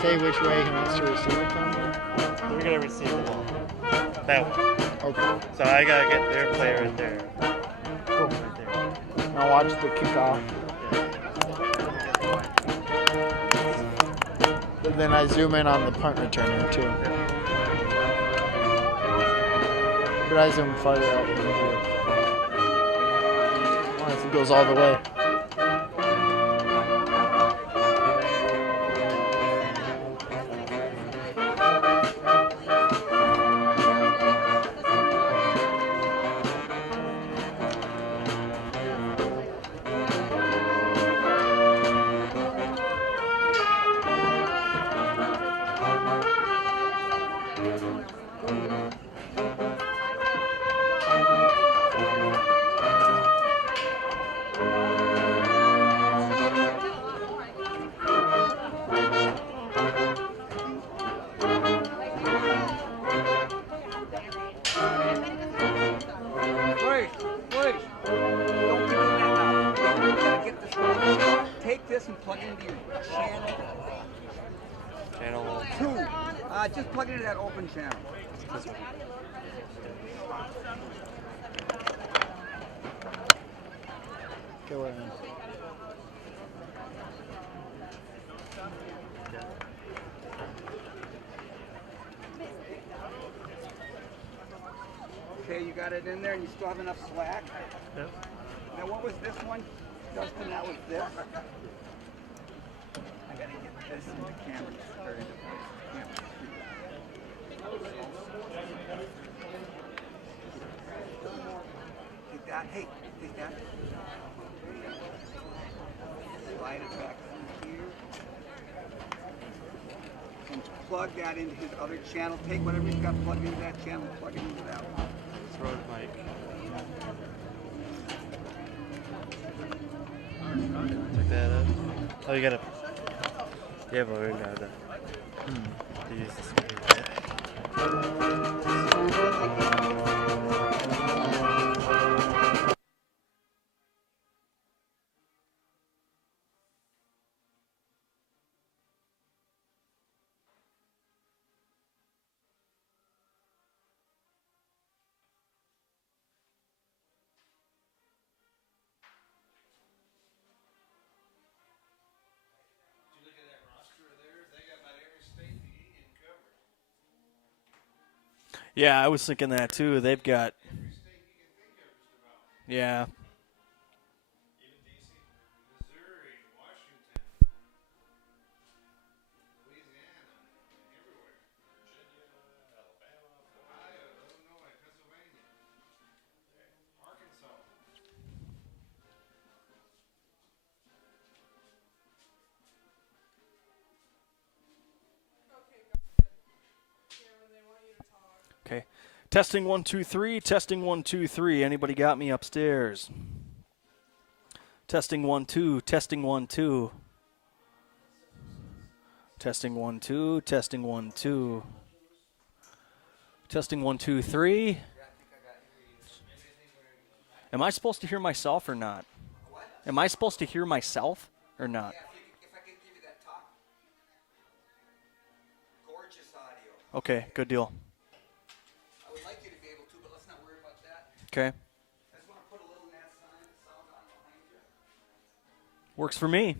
say which way he wants to receive it from? We're going to receive the ball. That one. Okay. So I got to get their player right there. Cool. Right there. Now watch the kickoff. But then I zoom in on the punt returner too. But I zoom farther out. Unless it goes all the way. Just plug into that open channel. Go ahead. Okay, you got it in there and you still have enough slack? Yep. Now what was this one? Justin, that was this? I gotta get this in the camera. Take that. Hey, take that. Slide it back through here. And plug that into his other channel. Take whatever he's got plugged into that channel, plug it into that one. Throw it, Mike. Check that out. Oh, you gotta. Yeah, but we're not done. Use this one. Yeah, I was thinking that too. They've got. Yeah. Okay. Testing 1 2 3. Testing 1 2 3. Anybody got me upstairs? Testing 1 2. Testing 1 2. Testing 1 2. Testing 1 2. Testing 1 2 3. Am I supposed to hear myself or not? Am I supposed to hear myself or not? If I can give you that top, gorgeous audio. Okay, good deal. I would like you to be able to, but let's not worry about that. Okay. I just want to put a little sound on behind you. Works for me.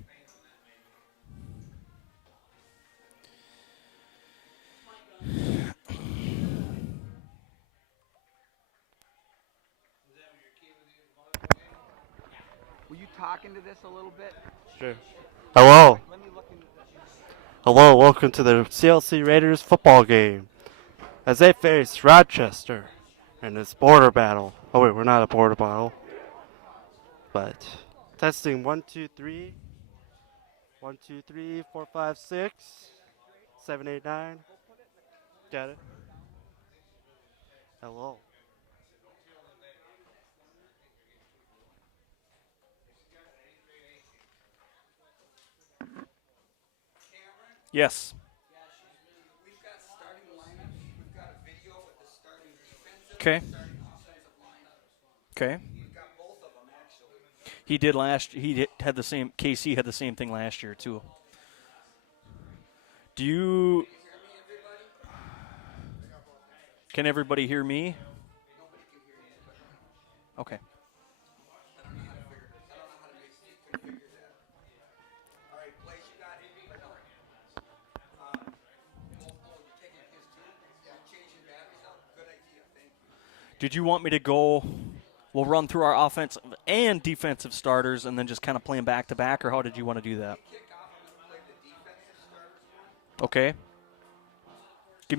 Will you talk into this a little bit? Sure. Hello. Let me look into this. Hello, welcome to the CLC Raiders football game. As they face Rochester in this border battle. Oh wait, we're not a border battle. But testing 1 2 3. 1 2 3 4 5 6 7 8 9. Got it. Hello. Yes. We've got starting lineup. We've got a video with the starting defensive Okay. and starting offensive lineup. Okay. We've got both of them actually. He did last. He had the same. KC had the same thing last year too. Do you... Can everybody hear me? Okay. Did you want me to go? We'll run through our offensive and defensive starters and then just kind of play them back to back, or how did you want to do that? Okay. Give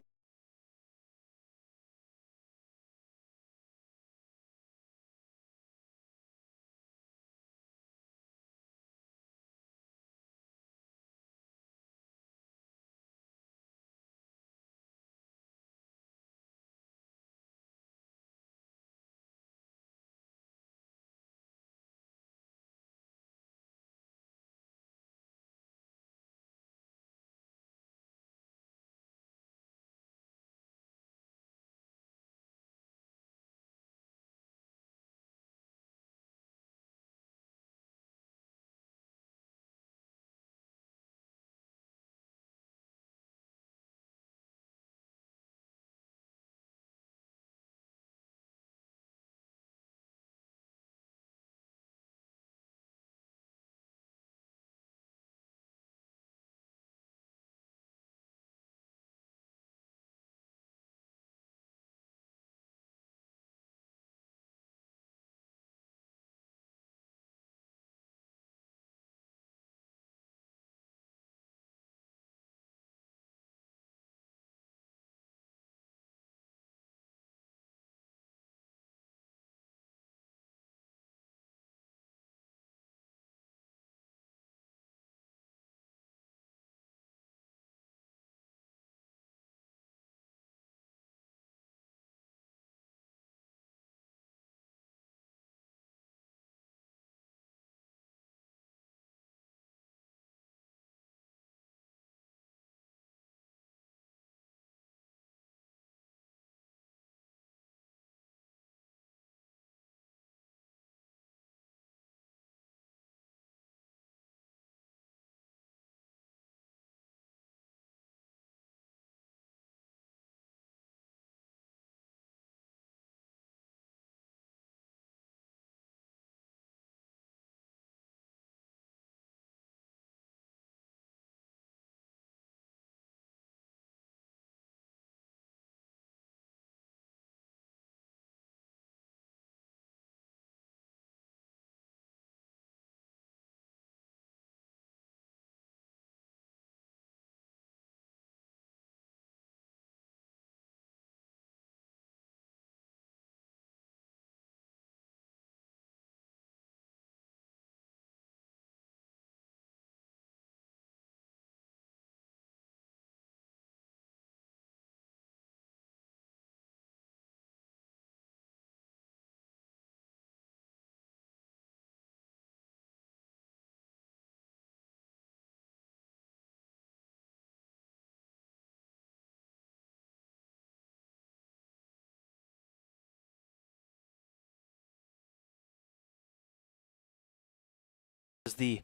As the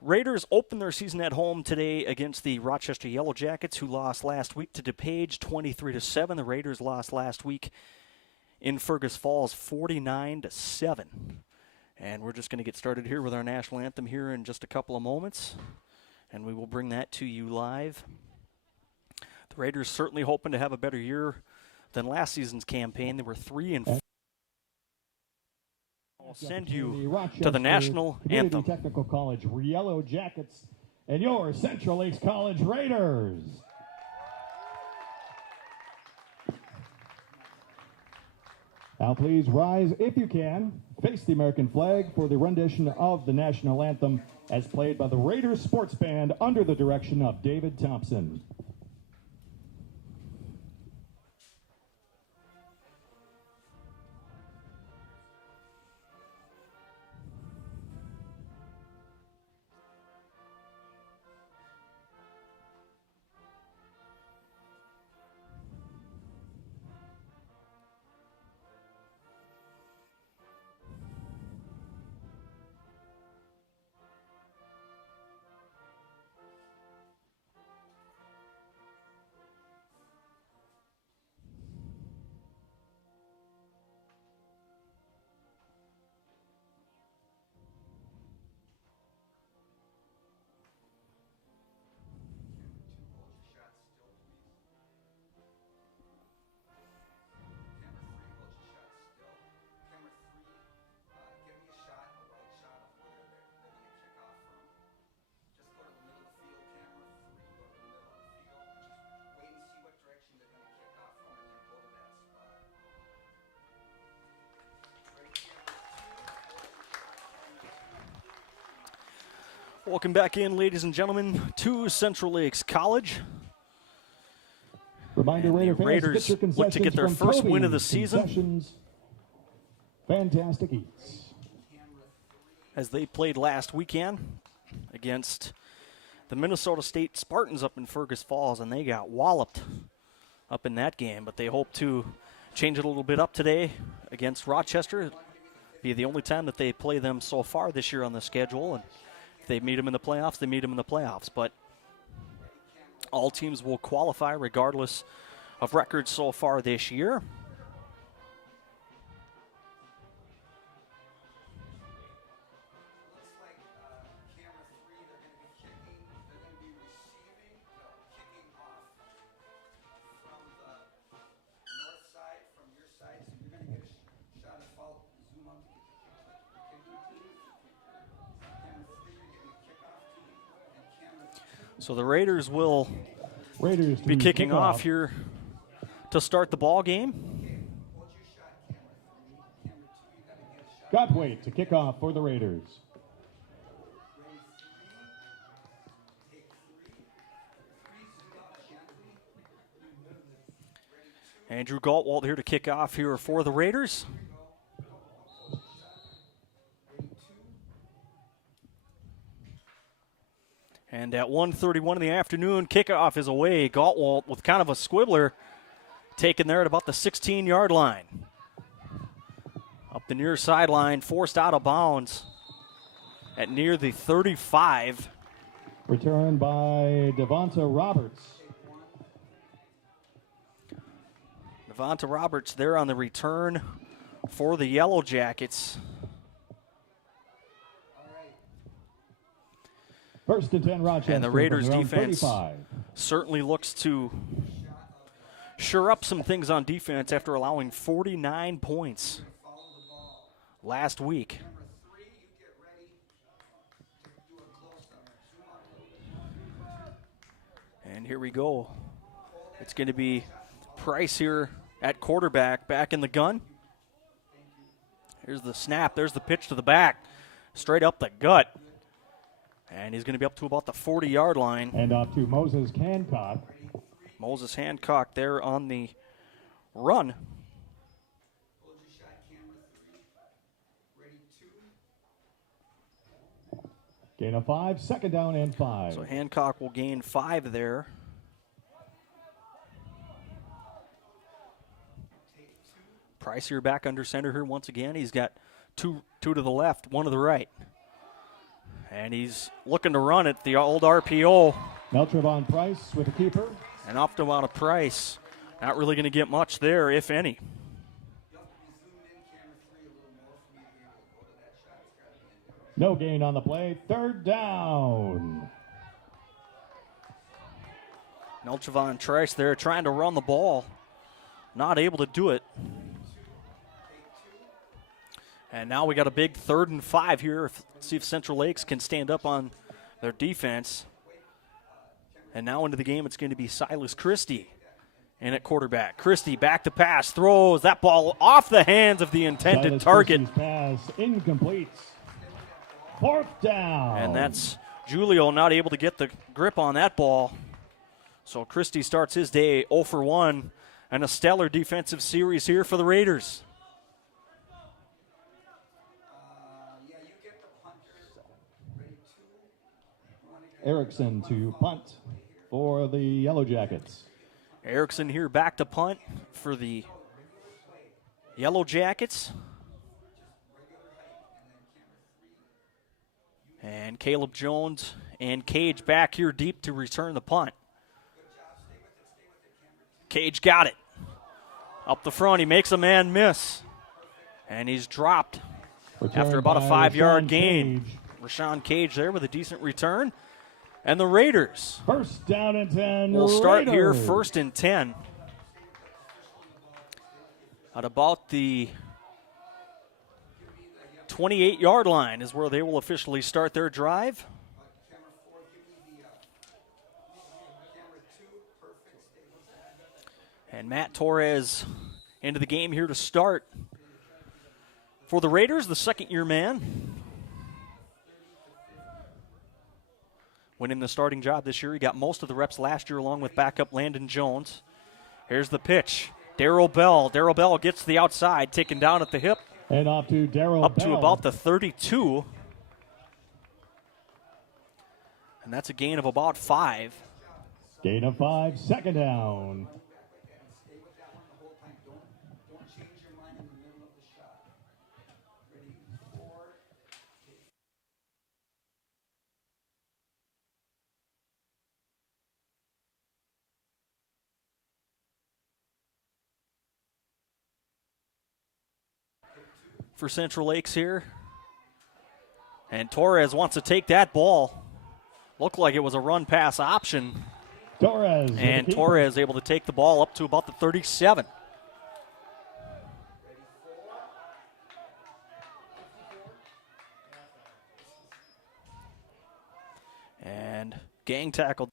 Raiders open their season at home today against the Rochester Yellow Jackets, who lost last week to DuPage 23-7. The Raiders lost last week in Fergus Falls 49-7. And we're just going to get started here with our national anthem here in just a couple of moments, and we will bring that to you live. The Raiders certainly hoping to have a better year than last season's campaign. They were 3-4. I'll send you to the national anthem. Technical College Yellow Jackets and your Central Lakes College Raiders. Now please rise if you can, face the American flag for the rendition of the national anthem as played by the Raiders Sports Band under the direction of David Thompson. Welcome back in, ladies and gentlemen, to Central Lakes College. Reminder, And the Raider fans, Raiders get your look to get their concessions from first win of the Toby's season. Concessions. Fantastic Eats. As they played last weekend against the Minnesota State Spartans up in Fergus Falls, and they got walloped up in that game. But they hope to change it a little bit up today against Rochester. It'll be the only time that they play them so far this year on the schedule. And if they meet them in the playoffs, they meet them in the playoffs. But all teams will qualify regardless of records so far this year. So the Raiders will be kicking off here to start the ball game. Godway to kick off for the Raiders. Andrew Galtwald here to kick off here for the Raiders. And at 1:31 in the afternoon, kickoff is away. Galtwald with kind of a squibbler, taken there at about the 16-yard line. Up the near sideline, forced out of bounds at near the 35. Returned by Devonta Roberts. Devonta Roberts there on the return for the Yellow Jackets. First and 10, Rochester. And the Raiders' from their own defense 35. certainly looks to shore up some things on defense after allowing 49 points last week. And here we go. It's going to be Price here at quarterback, back in the gun. Here's the snap. There's the pitch to the back, straight up the gut. And he's going to be up to about the 40-yard line. And off to Moses Hancock. Moses Hancock there on the run. Gain of 5, second down and 5. So Hancock will gain 5 there. Price here back under center here once again. He's got two to the left, one to the right. And he's looking to run it, the old RPO. Meltrevon Price with the keeper. And off to out of Price. Not really going to get much there, if any. No gain on the play. Third down. Meltrevon Price there trying to run the ball. Not able to do it. And now we got a big 3rd and 5 here. See if Central Lakes can stand up on their defense. And now into the game, it's going to be Silas Christie in at quarterback. Christie back to pass, throws that ball off the hands of the intended Silas target. Christie's pass incomplete. 4th down. And that's Julio not able to get the grip on that ball. So Christie starts his day 0 for 1 and a stellar defensive series here for the Raiders. Erickson to punt for the Yellow Jackets. Erickson here back to punt for the Yellow Jackets. And Caleb Jones and Cage back here deep to return the punt. Cage got it. Up the front, he makes a man miss. And he's dropped after about a 5-yard gain. Rashawn Cage there with a decent return. And the Raiders First down and 10. will start here, Raiders. 1st and 10. At about the 28-yard line is where they will officially start their drive. And Matt Torres into the game here to start for the Raiders, the second-year man. winning the starting job this year. He got most of the reps last year along with backup Landon Jones. Here's the pitch. Darryl Bell. Darryl Bell gets to the outside, taken down at the hip. And off to Darryl Up Bell. to about the 32. And that's a gain of about 5. Gain of 5, second down. For Central Lakes here. And Torres wants to take that ball. Looked like it was a run-pass option. Torres. And Torres able to take the ball up to about the 37. And gang tackled.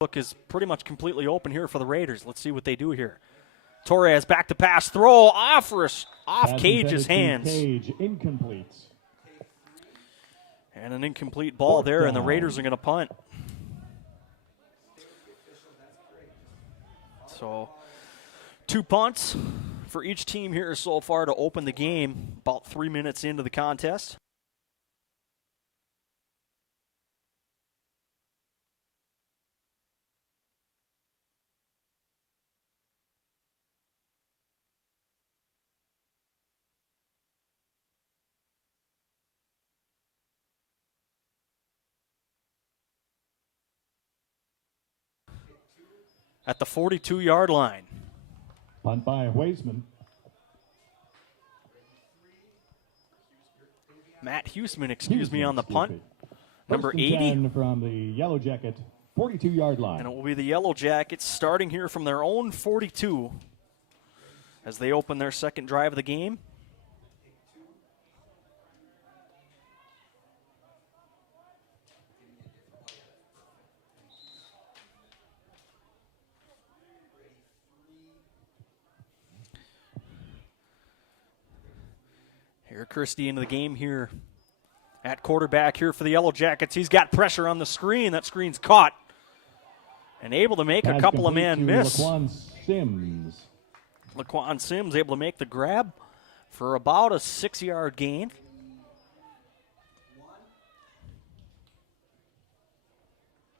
Look is pretty much completely open here for the Raiders. Let's see what they do here. Torres back to pass, throw off Cage's hands. Cage, incomplete. And an incomplete ball there, and the Raiders are going to punt. So 2 punts for each team here so far to open the game, about 3 minutes into the contest. At the 42-yard line. Punt by Weisman. Matt Huseman, excuse me, on the punt. Number First and 80. 10 from the Yellow Jacket, 42-yard line. And it will be the Yellow Jackets starting here from their own 42 as they open their second drive of the game. Here, Christie into the game here at quarterback here for the Yellow Jackets. He's got pressure on the screen. That screen's caught and able to make a couple of man miss. Laquan Sims. Laquan Sims able to make the grab for about a 6-yard gain.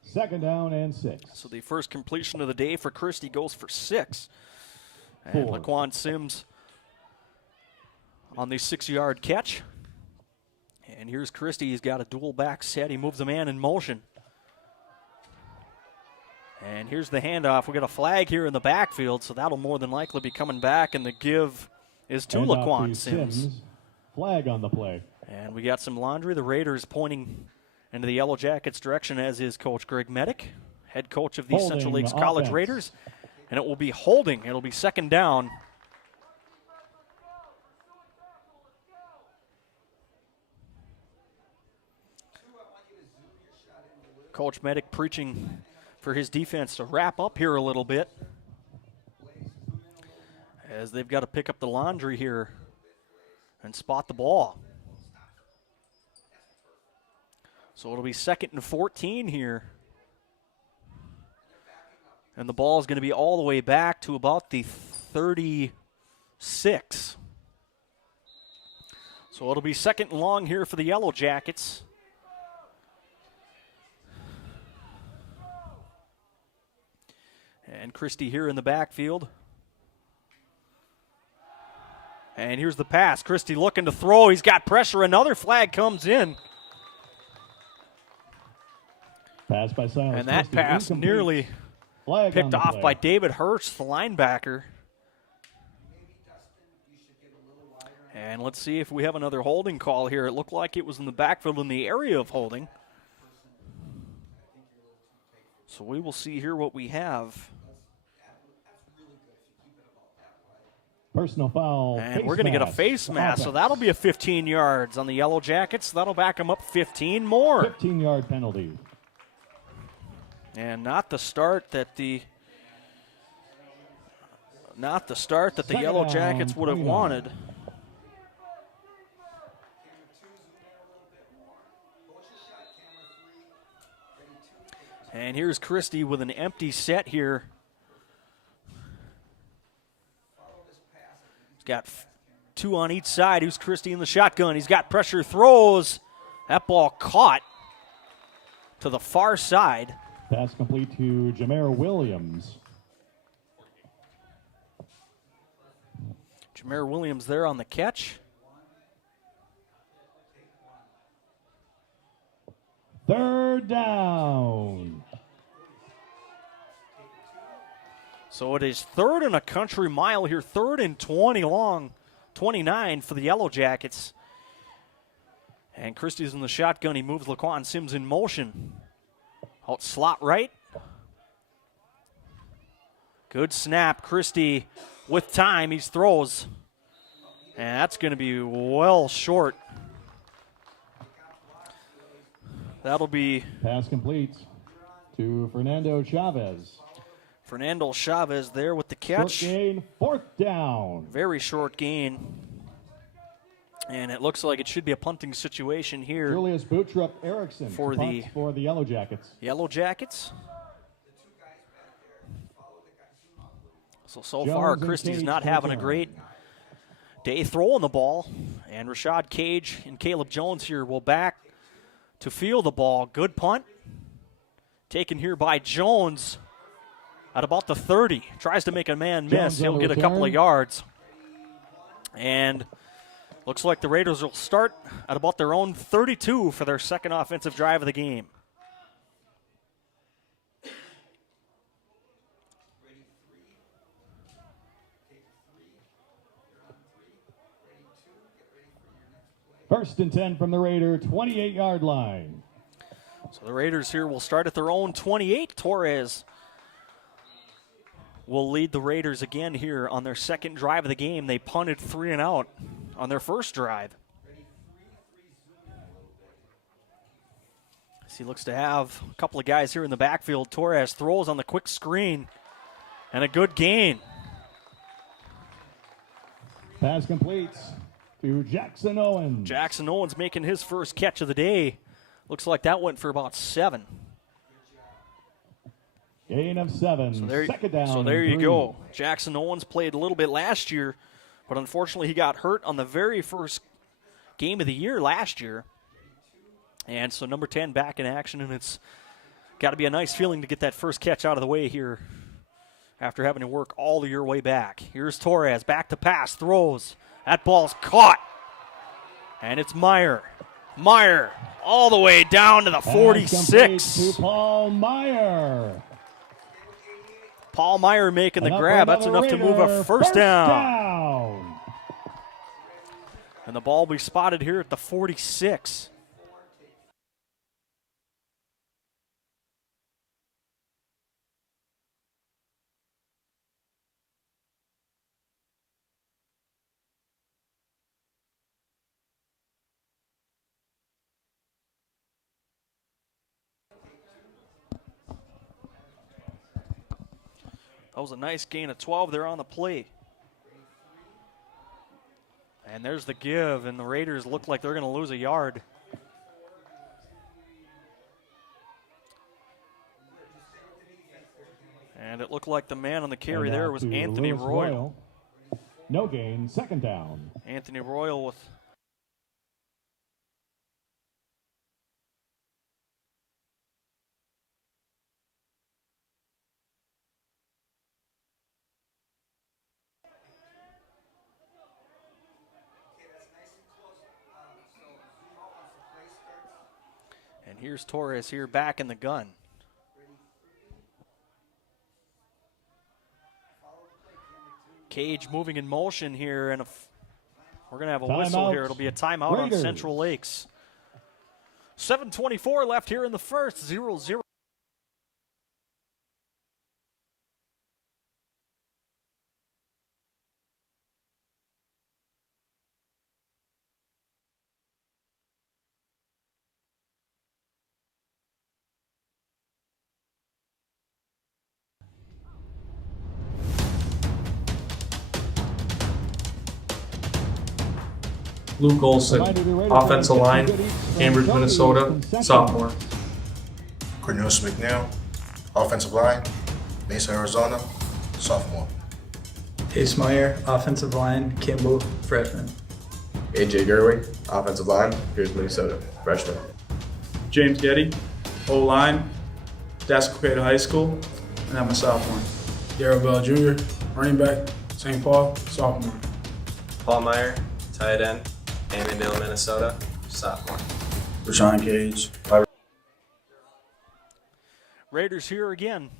Second down and 6. So the first completion of the day for Christie goes for 6. And Laquan Sims on the 6-yard catch. And here's Christie. He's got a dual back set. He moves the man in motion. And here's the handoff. We got a flag here in the backfield, so that'll more than likely be coming back, and the give is to Laquan Sims. Flag on the play. And we got some laundry. The Raiders pointing into the Yellow Jackets' direction, as is Coach Greg Medic, head coach of the Central Lakes College Raiders. And it will be holding. It'll be second down. Coach Medic preaching for his defense to wrap up here a little bit, as they've got to pick up the laundry here and spot the ball. So it'll be 2nd and 14 here. And the ball is going to be all the way back to about the 36. So it'll be 2nd and long here for the Yellow Jackets. And Christie here in the backfield. And here's the pass. Christie looking to throw. He's got pressure. Another flag comes in. Pass by Silas. And that pass nearly picked off by David Hurst, the linebacker. And let's see if we have another holding call here. It looked like it was in the backfield in the area of holding. So we will see here what we have. Personal foul. And we're going to get a face mask, so that'll be a 15 yards on the Yellow Jackets. That'll back them up 15 more. 15-yard penalty. And not the start that the Yellow Jackets would have wanted. And here's Christie with an empty set here. He's got two on each side. Here's Christie in the shotgun. He's got pressure, throws. That ball caught to the far side. Pass complete to Jameer Williams. Jameer Williams there on the catch. Third down. So it is third and a country mile here. 3rd and 20 long. 29 for the Yellow Jackets. And Christie's in the shotgun. He moves Laquan Sims in motion. Out slot right. Good snap. Christie with time. He throws. And that's going to be well short. That'll be pass complete to Fernando Chavez. Fernando Chavez there with the catch. Short gain, 4th down. Very short gain. And it looks like it should be a punting situation here. Julius Bootrup Erickson for the Yellow Jackets. Yellow Jackets. So Jones far, Christie's not having a great day throwing the ball. And Rashad Cage and Caleb Jones here will back to field the ball. Good punt. Taken here by Jones at about the 30. Tries to make a man miss. He'll get a couple of yards. And looks like the Raiders will start at about their own 32 for their second offensive drive of the game. First and 10 from the Raider 28-yard line. So the Raiders here will start at their own 28. Torres will lead the Raiders again here on their second drive of the game. They punted 3 and out on their first drive. So he looks to have a couple of guys here in the backfield. Torres throws on the quick screen and a good gain. Pass completes to Jackson Owens. Jackson Owens making his first catch of the day. Looks like that went for about 7. Gain of 7. Second down. So there you 3. go. Jackson Owens played a little bit last year, but unfortunately he got hurt on the very first game of the year last year. And so number 10 back in action, and it's got to be a nice feeling to get that first catch out of the way here after having to work all your way back. Here's Torres, back to pass, throws. That ball's caught. And it's Meyer. Meyer all the way down to the 46. To Paul Meyer. Paul Meyer making the grab. That's enough to move a first down. And the ball will be spotted here at the 46. That was a nice gain of 12 there on the play. And there's the give, and the Raiders look like they're going to lose a yard. And it looked like the man on the carry there was Anthony Royal. No gain, second down. Anthony Royal with and here's Torres here back in the gun. Cage moving in motion here, and we're going to have a whistle here. It'll be a timeout on Central Lakes. 7:24 left here in the first, 0-0. Luke Olson, offensive line, Cambridge, Minnesota, sophomore. Cornelius McNeil, offensive line, Mesa, Arizona, sophomore. Pace Meyer, offensive line, Kimball, freshman. AJ Gerwig, offensive line, Pierce, Minnesota, freshman. James Getty, O-line, Desquita High School, and I'm a sophomore. Garrett Bell Jr., running back, St. Paul, sophomore. Paul Meyer, tight end, Annandale, Minnesota, sophomore. Rashawn Cage. Raiders here again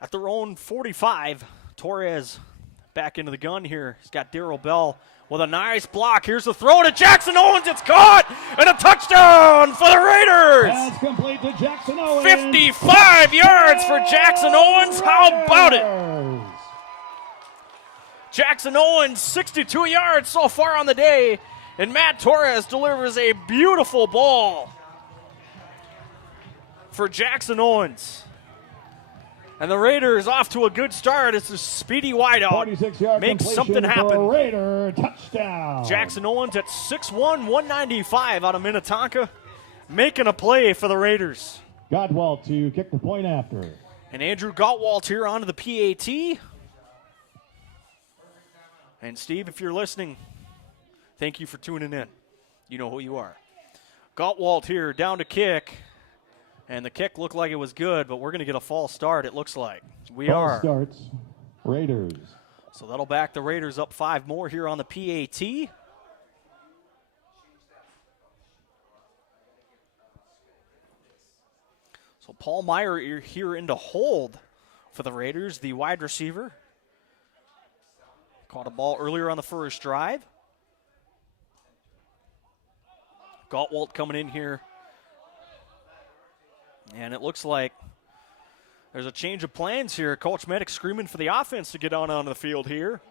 at their own 45. Torres back into the gun here. He's got Darrell Bell with a nice block. Here's the throw to Jackson Owens. It's caught, and a touchdown for the Raiders. That's complete to Jackson Owens. 55 yards for Jackson Owens. How about it? Jackson Owens, 62 yards so far on the day, and Matt Torres delivers a beautiful ball for Jackson Owens. And the Raiders off to a good start. It's a speedy wideout. 46-yard Makes something happen. Raider touchdown. Jackson Owens at 6'1", 195 out of Minnetonka, making a play for the Raiders. Godwalt to kick the point after. And Andrew Gottwalt here onto the PAT. And Steve, if you're listening, thank you for tuning in. You know who you are. Gottwalt here down to kick. And the kick looked like it was good, but we're going to get a false start, it looks like. False starts, Raiders. So that'll back the Raiders up 5 more here on the PAT. So Paul Meyer here into hold for the Raiders, the wide receiver. Caught a ball earlier on the first drive. Gottwalt coming in here. And it looks like there's a change of plans here. Coach Medic screaming for the offense to get onto the field here.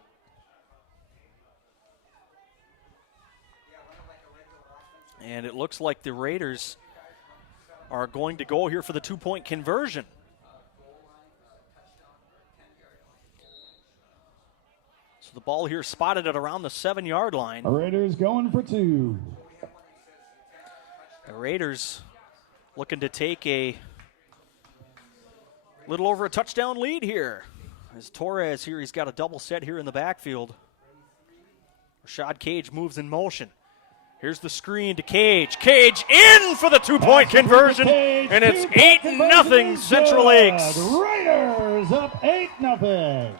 And it looks like the Raiders are going to go here for the 2-point conversion. So the ball here spotted at around the 7-yard line. The Raiders going for 2. The Raiders looking to take a little over a touchdown lead here. As Torres here, he's got a double set here in the backfield. Rashad Cage moves in motion. Here's the screen to Cage. Cage in for the 2-point conversion, and it's 8-0 Central Lakes. Raiders up 8-0.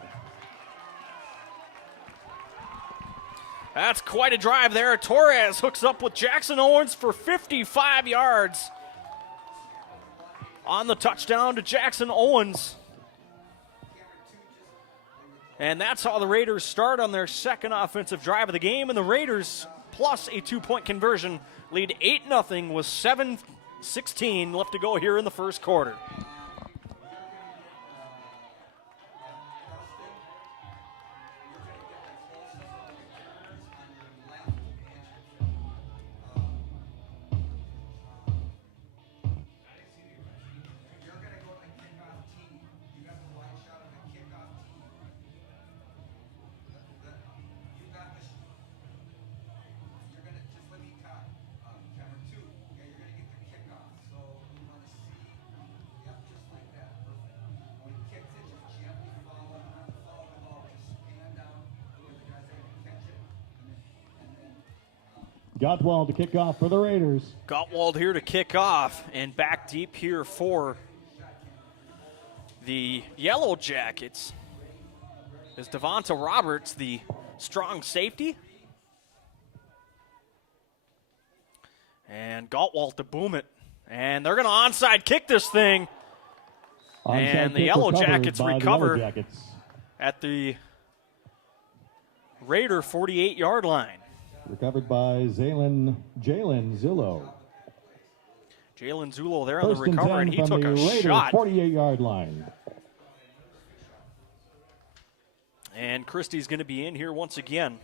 That's quite a drive there. Torres hooks up with Jackson Owens for 55 yards. On the touchdown to Jackson Owens. And that's how the Raiders start on their second offensive drive of the game. And the Raiders, plus a 2-point conversion, lead 8-0 with 7:16 left to go here in the first quarter. Gottwald to kick off for the Raiders. Gottwald here to kick off, and back deep here for the Yellow Jackets is Devonta Roberts, the strong safety. And Gottwald to boom it. And they're going to onside kick this thing. And the Yellow Jackets recover at the Raider 48-yard line. Recovered by Jalen Zillow. Jalen Zullo there on the recovery, and he took a shot. 48-yard line. And Christie's going to be in here once again.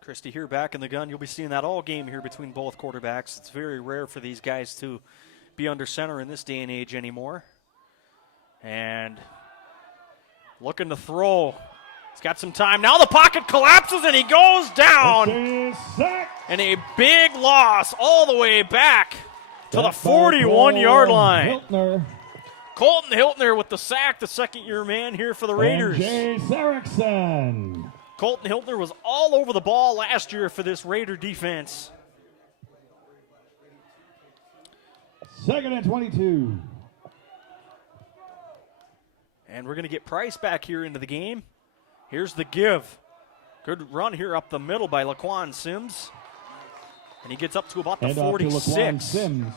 Christie here back in the gun. You'll be seeing that all game here between both quarterbacks. It's very rare for these guys to be under center in this day and age anymore. And looking to throw. He's got some time. Now the pocket collapses and he goes down. And a big loss all the way back to the 41-yard line. Hiltner. Colton Hiltner with the sack, the second-year man here for the Raiders. Jay Saracen. Colton Hiltner was all over the ball last year for this Raider defense. 2nd and 22. And we're going to get Price back here into the game. Here's the give. Good run here up the middle by Laquan Sims. And he gets up to about the 46. Sims.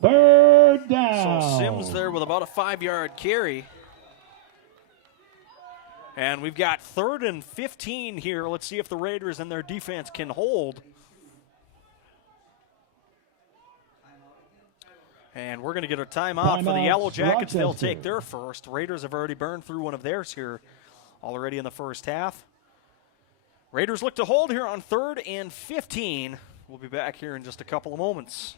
Third down. So Sims there with about a 5-yard carry. And we've got 3rd and 15 here. Let's see if the Raiders and their defense can hold. And we're going to get a timeout for the Yellow Jackets. They'll take their first. Raiders have already burned through one of theirs here already in the first half. Raiders look to hold here on 3rd and 15. We'll be back here in just a couple of moments.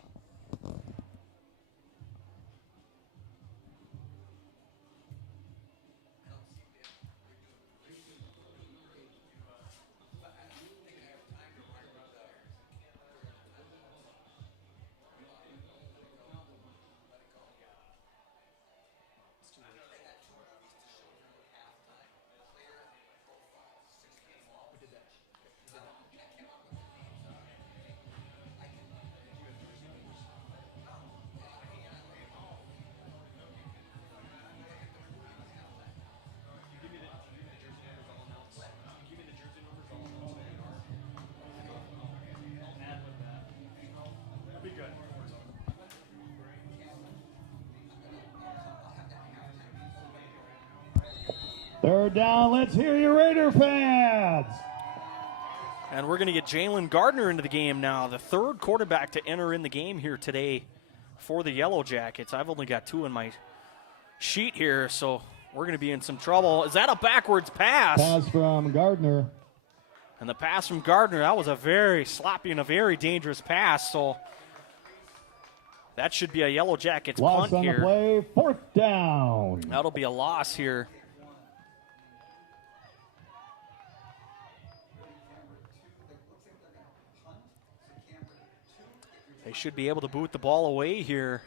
Third down, let's hear you, Raider fans. And we're going to get Jalen Gardner into the game now, the 3rd quarterback to enter in the game here today for the Yellow Jackets. I've only got 2 in my sheet here, so we're going to be in some trouble. Is that a backwards pass? Pass from Gardner. And the pass from Gardner, that was a very sloppy and a very dangerous pass, so that should be a Yellow Jackets loss punt on here. The play, 4th down. That'll be a loss here. They should be able to boot the ball away here.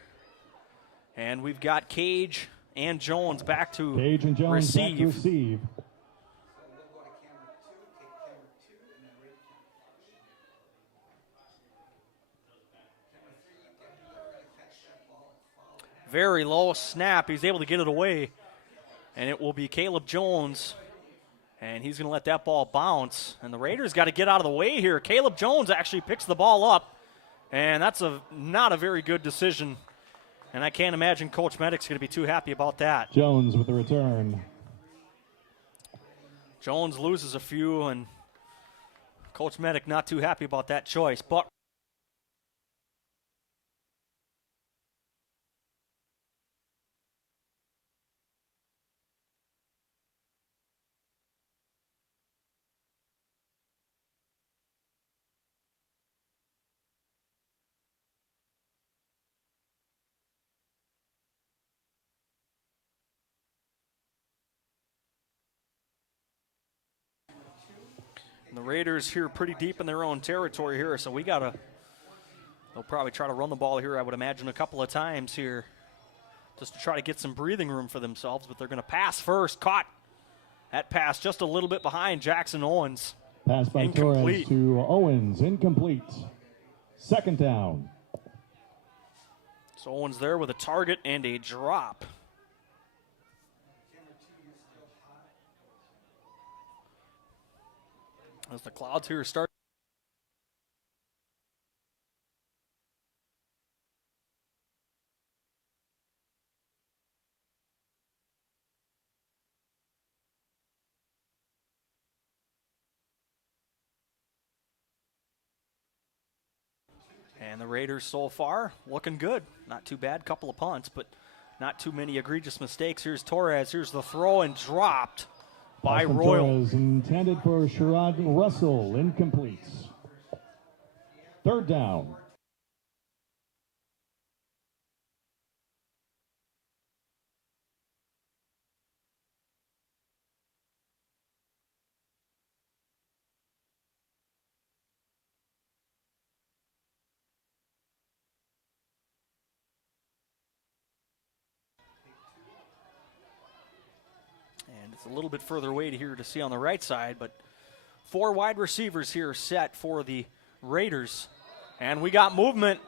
And we've got Cage and Jones back to Cage and Jones receive. back to receive. Very low snap. He's able to get it away. And it will be Caleb Jones. And he's going to let that ball bounce. And the Raiders got to get out of the way here. Caleb Jones actually picks the ball up. And that's not a very good decision. And I can't imagine Coach Medick's going to be too happy about that. Jones with the return. Jones loses a few, and Coach Medick not too happy about that choice. But the Raiders here pretty deep in their own territory here, so they'll probably try to run the ball here, I would imagine, a couple of times here just to try to get some breathing room for themselves, but they're going to pass first. Caught that pass just a little bit behind Jackson Owens. Pass by Torres to Owens, incomplete. 2nd down. So Owens there with a target and a drop. As the Clouds here start. And the Raiders so far looking good. Not too bad. Couple of punts, but not too many egregious mistakes. Here's Torres. Here's the throw and dropped by Royal. Torres intended for Sherrod Russell, incomplete. Third down. And it's a little bit further away to here to see on the right side, but 4 wide receivers here set for the Raiders. And we got movement.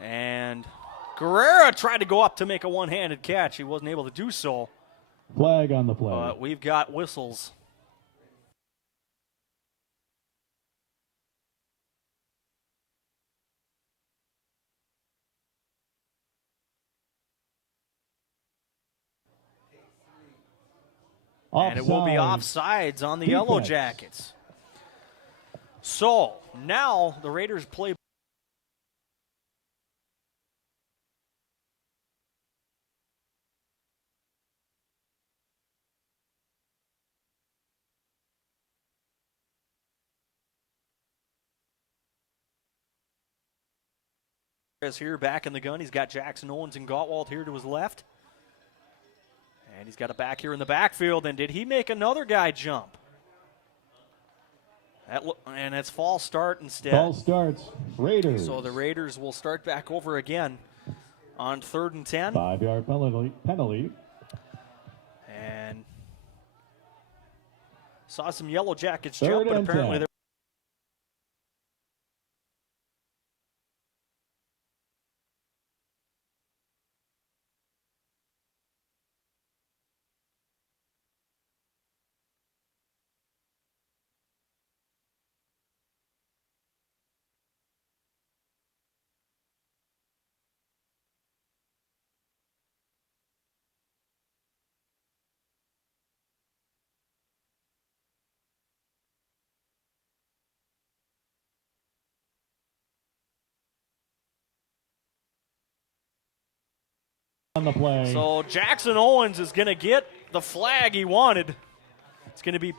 And Guerrera tried to go up to make a one-handed catch. He wasn't able to do so. Flag on the play. But we've got whistles. And it will be offsides on the Yellow Jackets. So now the Raiders play. Here back in the gun. He's got Jackson Owens and Gottwald here to his left. And he's got a back here in the backfield. And did he make another guy jump? And it's false start instead. False starts. Raiders. So the Raiders will start back over again on 3rd and 10. 5-yard penalty. And saw some Yellow Jackets 3rd jump, but and apparently 10. they're On the play. So Jackson Owens is going to get the flag he wanted. It's going to be.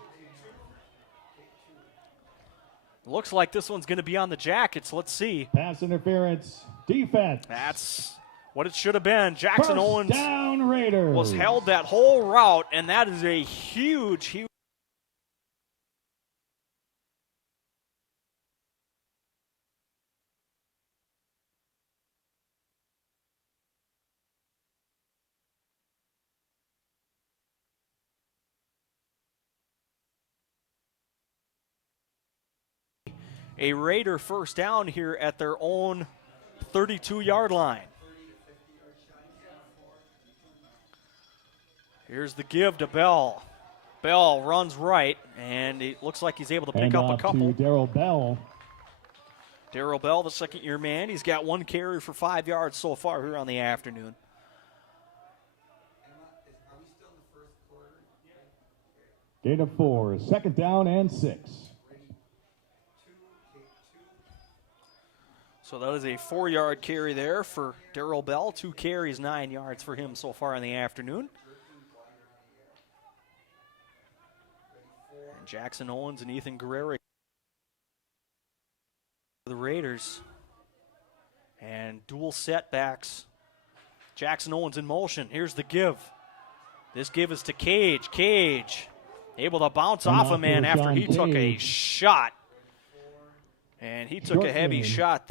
Looks like this one's going to be on the Jackets. Let's see. Pass interference. Defense. That's what it should have been. Jackson First Owens down, Raiders. was held that whole route, and that is a huge. A Raider first down here at their own 32-yard line. Here's the give to Bell. Bell runs right, and it looks like he's able to pick up a couple. Darrell Bell. Darrell Bell, the second-year man. He's got 1 carry for 5 yards so far here on the afternoon. Gain of 4. 2nd down and 6. So that is a 4-yard carry there for Darrell Bell. 2 carries, 9 yards for him so far in the afternoon. And Jackson Owens and Ethan Guerrero for the Raiders. And dual setbacks. Jackson Owens in motion. Here's the give. This give is to Cage. Cage able to bounce off a man after he took a shot. And he took a heavy shot.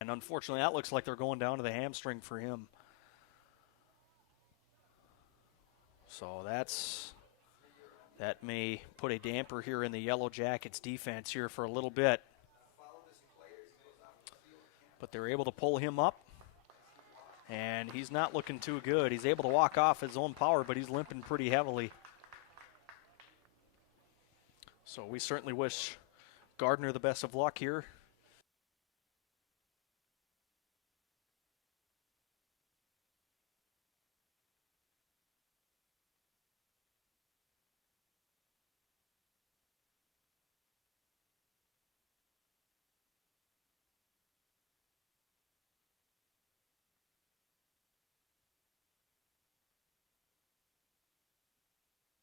And unfortunately, that looks like they're going down to the hamstring for him. So that may put a damper here in the Yellow Jackets defense here for a little bit. But they're able to pull him up. And he's not looking too good. He's able to walk off his own power, but he's limping pretty heavily. So we certainly wish Gardner the best of luck here.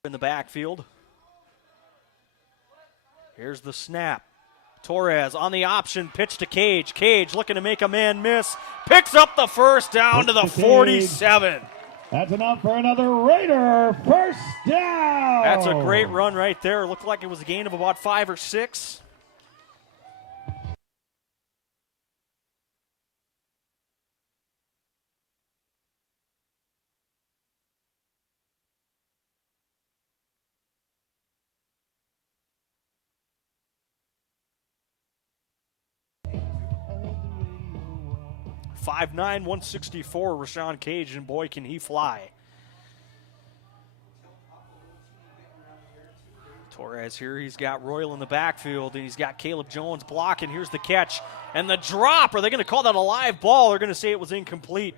In the backfield. Here's the snap. Torres on the option, pitch to Cage. Cage looking to make a man miss. Picks up the first down to the 47. That's enough for another Raider first down. That's a great run right there. Looked like it was a gain of about 5 or 6. .59, 164, Rashawn Cage, and boy, can he fly. Torres here, he's got Royal in the backfield, and he's got Caleb Jones blocking. Here's the catch, and the drop. Are they going to call that a live ball? They're going to say it was incomplete.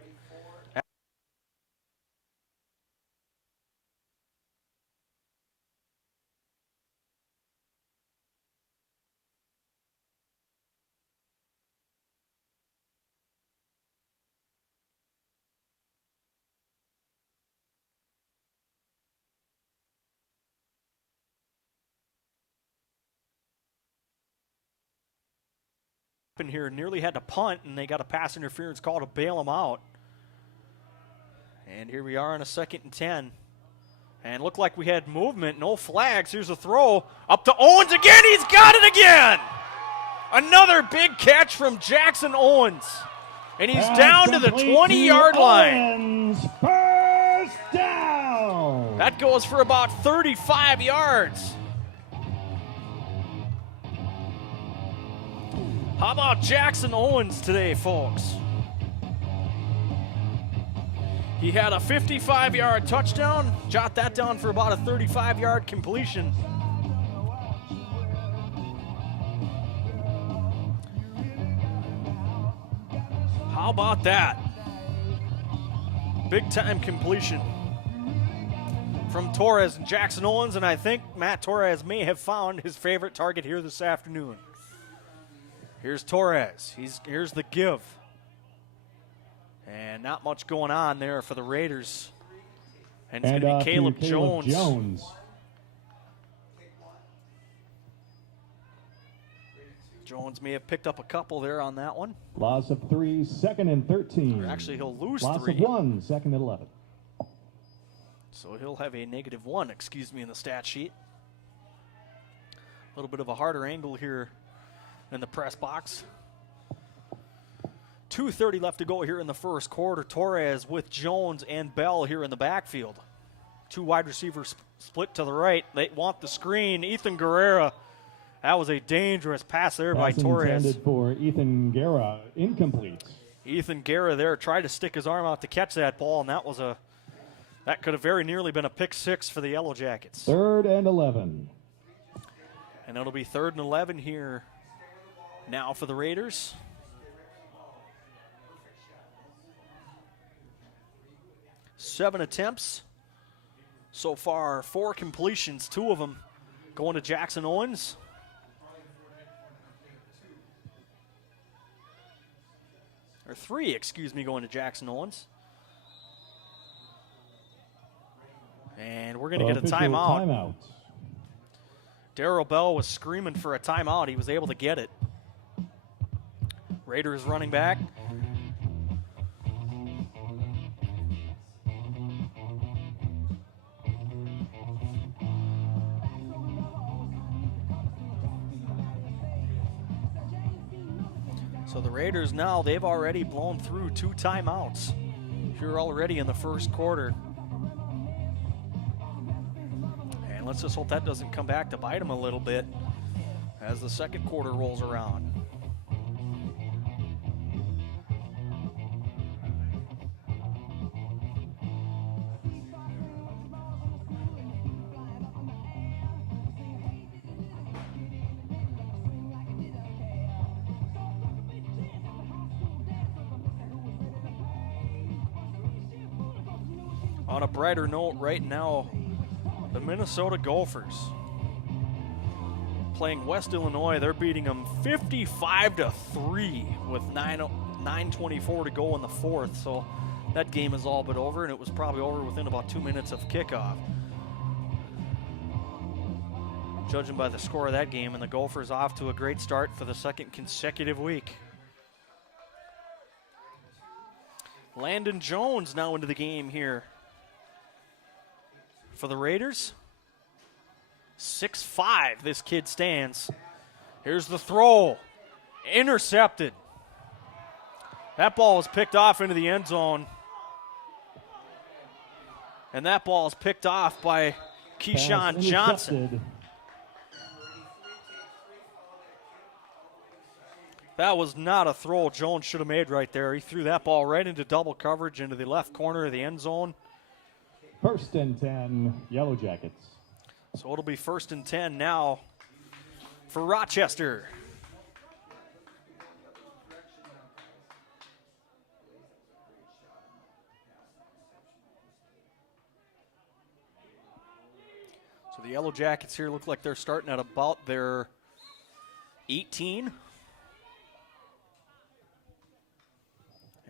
Here nearly had to punt, and they got a pass interference call to bail him out. And here we are on a 2nd and 10. And looked like we had movement, no flags. Here's a throw up to Owens again. He's got it again. Another big catch from Jackson Owens. And he's down to the 20-yard line. First down. That goes for about 35 yards. How about Jackson Owens today, folks? He had a 55-yard touchdown. Jot that down for about a 35-yard completion. How about that? Big-time completion from Torres and Jackson Owens, and I think Matt Torres may have found his favorite target here this afternoon. Here's Torres. Here's the give. And not much going on there for the Raiders. And it's going to be Caleb Jones. Jones may have picked up a couple there on that one. Loss of 3, 2nd and 13. Or actually, he'll lose Loss 3. Loss of 1, 2nd and 11. So he'll have a -1, excuse me, in the stat sheet. A little bit of a harder angle here in the press box. 2:30 left to go here in the first quarter. Torres with Jones and Bell here in the backfield. 2 wide receivers split to the right. They want the screen. Ethan Guerrera. That was a dangerous pass there by Torres. Intended for Ethan Guerra, incomplete. Ethan Guerra there tried to stick his arm out to catch that ball, and that could have very nearly been a pick 6 for the Yellow Jackets. 3rd and 11. And it'll be 3rd and 11 here now for the Raiders. Seven attempts. So far, 4 completions, 2 of them going to Jackson Owens. Or 3, excuse me, going to Jackson Owens. And we're going to get a timeout. Darrell Bell was screaming for a timeout. He was able to get it. Raiders running back. So the Raiders now, they've already blown through 2 timeouts here already in the first quarter. And let's just hope that doesn't come back to bite them a little bit as the second quarter rolls around. On a brighter note right now, the Minnesota Gophers playing West Illinois. They're beating them 55-3 with 9:24 to go in the fourth. So that game is all but over, and it was probably over within about 2 minutes of kickoff. Judging by the score of that game, and the Gophers off to a great start for the second consecutive week. Landon Jones now into the game here for the Raiders. 6'5", this kid stands. Here's the throw. Intercepted. That ball was picked off into the end zone. And that ball is picked off by Keyshawn Johnson. That was not a throw Jones should have made right there. He threw that ball right into double coverage into the left corner of the end zone. 1st and 10, Yellow Jackets. So it'll be 1st and 10 now for Rochester. So the Yellow Jackets here look like they're starting at about their 18.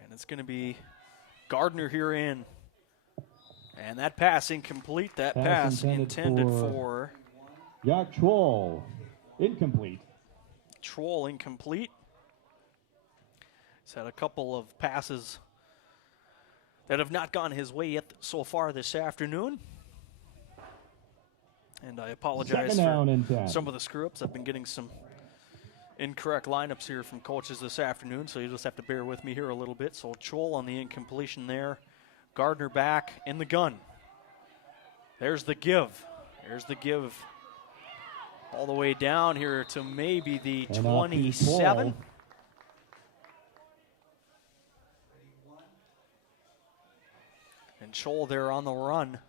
And it's going to be Gardner here in. And that pass incomplete. That pass intended for Yak Troll. Incomplete. Troll incomplete. He's had a couple of passes that have not gone his way yet so far this afternoon. And I apologize for some of the screw-ups. I've been getting some incorrect lineups here from coaches this afternoon, so you just have to bear with me here a little bit. So Troll on the incompletion there. Gardner back in the gun. There's the give. There's the give all the way down here to maybe the 27. And Scholl there on the run.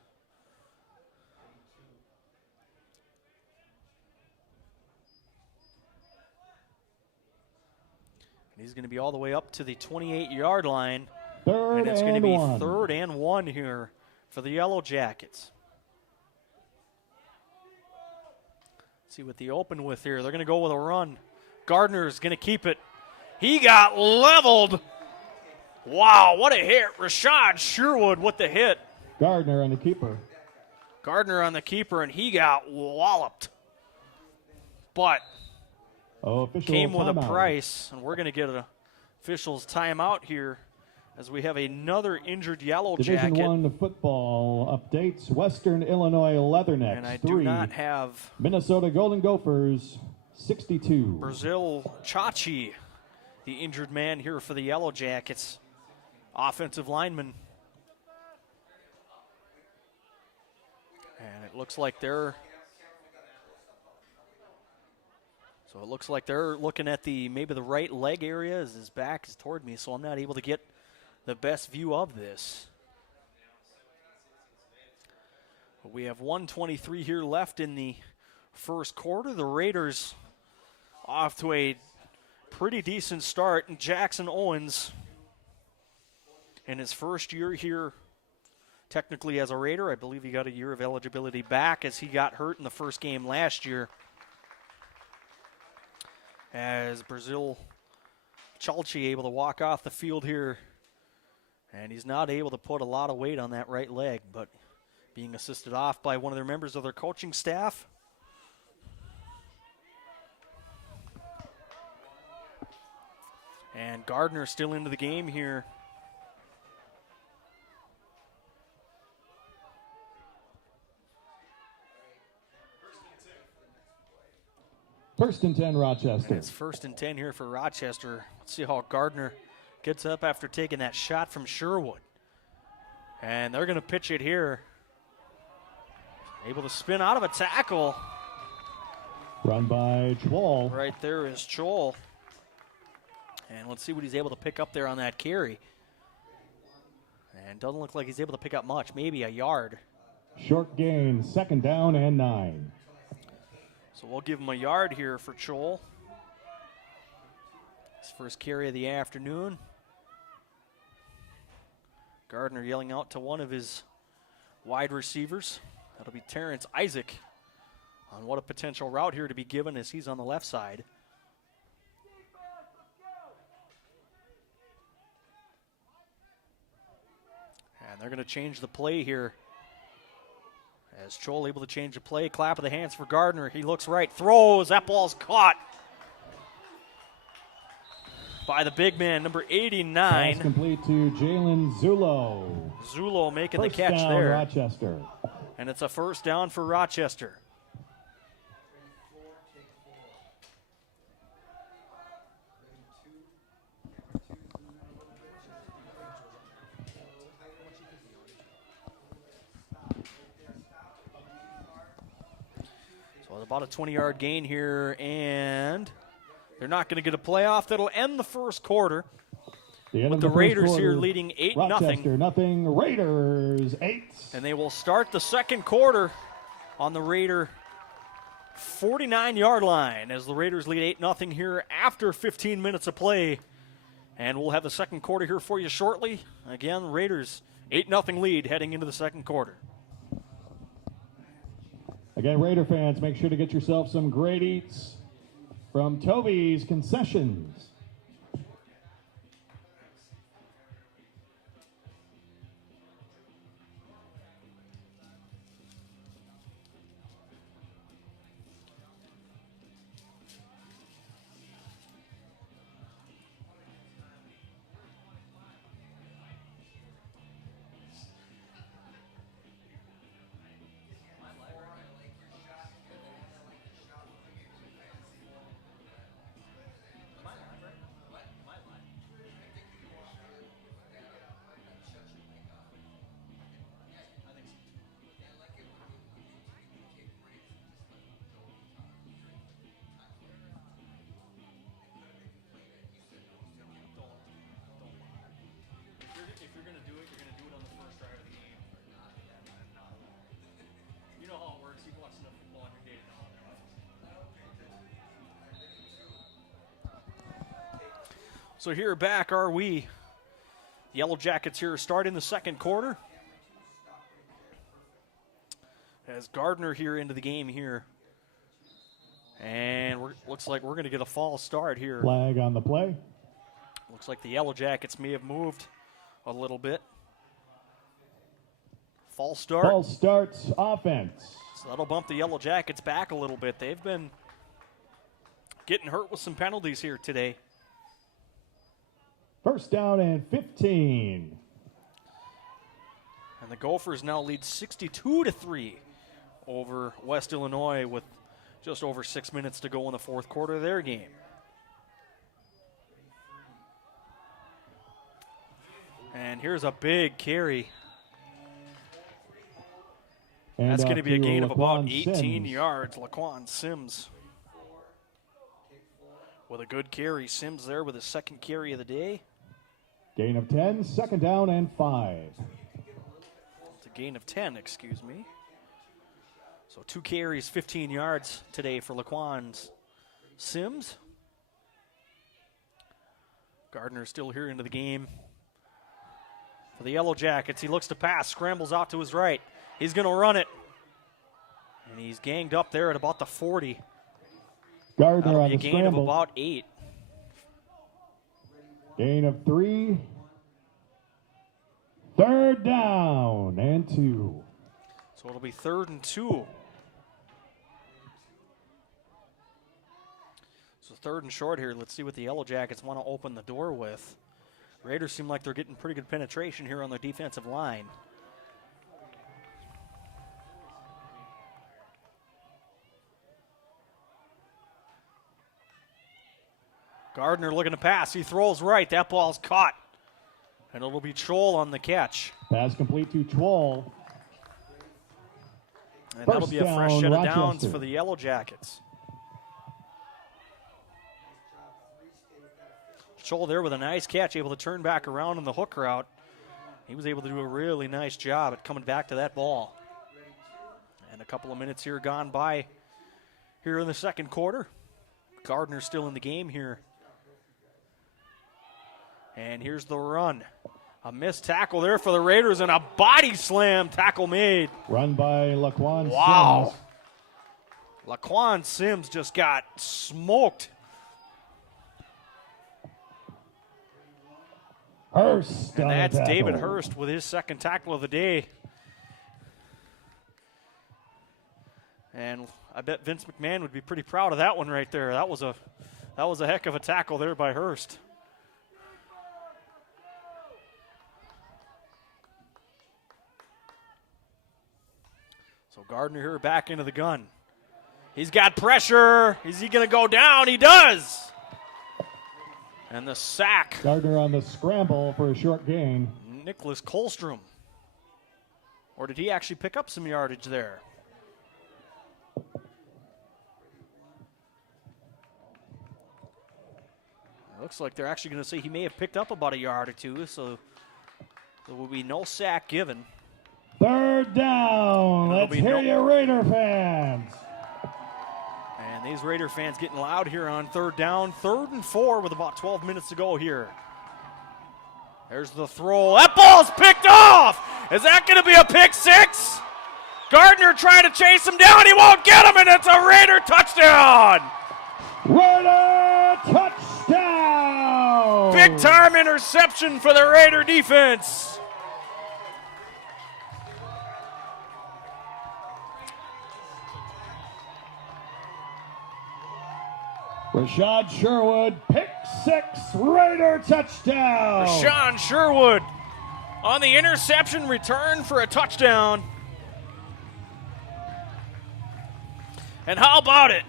And he's going to be all the way up to the 28-yard line. And it's going to be 3rd and 1 here for the Yellow Jackets. Let's see what they open with here. They're going to go with a run. Gardner's going to keep it. He got leveled. Wow, what a hit. Rashad Sherwood with the hit. Gardner on the keeper. Gardner on the keeper, and he got walloped. But came with a price, and we're going to get an official's timeout here as we have another injured Yellow Jacket. Division 1 football updates. Western Illinois Leathernecks, and I 3. do not have Minnesota Golden Gophers, 62. Brazil Chachi, the injured man here for the Yellow Jackets. Offensive lineman. And it looks like they're looking at maybe the right leg area as his back is toward me, so I'm not able to get the best view of this. But we have 1:23 here left in the first quarter. The Raiders off to a pretty decent start. And Jackson Owens, in his first year here, technically as a Raider, I believe he got a year of eligibility back as he got hurt in the first game last year. As Brazil Chalchi able to walk off the field here. And he's not able to put a lot of weight on that right leg, but being assisted off by one of their members of their coaching staff. And Gardner still into the game here. First and 10, Rochester. And it's 1st and 10 here for Rochester. Let's see how Gardner gets up after taking that shot from Sherwood. And they're going to pitch it here. Able to spin out of a tackle. Run by Chwal. Right there is Chwal. And let's see what he's able to pick up there on that carry. And doesn't look like he's able to pick up much, maybe a yard. Short gain, 2nd down and 9. So we'll give him a yard here for Chwal. His first carry of the afternoon. Gardner yelling out to one of his wide receivers. That'll be Terrence Isaac on what a potential route here to be given as he's on the left side. And they're going to change the play here. As Chol able to change the play, clap of the hands for Gardner. He looks right, throws, that ball's caught by the big man, number 89. Pass complete to Jalen Zulo. Zulo making First the catch down, there. Rochester. And it's a first down for Rochester. So about a 20-yard gain here, and they're not going to get a playoff. That'll end the first quarter. With the Raiders here leading 8-0. Rochester nothing, Raiders 8. And they will start the second quarter on the Raider 49-yard line as the Raiders lead 8-0 here after 15 minutes of play. And we'll have the second quarter here for you shortly. Again, Raiders 8-0 lead heading into the second quarter. Again, Raider fans, make sure to get yourself some great eats from Toby's Concessions. So here back are we. The Yellow Jackets here starting the second quarter. As Gardner here into the game here. And looks like we're going to get a false start here. Flag on the play. Looks like the Yellow Jackets may have moved a little bit. False start. False starts offense. So that'll bump the Yellow Jackets back a little bit. They've been getting hurt with some penalties here today. First down and 15. And the Gophers now lead 62-3 over West Illinois with just over 6 minutes to go in the fourth quarter of their game. And here's a big carry. And that's going to be a gain of about Laquan 18 Sims. yards. Laquan Sims with a good carry. Sims there with his second carry of the day. Gain of 10, second down and 5. It's a gain of 10, excuse me. So 2 carries, 15 yards today for Laquan Sims. Gardner still here into the game. For the Yellow Jackets, he looks to pass, scrambles out to his right. He's going to run it. And he's ganged up there at about the 40. Gardner That'll on be a the gain scramble. of about 8. Gain of 3. Third down and 2. So it'll be 3rd and 2. So 3rd and short here. Let's see what the Yellow Jackets want to open the door with. Raiders seem like they're getting pretty good penetration here on their defensive line. Gardner looking to pass. He throws right. That ball's caught. And it'll be Troll on the catch. Pass complete to Troll. And that'll First be a fresh down, set of Rochester. downs for the Yellow Jackets. Troll there with a nice catch, able to turn back around in the hook route. He was able to do a really nice job at coming back to that ball. And a couple of minutes here gone by here in the second quarter. Gardner still in the game here. And here's the run. A missed tackle there for the Raiders and a body slam tackle made. Run by Laquan Wow. Sims. Laquan Sims just got smoked. Hurst. And on the that's tackle. David Hurst with his second tackle of the day. And I bet Vince McMahon would be pretty proud of that one right there. That was a heck of a tackle there by Hurst. So Gardner here back into the gun. He's got pressure. Is he going to go down? He does. And the sack. Gardner on the scramble for a short gain. Nicholas Kolstrom. Or did he actually pick up some yardage there? It looks like they're actually going to say he may have picked up about a yard or two, so there will be no sack given. Third down. Let's hear you, Raider fans. And these Raider fans getting loud here on third down. 3rd and 4 with about 12 minutes to go here. There's the throw. That ball's picked off. Is that going to be a pick six? Gardner trying to chase him down. He won't get him, and it's a Raider touchdown. Raider touchdown. Big time interception for the Raider defense. Rashad Sherwood, pick six, Raider touchdown. Rashawn Sherwood on the interception return for a touchdown. And how about it?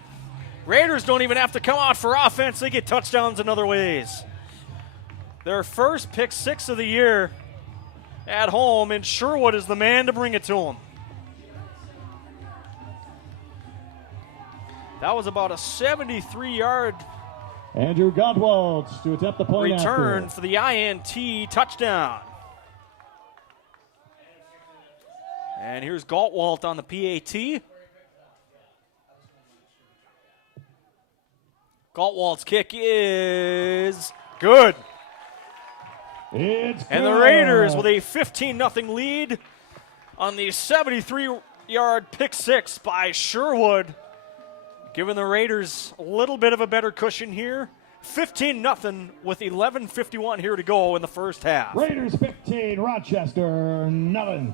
Raiders don't even have to come out for offense. They get touchdowns in other ways. Their first pick six of the year at home, and Sherwood is the man to bring it to them. That was about a 73-yard Andrew Godwaltz to attempt the point return after. for the INT touchdown. And here's Galtwalt on the PAT. Galtwalt's kick is good. It's and the Raiders with a 15-0 lead on the 73-yard pick six by Sherwood, giving the Raiders a little bit of a better cushion here. 15-0 with 11:51 here to go in the first half. Raiders 15, Rochester nothing.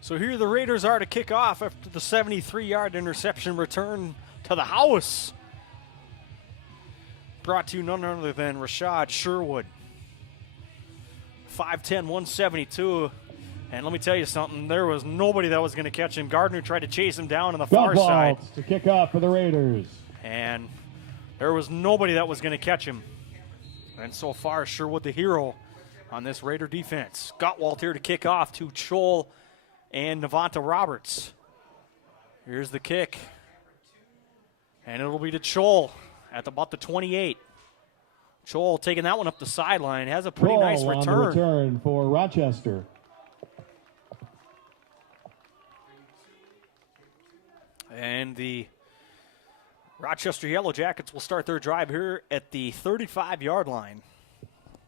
So here the Raiders are to kick off after the 73-yard interception return to the house. Brought to you none other than Rashad Sherwood. 5'10", 172. And let me tell you something, there was nobody that was going to catch him. Gardner tried to chase him down on the far side. To kick off for the Raiders. And there was nobody that was going to catch him. And so far, Sherwood the hero on this Raider defense. Gottwald here to kick off to Chol and Navanta Roberts. Here's the kick. And it'll be to Chol at about the 28. Chol taking that one up the sideline. Has a pretty nice return. On the return for Rochester. And the Rochester Yellow Jackets will start their drive here at the 35-yard line.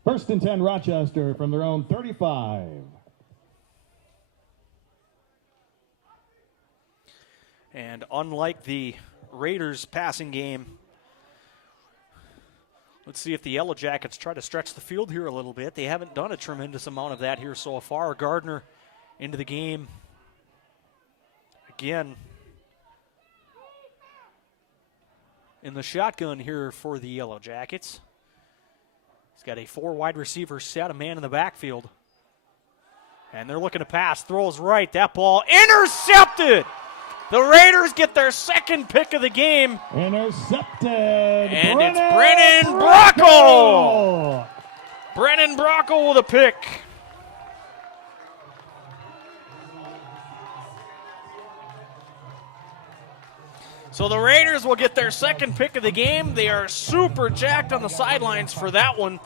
1st and 10 Rochester from their own 35. And unlike the Raiders passing game, Let's see if the Yellow Jackets try to stretch the field here a little bit. They haven't done a tremendous amount of that here so far. Gardner into the game again in the shotgun here for the Yellow Jackets. He's got a 4 wide receiver set, a man in the backfield. And they're looking to pass. Throws right. That ball intercepted. The Raiders get their second pick of the game. Intercepted. And it's Brennan Brocco. Brennan Brocco with a pick. So the Raiders will get their second pick of the game. They are super jacked on the sidelines for that one.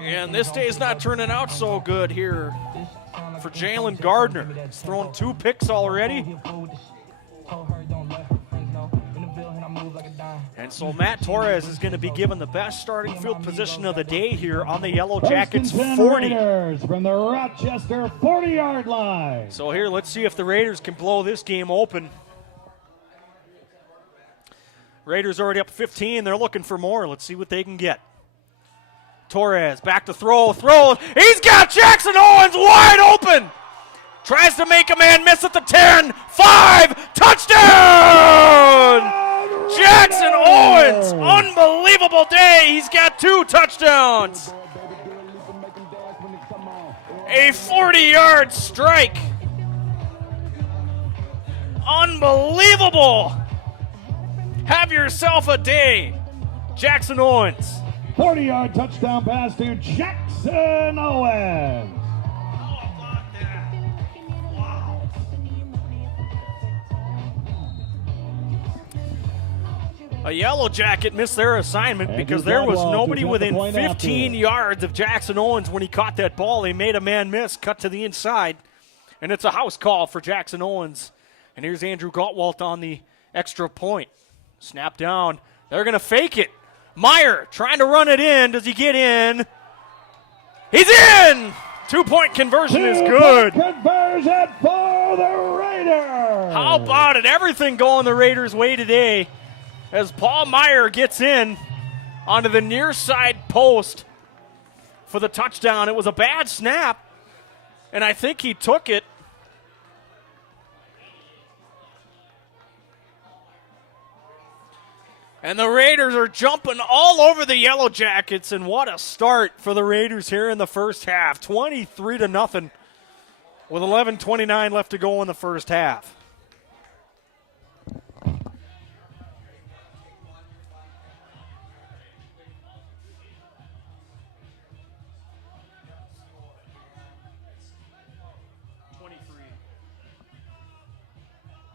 And this day is not turning out so good here for Jalen Gardner. He's thrown 2 picks already. And so Matt Torres is going to be given the best starting field position of the day here on the Yellow Jackets 40. Raiders from the Rochester 40-yard line. So here, let's see if the Raiders can blow this game open. Raiders already up 15. They're looking for more. Let's see what they can get. Torres back to throw. He's got Jackson Owens wide open. Tries to make a man miss at the 10. 5. Touchdown! Jackson Owens. Unbelievable day. He's got 2 touchdowns. A 40-yard strike. Unbelievable. Have yourself a day, Jackson Owens. 40-yard touchdown pass to Jackson Owens. How about that? Wow. A Yellow Jacket missed their assignment because there was nobody within 15 yards of Jackson Owens when he caught that ball. He made a man miss, cut to the inside, and it's a house call for Jackson Owens. And here's Andrew Gottwalt on the extra point. Snap down. They're going to fake it. Meyer trying to run it in. Does he get in? He's in! 2-point conversion is good. Conversion for the Raiders. How about it? Everything going the Raiders' way today as Paul Meyer gets in onto the near side post for the touchdown. It was a bad snap, and I think he took it. And the Raiders are jumping all over the Yellow Jackets, and what a start for the Raiders here in the first half. 23-0 with 11:29 left to go in the first half.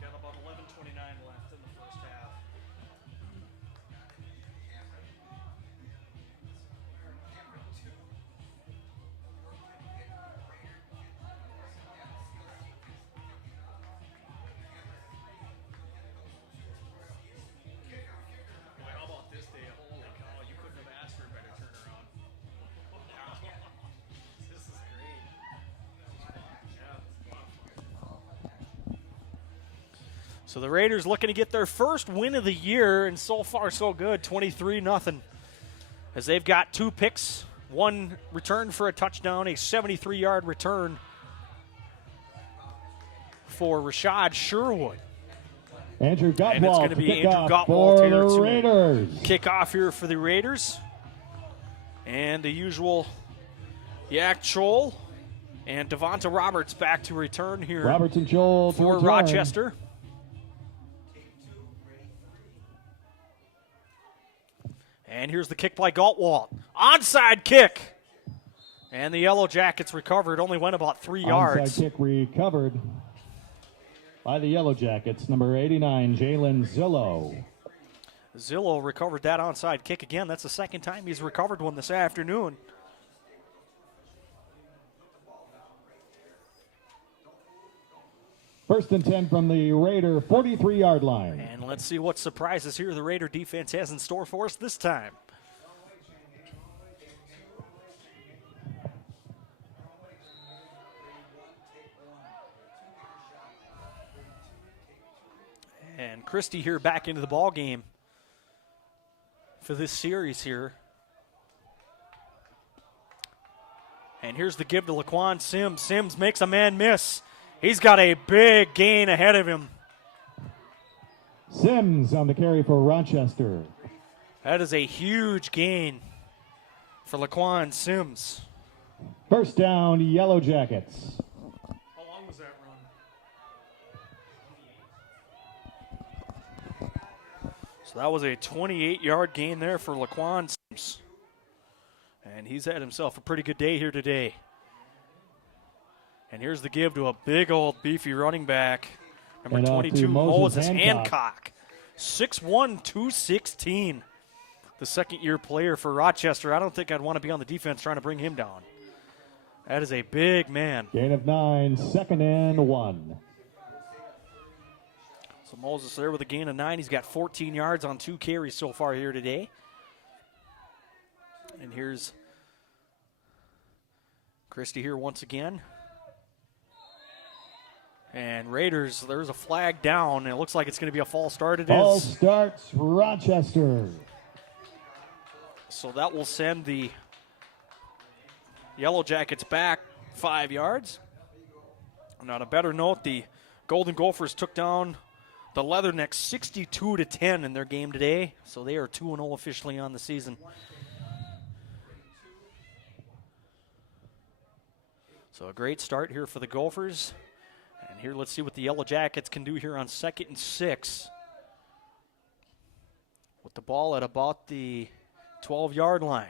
Got about 11:29 left in the first half. So the Raiders looking to get their first win of the year, and so far so good, 23-0. As they've got 2 picks, 1 return for a touchdown, a 73-yard return for Rashad Sherwood. Andrew Gottwalt, and it's going to be Andrew Gottwalt here to kick off here for the Raiders. And the usual Yak Chol and Devonta Roberts back to return here Roberts and Chol for Rochester. And here's the kick by Gottwalt. Onside kick. And the Yellow Jackets recovered. Only went about 3 yards. Onside kick recovered by the Yellow Jackets. Number 89, Jalen Zillow. Zillow recovered that onside kick again. That's the second time he's recovered one this afternoon. First and 10 from the Raider 43-yard line. And let's see what surprises here the Raider defense has in store for us this time. And Christie here back into the ball game for this series here. And here's the give to Laquan Sims. Sims makes a man miss. He's got a big gain ahead of him. Sims on the carry for Rochester. That is a huge gain for Laquan Sims. First down, Yellow Jackets. How long was that run? So that was a 28-yard gain there for Laquan Sims. And he's had himself a pretty good day here today. And here's the give to a big old beefy running back. Number 22, Moses Hancock. 6'1", 216. The second-year player for Rochester. I don't think I'd want to be on the defense trying to bring him down. That is a big man. Gain of 9, 2nd and 1. So Moses there with a gain of 9. He's got 14 yards on 2 carries so far here today. And here's Christie here once again. And Raiders, there's a flag down. It looks like it's going to be a false start. It Ball is. starts Rochester. So that will send the Yellow Jackets back 5 yards. And on a better note, the Golden Gophers took down the Leathernecks 62-10 in their game today. So they are 2-0 officially on the season. So a great start here for the Gophers. And here, let's see what the Yellow Jackets can do here on 2nd and 6. With the ball at about the 12-yard line.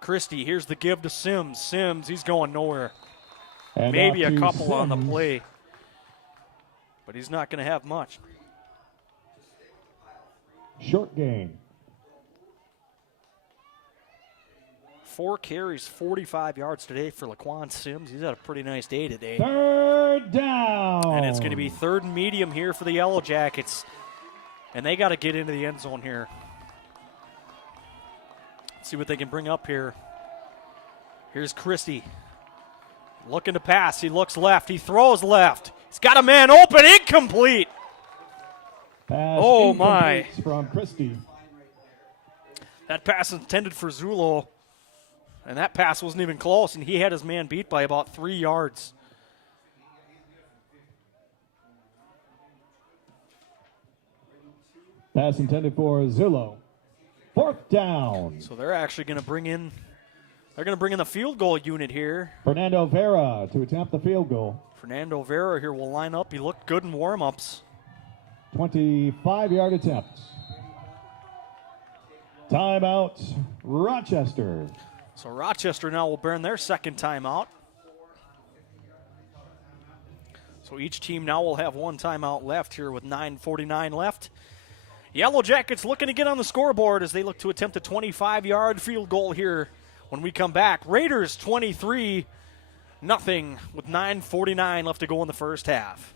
Christie, here's the give to Sims. Sims, he's going nowhere. And maybe a off to couple on the Sims. play. But he's not going to have much. Short gain. 4 carries, 45 yards today for Laquan Sims. He's had a pretty nice day today. 3rd down. And it's going to be 3rd and medium here for the Yellow Jackets. And they got to get into the end zone here. Let's see what they can bring up here. Here's Christie. Looking to pass. He looks left. He throws left. He's got a man open. Incomplete. Pass Oh, my. incomplete from Christie. That pass is intended for Zulo. And that pass wasn't even close, and he had his man beat by about 3 yards. Pass intended for Zulo. 4th down. So they're actually going to bring in the field goal unit here. Fernando Vera to attempt the field goal. Fernando Vera here will line up. He looked good in warm-ups. 25-yard attempt. Timeout, Rochester. So Rochester now will burn their 2nd timeout. So each team now will have 1 timeout left here with 9:49 left. Yellow Jackets looking to get on the scoreboard as they look to attempt a 25-yard field goal here when we come back. Raiders 23-0 with 9:49 left to go in the first half.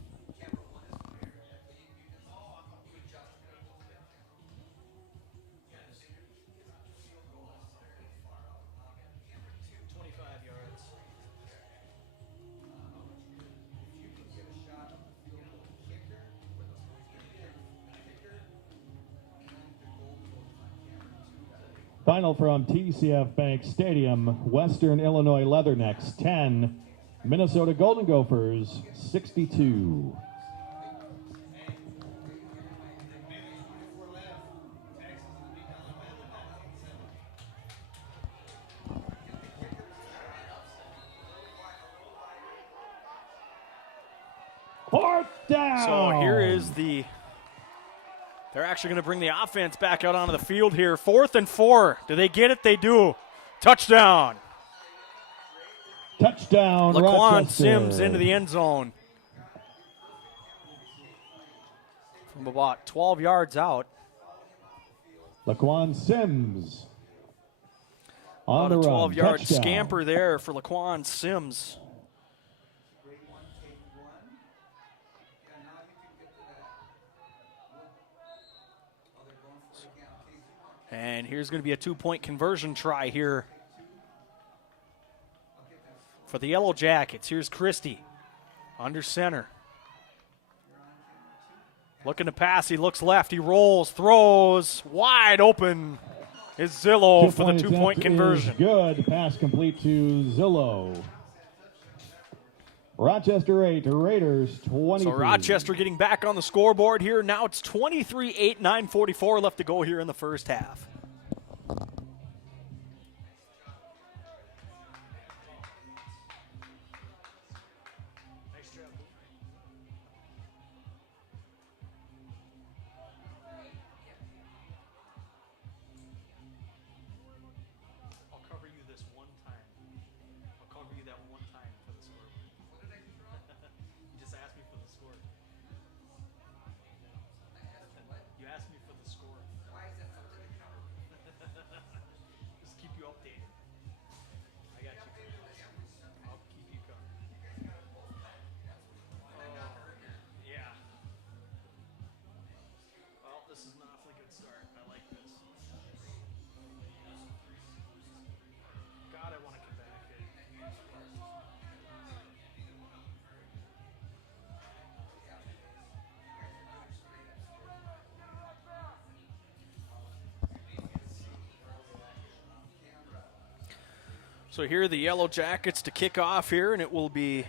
Final from TCF Bank Stadium, Western Illinois Leathernecks 10, Minnesota Golden Gophers 62. Fourth down. So here is they're actually going to bring the offense back out onto the field here. 4th and 4. Do they get it? They do. Touchdown. Touchdown, Laquan Rochester. Sims into the end zone. From about 12 yards out. Laquan Sims on About the a run. 12-yard Touchdown. scamper there for Laquan Sims. And here's going to be a 2-point conversion try here for the Yellow Jackets. Here's Christie under center. Looking to pass. He looks left. He rolls, throws, wide open. is Zillow for the 2-point two-point attempt conversion. is good. Pass complete to Zillow. Rochester 8, Raiders 23. So Rochester getting back on the scoreboard here. Now it's 23-8, 9:44 left to go here in the first half. So here are the Yellow Jackets to kick off here, and it will be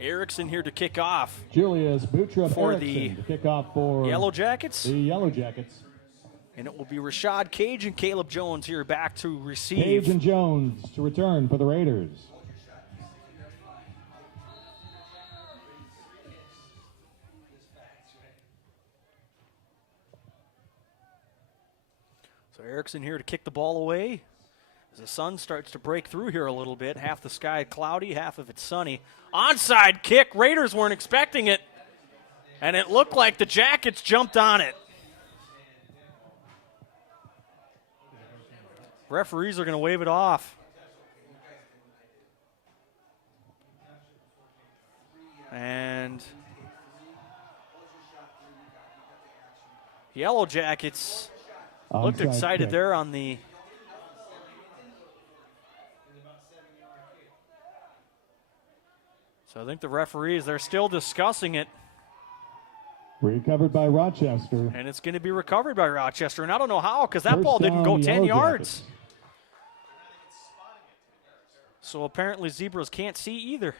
Erickson here to kick off. Julius Boutrup for Erickson the to kick off for Yellow Jackets. the Yellow Jackets. And it will be Rashad Cage and Caleb Jones here back to receive. Cage and Jones to return for the Raiders. So Erickson here to kick the ball away. As the sun starts to break through here a little bit, half the sky cloudy, half of it sunny. Onside kick, Raiders weren't expecting it, and it looked like the Jackets jumped on it. Referees are going to wave it off. And Yellow Jackets looked Onside excited kick. there on the... So I think the referees, they're still discussing it, Recovered by Rochester. and it's going to be recovered by Rochester. And I don't know how, because that First ball didn't go down, 10 Yellow yards. Jackets. So apparently zebras can't see either.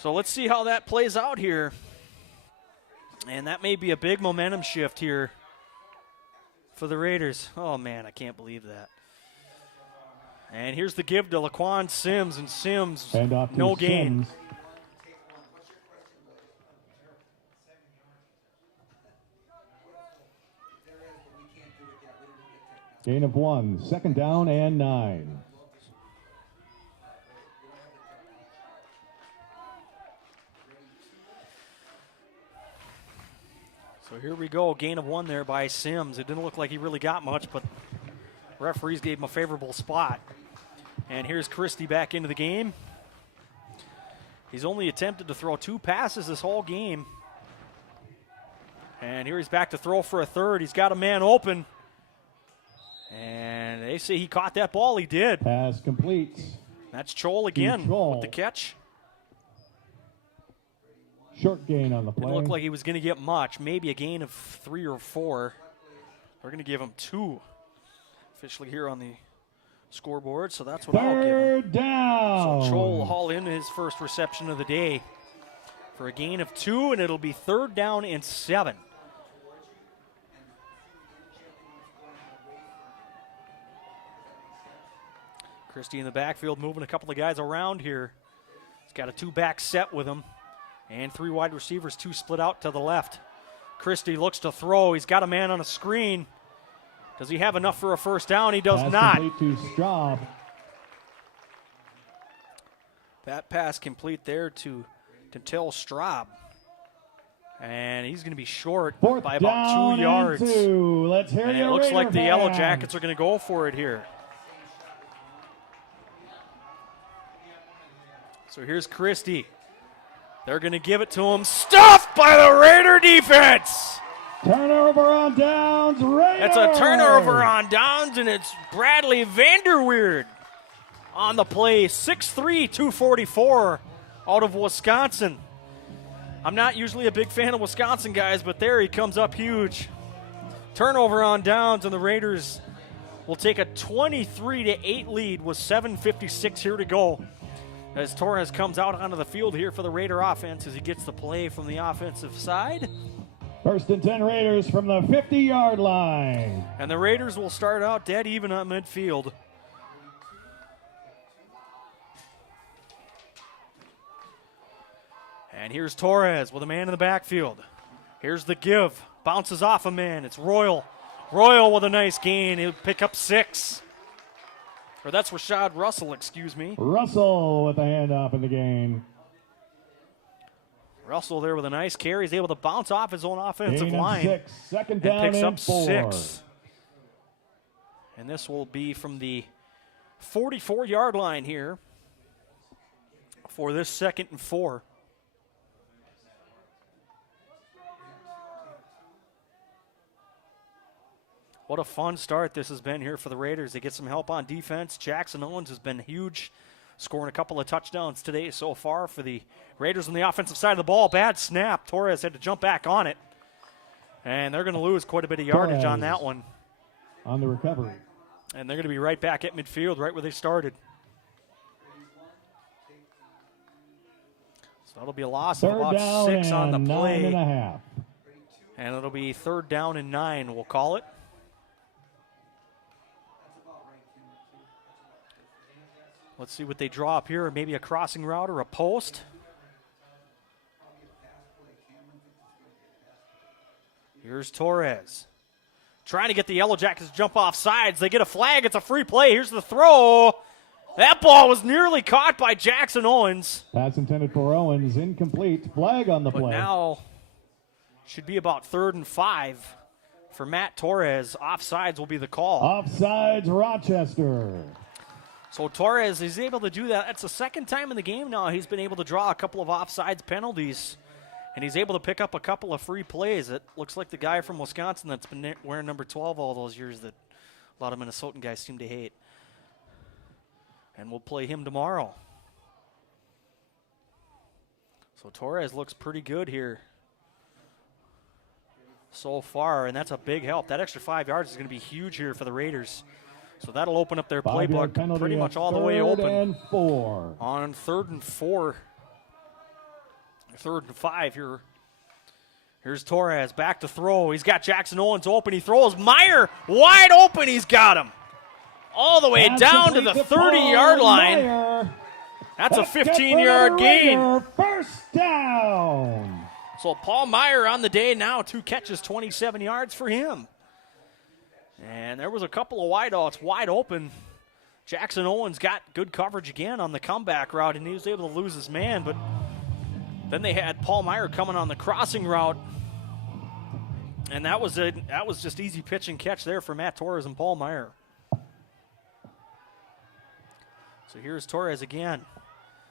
So let's see how that plays out here. And that may be a big momentum shift here for the Raiders. Oh, man, I can't believe that. And here's the give to Laquan Sims, and Sims, Hand off to no gain. Sims. Gain of 1, second down and 9. So here we go, gain of 1 there by Sims. It didn't look like he really got much, but referees gave him a favorable spot. And here's Christie back into the game. He's only attempted to throw 2 passes this whole game. And here he's back to throw for a third. He's got a man open. And they say he caught that ball. He did. Pass complete. That's Chol again Chol. with the catch. Short gain on the play. Didn't look like he was going to get much. Maybe a gain of 3 or 4. They're going to give him 2 officially here on the scoreboard, so that's what I'll give him. Third down. So Chol will haul in his first reception of the day for a gain of 2, and it'll be 3rd down and 7. Christie in the backfield moving a couple of guys around here. He's got a 2-back set with him. And 3 wide receivers, 2 split out to the left. Christie looks to throw. He's got a man on a screen. Does he have enough for a first down? He does Pass not. complete to Straub. That pass complete there to Till Straub. And he's going to be short Fourth by about down 2 yards. and 2. Let's hear And it your looks Raider like the Yellow fans. Jackets are going to go for it here. So here's Christie. They're going to give it to him. Stuffed by the Raider defense. Turnover on downs, Raiders. That's a turnover on downs, and it's Bradley Vanderweerd on the play. 6'3", 244 out of Wisconsin. I'm not usually a big fan of Wisconsin guys, but there he comes up huge. Turnover on downs, and the Raiders will take a 23-8 lead with 7:56 here to go. As Torres comes out onto the field here for the Raider offense as he gets the play from the offensive side. 1st and 10 Raiders from the 50-yard line. And the Raiders will start out dead even at midfield. And here's Torres with a man in the backfield. Here's the give. Bounces off a man. It's Royal. Royal with a nice gain. He'll pick up 6. Or that's Rashad Russell, excuse me. Russell with a handoff in the game. Russell there with a nice carry. He's able to bounce off his own offensive line. 6. Second down and picks and up 4. 6. And this will be from the 44-yard line here for this 2nd and 4. What a fun start this has been here for the Raiders. They get some help on defense. Jackson Owens has been huge, scoring a couple of touchdowns today so far for the Raiders on the offensive side of the ball. Bad snap. Torres had to jump back on it. And they're going to lose quite a bit of yardage on that one. On the recovery. And they're going to be right back at midfield, right where they started. So that'll be a loss of about 6 on the play. 9.5. And it'll be 3rd down and 9, we'll call it. Let's see what they draw up here. Maybe a crossing route or a post. Here's Torres. Trying to get the Yellow Jackets to jump off sides. They get a flag. It's a free play. Here's the throw. That ball was nearly caught by Jackson Owens. Pass intended for Owens. Incomplete. Flag on the play. But now should be about 3rd and 5 for Matt Torres. Offsides will be the call. Offsides, Rochester. So Torres is able to do that. That's the 2nd time in the game now he's been able to draw a couple of offsides penalties. And he's able to pick up a couple of free plays. It looks like the guy from Wisconsin that's been wearing number 12 all those years that a lot of Minnesotan guys seem to hate. And we'll play him tomorrow. So Torres looks pretty good here so far, and that's a big help. That extra 5 yards is going to be huge here for the Raiders. So that'll open up their playbook pretty much all the way open. 3rd and 4. On 3rd and 4. 3rd and 5 here. Here's Torres back to throw. He's got Jackson Owens open. He throws. Meyer wide open. He's got him. All the way down to the 30-yard line. Meyer. That's a 15-yard gain. First down. So Paul Meyer on the day now. 2 catches, 27 yards for him. And there was a couple of wideouts wide open. Jackson Owens got good coverage again on the comeback route, and he was able to lose his man. But then they had Paul Meyer coming on the crossing route. And that was just easy pitch and catch there for Matt Torres and Paul Meyer. So here's Torres again.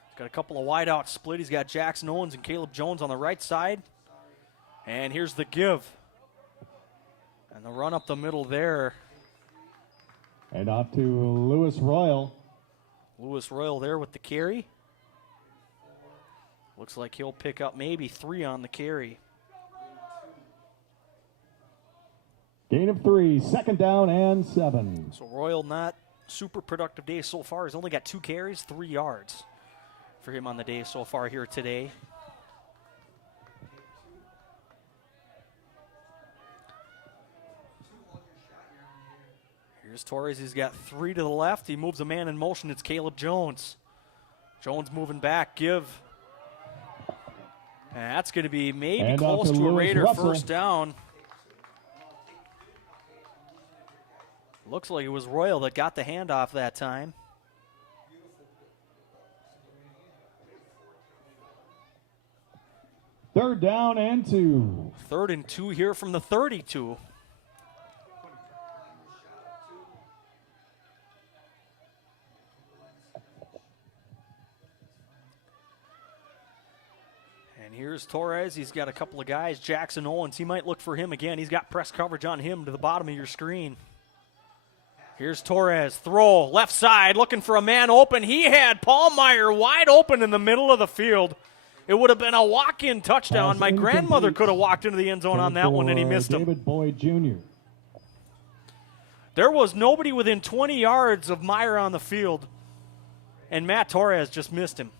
He's got a couple of wideouts split. He's got Jackson Owens and Caleb Jones on the right side. And here's the give. And the run up the middle there. And off to Lewis Royal. Lewis Royal there with the carry. Looks like he'll pick up maybe 3 on the carry. Gain of 3, 2nd down and 7. So Royal not super productive day so far. He's only got 2 carries, 3 yards for him on the day so far here today. Here's Torres. He's got 3 to the left. He moves a man in motion. It's Caleb Jones. Jones moving back. Give. And that's going to be maybe and close to a Raider Russell. first down. Looks like it was Royal that got the handoff that time. Third down and 2. 3rd and 2 here from the 32. And here's Torres. He's got a couple of guys. Jackson Owens. He might look for him again. He's got press coverage on him to the bottom of your screen. Here's Torres. Throw. Left side. Looking for a man open. He had Paul Meyer wide open in the middle of the field. It would have been a walk-in touchdown. Pass My grandmother incomplete. could have walked into the end zone on that one, and he missed him. David Boyd Jr. There was nobody within 20 yards of Meyer on the field, and Matt Torres just missed him.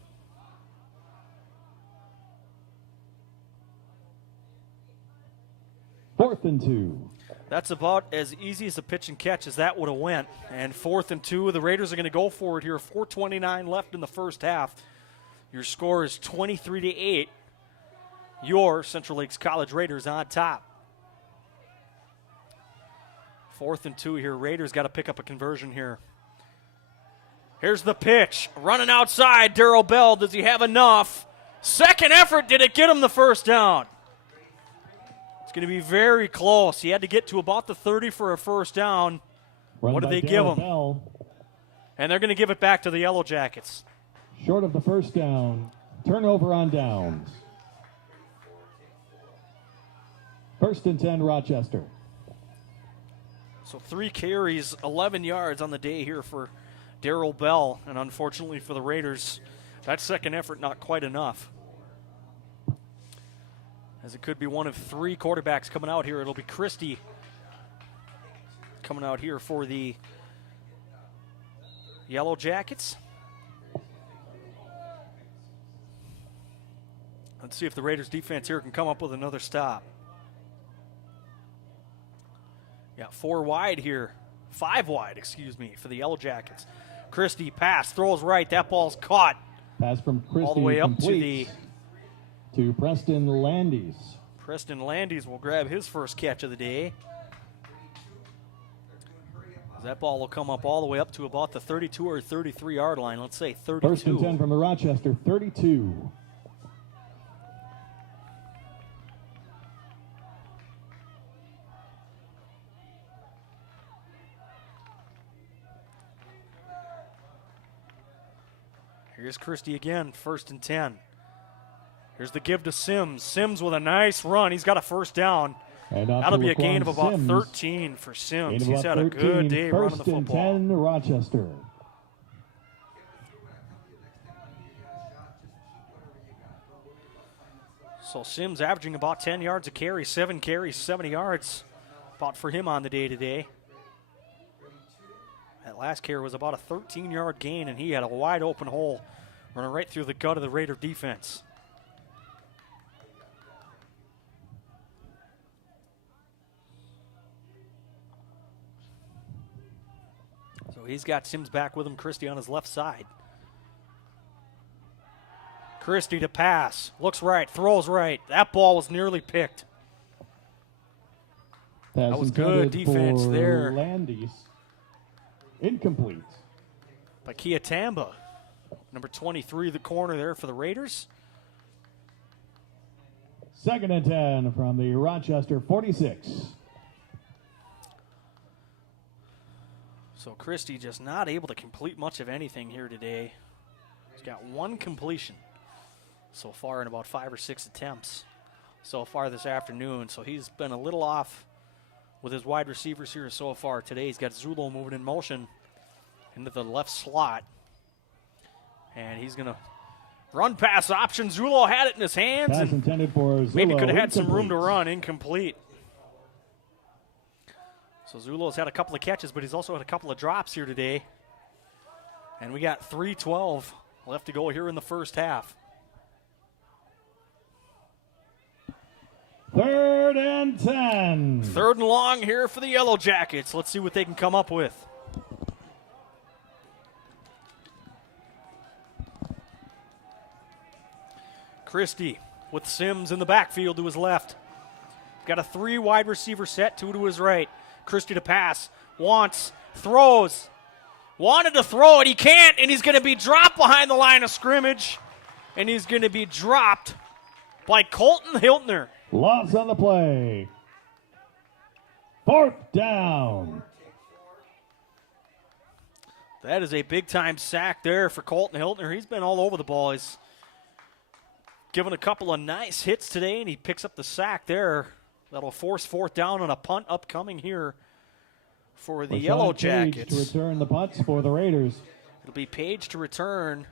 Fourth and 2. That's about as easy as a pitch and catch as that would have went. And 4th and 2, the Raiders are going to go for it here. 4:29 left in the first half. Your score is 23-8. Your Central Lakes College Raiders on top. 4th and 2 here. Raiders got to pick up a conversion here. Here's the pitch. Running outside, Darrell Bell. Does he have enough? Second effort. Did it get him the first down? It's going to be very close. He had to get to about the 30 for a first down. What do they give him? Bell. And they're going to give it back to the Yellow Jackets. Short of the first down. Turnover on downs. 1st and 10, Rochester. So 3 carries, 11 yards on the day here for Darrell Bell. And unfortunately for the Raiders, that second effort not quite enough. As it could be one of 3 quarterbacks coming out here. It'll be Christie coming out here for the Yellow Jackets. Let's see if the Raiders defense here can come up with another stop. Yeah, 4 wide here. 5 wide, excuse me, for the Yellow Jackets. Christie pass, throws right. That ball's caught. Pass from Christie all the way up to Preston Landis. Preston Landis will grab his first catch of the day. That ball will come up all the way up to about the 32 or 33 yard line. Let's say 32. 1st and 10 from the Rochester 32. Here's Christie again, 1st and 10. Here's the give to Sims. Sims with a nice run. He's got a first down. That'll be a gain of about 13 for Sims. He's had a good day running the football. 1st and 10, Rochester. So Sims averaging about 10 yards a carry, 7 carries, 70 yards. About for him on the day today. That last carry was about a 13-yard gain, and he had a wide open hole running right through the gut of the Raider defense. So he's got Sims back with him, Christie on his left side. Christie to pass, looks right, throws right. That ball was nearly picked. That was good defense there. Landis. Incomplete. By Kia Tamba. Number 23, the corner there for the Raiders. 2nd and 10 from the Rochester 46. So Christie just not able to complete much of anything here today. He's got 1 completion so far in about 5 or 6 attempts so far this afternoon. So he's been a little off with his wide receivers here so far today. He's got Zulo moving in motion into the left slot. And he's going to run pass option. Zulo had it in his hands. Pass and intended for Zulo. maybe could have had some room to run. Incomplete. So Zulo's had a couple of catches, but he's also had a couple of drops here today. And we got 3:12 left to go here in the first half. 3rd and 10. 3rd and long here for the Yellow Jackets. Let's see what they can come up with. Christie with Sims in the backfield to his left. Got a 3 wide receiver set, 2 to his right. Christie to pass, wants, throws. Wanted to throw it, he can't, and he's going to be dropped behind the line of scrimmage. And he's going to be dropped by Colton Hiltner. Loss on the play. 4th down. That is a big-time sack there for Colton Hiltner. He's been all over the ball. He's given a couple of nice hits today, and he picks up the sack there. That'll force 4th down on a punt upcoming here for the Yellow Jackets. To return the punts for the Raiders. It'll be Page to return,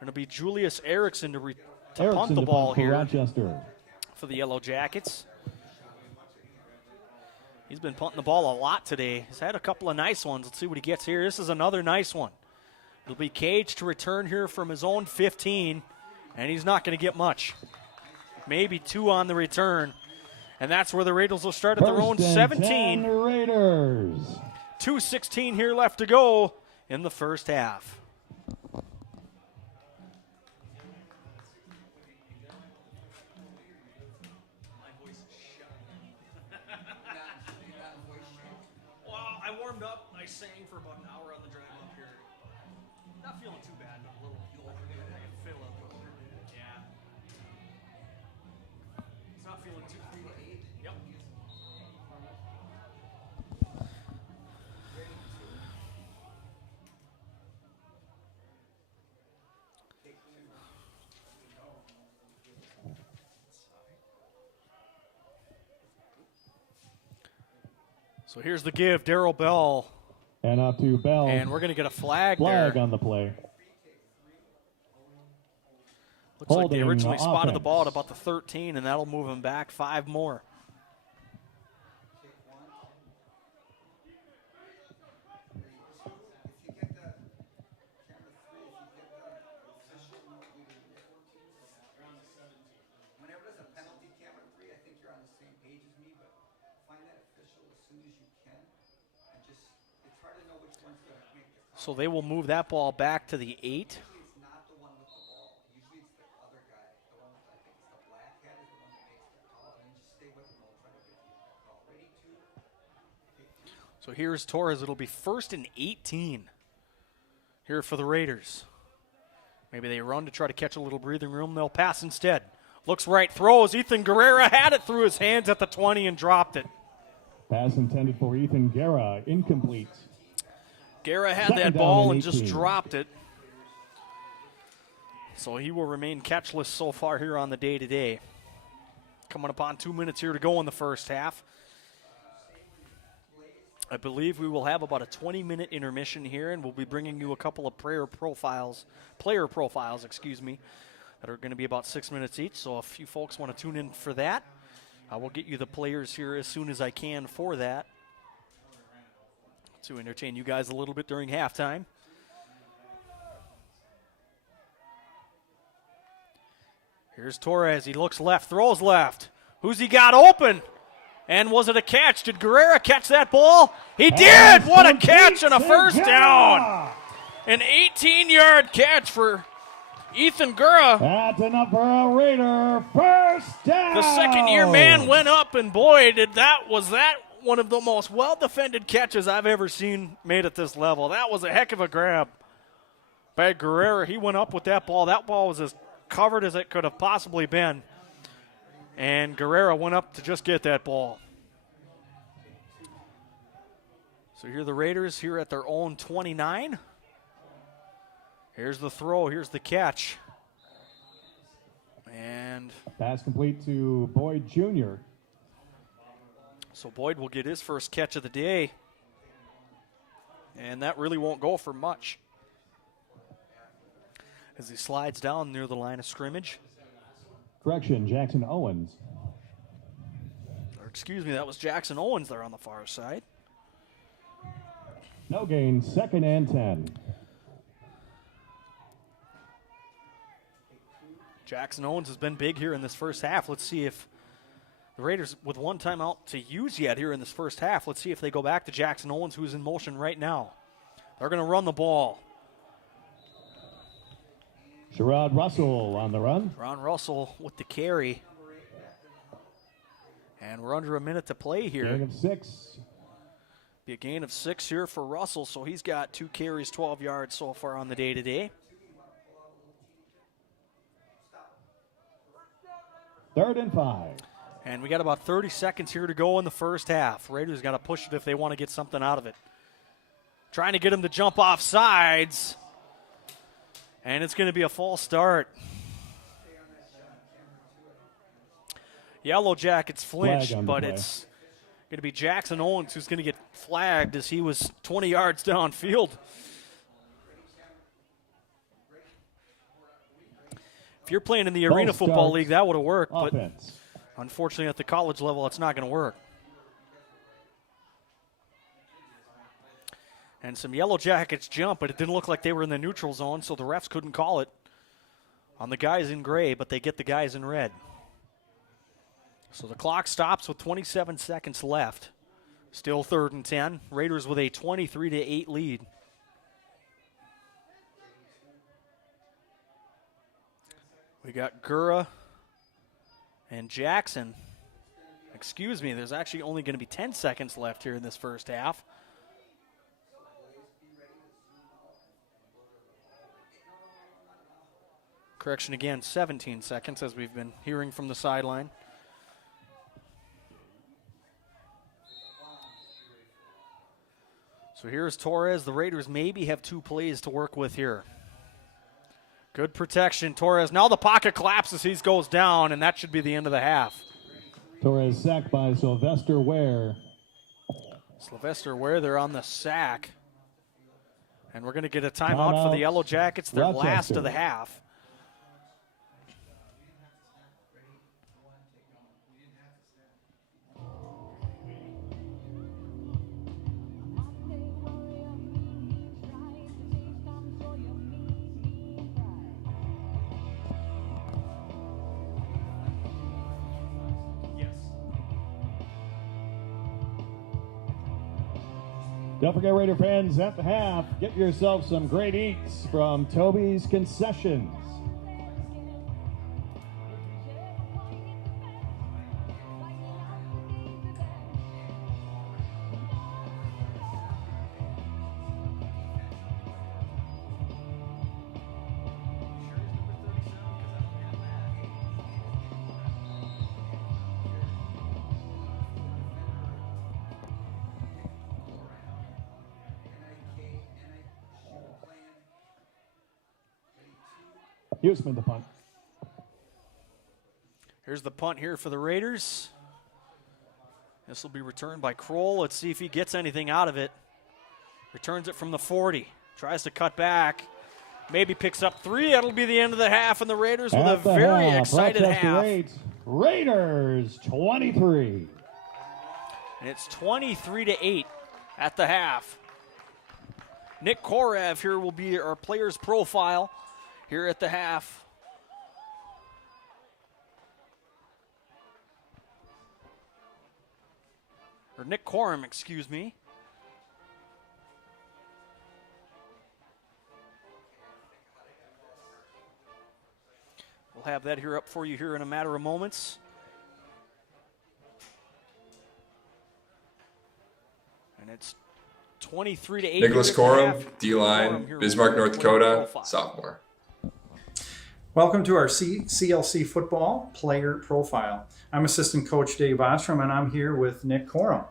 and it'll be Julius Erickson to to punt the ball for here Rochester. for the Yellow Jackets. He's been punting the ball a lot today. He's had a couple of nice ones. Let's see what he gets here. This is another nice one. It'll be Cage to return here from his own 15, and he's not going to get much. Maybe 2 on the return, and that's where the Raiders will start at their own 17. 10 Raiders. 2:16 here left to go in the first half. Well, I warmed up. I sang for about an hour on the drive up here. Not feeling too bad, but a little. I can feel it. Yeah. It's not feeling too. Yep. So here's the give, Darryl Bell. And up to Bell. And we're going to get a flag Flag there. on the play. Looks like they Holding originally spotted the offense. ball at about the 13, and that'll move him back 5 more. Whenever there's a penalty camera 3, I think you're on the same page as me, but find that official as soon as you can. And just, it's hard to know which one's going to make the call. So they will move that ball back to the 8. Usually it's not the one with the ball. Usually it's the other guy. The one with, I think it's the black hat is the one that makes the call. And then just stay with him. They'll try to get you that call. Ready to? So here's Torres. It'll be 1st and 18 here for the Raiders. Maybe they run to try to catch a little breathing room. They'll pass instead. Looks right, throws. Ethan Guerrera had it through his hands at the 20 and dropped it. Pass intended for Ethan Guerra, incomplete. Guerra had Second that down ball and and just 18. dropped it. So he will remain catchless so far here on the day-to-day. Coming up on 2 minutes here to go in the first half. I believe we will have about a 20-minute intermission here, and we'll be bringing you a couple of player profiles, that are going to be about 6 minutes each. So if you folks want to tune in for that, I will get you the players here as soon as I can for that, to entertain you guys a little bit during halftime. Here's Torres. He looks left, throws left. Who's he got open? And was it a catch? Did Guerrera catch that ball? He did! What a catch and a first down! An 18-yard catch for Ethan Guerra. That's enough for a Raider. First down. The second-year man went up, and boy, was that one of the most well-defended catches I've ever seen made at this level. That was a heck of a grab by Guerrera. He went up with that ball. That ball was as covered as it could have possibly been. And Guerrera went up to just get that ball. So here are the Raiders here at their own 29. Here's the throw. Here's the catch. And pass complete to Boyd Jr. So Boyd will get his first catch of the day. And that really won't go for much as he slides down near the line of scrimmage. Correction, Jackson Owens. Or excuse me, that was Jackson Owens there on the far side. No gain, 2nd and 10. Jackson Owens has been big here in this first half. Let's see if the Raiders, with one timeout to use yet here in this first half, let's see if they go back to Jackson Owens, who's in motion right now. They're going to run the ball. Sherrod Russell on the run. Ron Russell with the carry. And we're under a minute to play here. Gain of 6. Be a gain of 6 here for Russell, so he's got 2 carries, 12 yards so far on the day today. 3rd and 5. And we got about 30 seconds here to go in the first half. Raiders got to push it if they want to get something out of it. Trying to get him to jump off sides. And it's going to be a false start. Yellow Jackets flinched, but it's going to be Jackson Owens who's going to get flagged as he was 20 yards downfield. If you're playing in the Arena Football League, that would have worked. Offense. But unfortunately, at the college level, it's not going to work. And some Yellow Jackets jump, but it didn't look like they were in the neutral zone, so the refs couldn't call it on the guys in gray, but they get the guys in red. So the clock stops with 27 seconds left. Still 3rd and 10. Raiders with a 23-8 lead. We got Gura and Jackson. Excuse me, there's actually only going to be 10 seconds left here in this first half. Correction again, 17 seconds as we've been hearing from the sideline. So here's Torres. The Raiders maybe have 2 plays to work with here. Good protection, Torres. Now the pocket collapses. He goes down, and that should be the end of the half. Torres sacked by Sylvester Ware. Sylvester Ware, they're on the sack. And we're going to get a timeout for the Yellow Jackets, their last of the half. Don't forget, Raider fans, at the half, get yourself some great eats from Toby's Concessions. Huseman, the punt. Here's the punt here for the Raiders. This will be returned by Kroll. Let's see if he gets anything out of it. Returns it from the 40. Tries to cut back. Maybe picks up 3. That'll be the end of the half, and the Raiders with a very excited half. Raiders 23. And it's 23-8 at the half. Nick Korev here will be our player's profile here at the half. Or Nick Corum, excuse me. We'll have that here up for you here in a matter of moments. And it's 23-8. Nicholas Corum, D-line, Bismarck, North Dakota, sophomore. Welcome to our CLC Football Player Profile. I'm assistant coach Dave Ostrom, and I'm here with Nick Corum.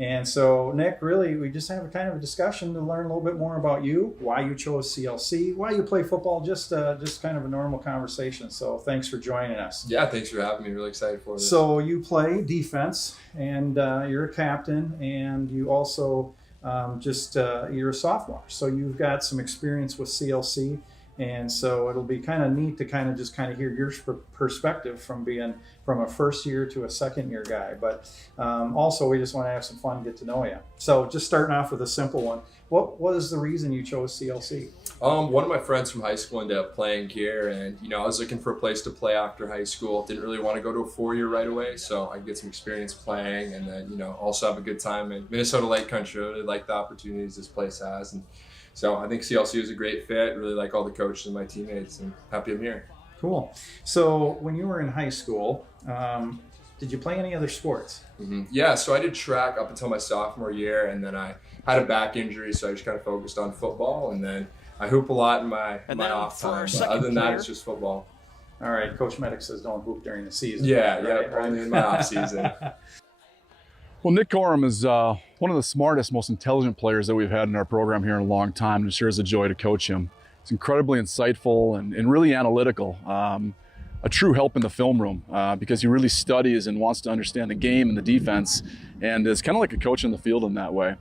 And so, Nick, really, we just have a kind of a discussion to learn a little bit more about you, why you chose CLC, why you play football, just kind of a normal conversation. So thanks for joining us. Yeah, thanks for having me. Really excited for this. So you play defense, and you're a captain, and you also you're a sophomore. So you've got some experience with CLC. And so it'll be kind of neat to kind of hear your perspective from being from a first year to a second year guy. But also we just want to have some fun and get to know you. So just starting off with a simple one. What was the reason you chose CLC? One of my friends from high school ended up playing here, and I was looking for a place to play after high school. Didn't really want to go to a 4-year right away, so I could get some experience playing, and then also have a good time in Minnesota Lake Country. I really like the opportunities this place has, and so I think CLC was a great fit. Really like all the coaches and my teammates, and happy I'm here. Cool. So when you were in high school, did you play any other sports? Mm-hmm. Yeah, so I did track up until my sophomore year, and then I had a back injury, so I just kind of focused on football, and then I hoop a lot in my off time. But other than that, it's just football. All right, Coach Medic says don't hoop during the season. Yeah, only in my off season. Well, Nick Corum is one of the smartest, most intelligent players that we've had in our program here in a long time, and it sure is a joy to coach him. He's incredibly insightful and really analytical, a true help in the film room because he really studies and wants to understand the game and the defense, and is kind of like a coach in the field in that way.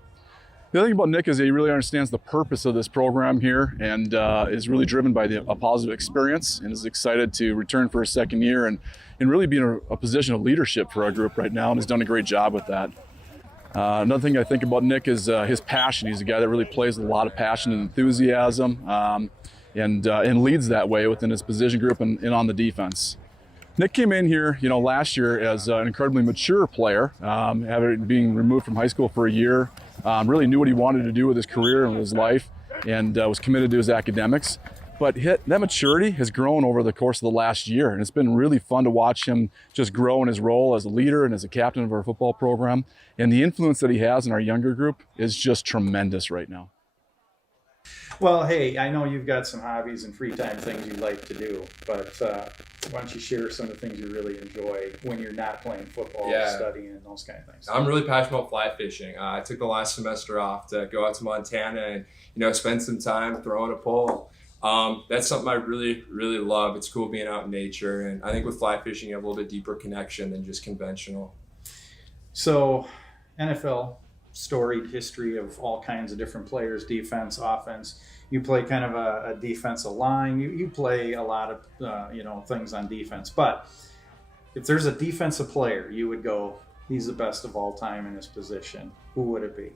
The other thing about Nick is he really understands the purpose of this program here and is really driven by a positive experience and is excited to return for a second year and really be in a position of leadership for our group right now and has done a great job with that. Another thing I think about Nick is his passion. He's a guy that really plays with a lot of passion and enthusiasm and leads that way within his position group and on the defense. Nick came in here, last year as an incredibly mature player, having being removed from high school for a year, really knew what he wanted to do with his career and with his life, and was committed to his academics. But that maturity has grown over the course of the last year, and it's been really fun to watch him just grow in his role as a leader and as a captain of our football program. And the influence that he has in our younger group is just tremendous right now. Well, hey, I know you've got some hobbies and free time things you like to do, but why don't you share some of the things you really enjoy when you're not playing football, studying, and those kind of things? I'm really passionate about fly fishing. I took the last semester off to go out to Montana and spend some time throwing a pole. That's something I really, really love. It's cool being out in nature, and I think with fly fishing you have a little bit deeper connection than just conventional. So, NFL, storied history of all kinds of different players, defense, offense. You play kind of a defensive line. You play a lot of things on defense. But if there's a defensive player, you would go, he's the best of all time in his position. Who would it be?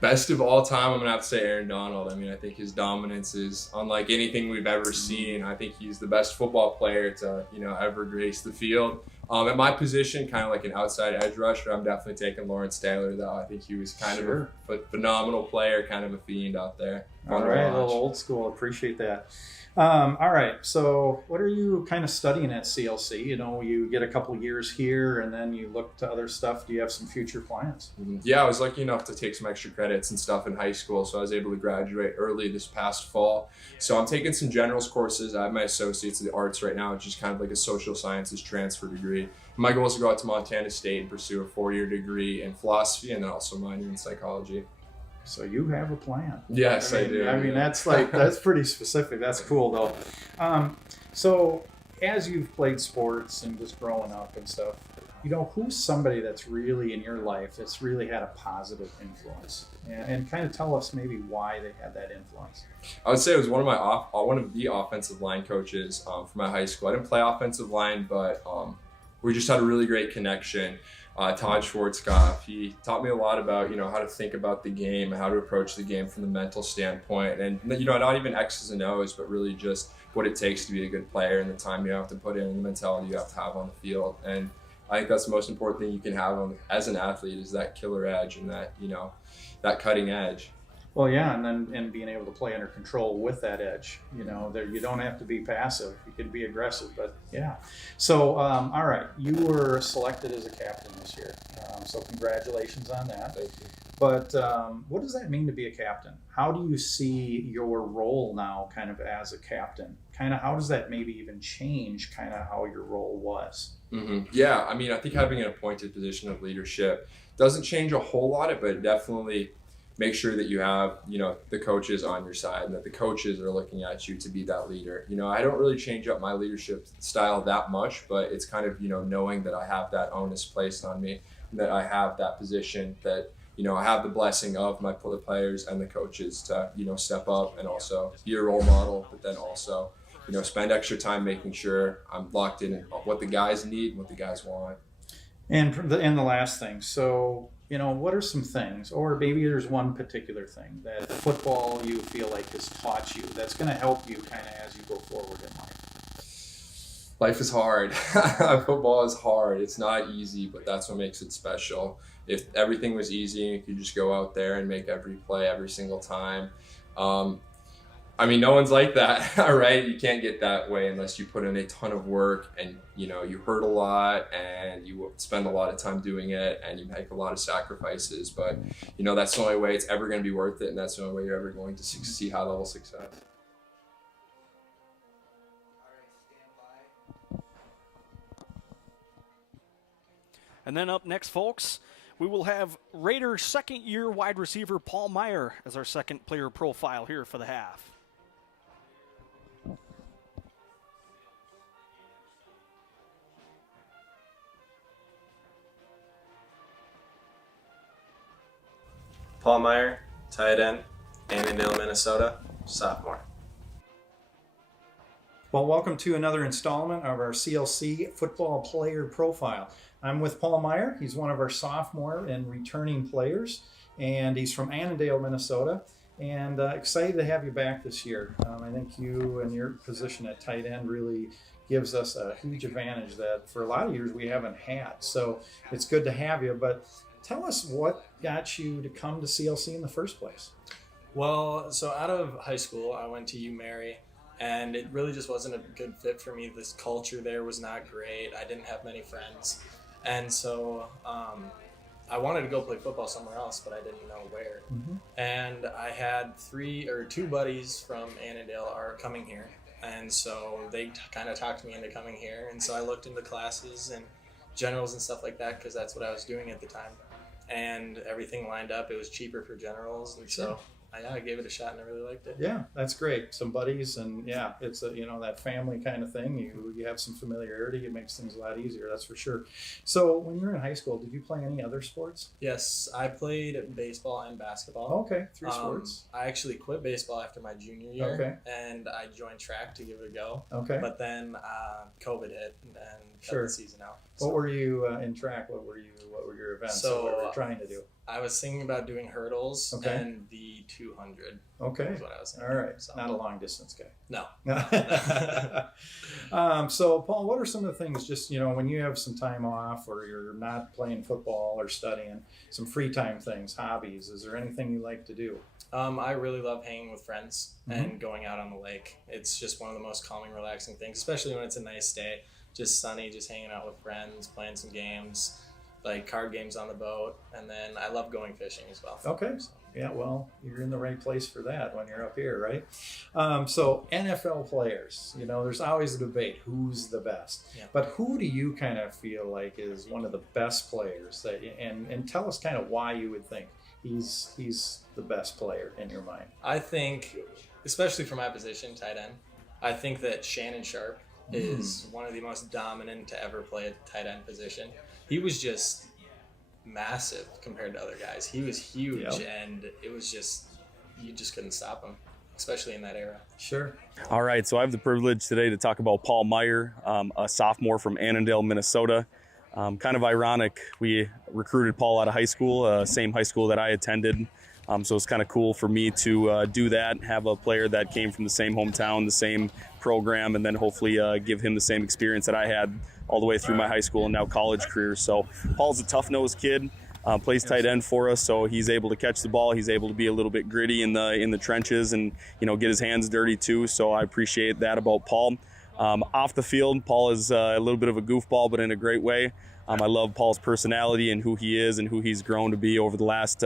Best of all time, I'm going to have to say Aaron Donald. I mean, I think his dominance is unlike anything we've ever seen. I think he's the best football player to, ever grace the field. At my position, kind of like an outside edge rusher, I'm definitely taking Lawrence Taylor, though. I think he was kind of a phenomenal player, kind of a fiend out there. All right, a little old school. Appreciate that. All right, so what are you kind of studying at CLC? You get a couple years here and then you look to other stuff. Do you have some future plans? Yeah, I was lucky enough to take some extra credits and stuff in high school, so I was able to graduate early this past fall. So I'm taking some generals courses. I have my associates in the arts right now, which is kind of like a social sciences transfer degree. My goal is to go out to Montana State and pursue a 4-year degree in philosophy and then also minor in psychology. So you have a plan. Yes, I do. I mean, that's pretty specific. That's cool, though. So as you've played sports and just growing up and stuff, who's somebody that's really in your life that's really had a positive influence? And kind of tell us maybe why they had that influence. I would say it was one of the offensive line coaches for my high school. I didn't play offensive line, but we just had a really great connection. Todd Schwartzkopf, he taught me a lot about, how to think about the game, how to approach the game from the mental standpoint. And, not even X's and O's, but really just what it takes to be a good player and the time you have to put in and the mentality you have to have on the field. And I think that's the most important thing you can have as an athlete is that killer edge and that, that cutting edge. Well, yeah, and being able to play under control with that edge. You don't have to be passive. You can be aggressive, but yeah. So, all right, you were selected as a captain this year. So congratulations on that. Thank you. But what does that mean to be a captain? How do you see your role now kind of as a captain? Kind of how does that maybe even change kind of how your role was? Mm-hmm. Yeah, I mean, I think having an appointed position of leadership doesn't change a whole lot, but definitely make sure that you have, the coaches on your side and that the coaches are looking at you to be that leader. I don't really change up my leadership style that much, but it's kind of, knowing that I have that onus placed on me, that I have that position, that, I have the blessing of the players and the coaches to, step up and also be a role model, but then also, spend extra time making sure I'm locked in on what the guys need and what the guys want. And the last thing, so, what are some things, or maybe there's one particular thing that football you feel like has taught you that's going to help you kind of as you go forward in life? Life is hard. Football is hard. It's not easy, but that's what makes it special. If everything was easy, you could just go out there and make every play every single time. No one's like that, right? You can't get that way unless you put in a ton of work and, you hurt a lot and you spend a lot of time doing it and you make a lot of sacrifices. But, that's the only way it's ever going to be worth it, and that's the only way you're ever going to see high-level success. And then up next, folks, we will have Raiders second-year wide receiver Paul Meyer as our second player profile here for the half. Paul Meyer, tight end, Annandale, Minnesota, sophomore. Well, welcome to another installment of our CLC Football Player Profile. I'm with Paul Meyer. He's one of our sophomore and returning players, and he's from Annandale, Minnesota. And excited to have you back this year. I think you and your position at tight end really gives us a huge advantage that for a lot of years we haven't had. So it's good to have you. But tell us what got you to come to CLC in the first place. Well, so out of high school, I went to UMary, and it really just wasn't a good fit for me. This culture there was not great. I didn't have many friends. And so I wanted to go play football somewhere else, but I didn't know where. And I had two buddies from Annandale are coming here. And so they kind of talked me into coming here. And so I looked into classes and generals and stuff like that because that's what I was doing at the time. And everything lined up. It was cheaper for generals. And so I gave it a shot and I really liked it. Yeah, that's great. Some buddies, and yeah, it's a, that family kind of thing. You have some familiarity. It makes things a lot easier, that's for sure. So when you were in high school, did you play any other sports? Yes, I played baseball and basketball. Okay, 3 sports. I actually quit baseball after my junior year. Okay. And I joined track to give it a go. Okay. But then COVID hit and cut the season out. What were you in track? What were your events? So what were you trying to do? I was thinking about doing hurdles and the 200. Okay. Is what I was thinking. All right. So. Not a long distance guy. No. So, Paul, what are some of the things, just, when you have some time off or you're not playing football or studying, some free time things, hobbies, is there anything you like to do? I really love hanging with friends and going out on the lake. It's just one of the most calming, relaxing things, especially when it's a nice day, just sunny, just hanging out with friends, playing some games, like card games on the boat, and then I love going fishing as well. Okay. Yeah, well, you're in the right place for that when you're up here, right? So NFL players, there's always a debate, who's the best? Yeah. But who do you kind of feel like is one of the best players that, and tell us kind of why you would think he's the best player in your mind? I think, especially for my position, tight end, I think that Shannon Sharp is one of the most dominant to ever play a tight end position. He was just massive compared to other guys. He was huge, and it was just, you just couldn't stop him, especially in that era. Sure. All right, so I have the privilege today to talk about Paul Meyer, a sophomore from Annandale, Minnesota. Kind of ironic, we recruited Paul out of high school, same high school that I attended. So it's kind of cool for me to do that, have a player that came from the same hometown, the same program, and then hopefully give him the same experience that I had all the way through my high school and now college career. So Paul's a tough-nosed kid, plays tight end for us, so he's able to catch the ball. He's able to be a little bit gritty in the trenches and get his hands dirty too. So I appreciate that about Paul. Off the field, Paul is a little bit of a goofball, but in a great way. I love Paul's personality and who he is and who he's grown to be over the last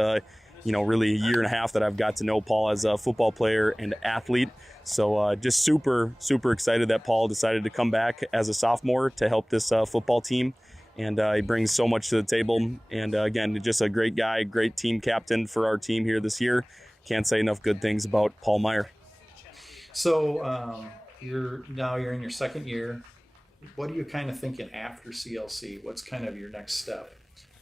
really a year and a half that I've got to know Paul as a football player and athlete. So just super, super excited that Paul decided to come back as a sophomore to help this football team. And he brings so much to the table. And again, just a great guy, great team captain for our team here this year. Can't say enough good things about Paul Meyer. So you're in your second year. What are you kind of thinking after CLC? What's kind of your next step?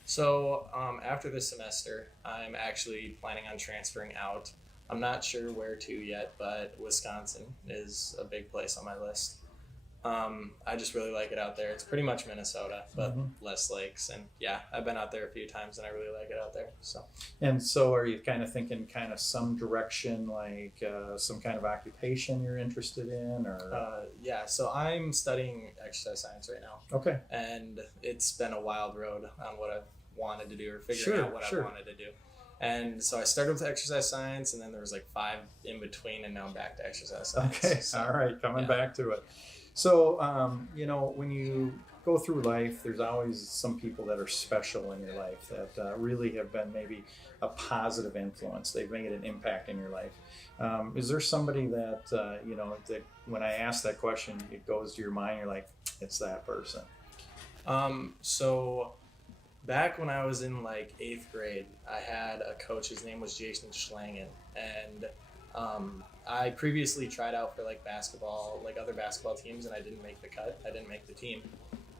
So after this semester, I'm actually planning on transferring out. I'm not sure where to yet, but Wisconsin is a big place on my list. I just really like it out there. It's pretty much Minnesota, but less lakes. And yeah, I've been out there a few times and I really like it out there. And so are you kind of thinking kind of some direction, like some kind of occupation you're interested in, or? Yeah, so I'm studying exercise science right now. Okay. And it's been a wild road on what I've wanted to do or figuring out what I wanted to do. And so I started with exercise science, and then there was like 5 in between, and now I'm back to exercise science. Okay, so, all right, coming back to it. So, when you go through life, there's always some people that are special in your life that really have been maybe a positive influence. They've made an impact in your life. Is there somebody that, that when I ask that question, it goes to your mind, you're like, it's that person? So back when I was in like 8th grade, I had a coach, his name was Jason Schlangen, and I previously tried out for like basketball, like other basketball teams, and I didn't make the cut. I didn't make the team.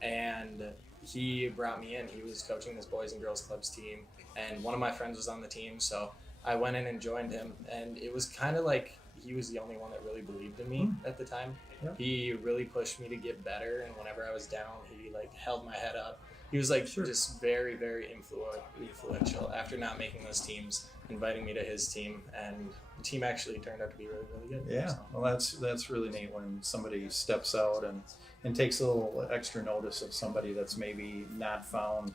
And he brought me in. He was coaching this boys and girls clubs team, and one of my friends was on the team, so I went in and joined him, and it was kind of like he was the only one that really believed in me at the time. Yeah. He really pushed me to get better, and whenever I was down, he like held my head up. He was like just very, very influential. After not making those teams, inviting me to his team, and the team actually turned out to be really, really good. Yeah, So, well, that's really neat when somebody steps out and takes a little extra notice of somebody that's maybe not found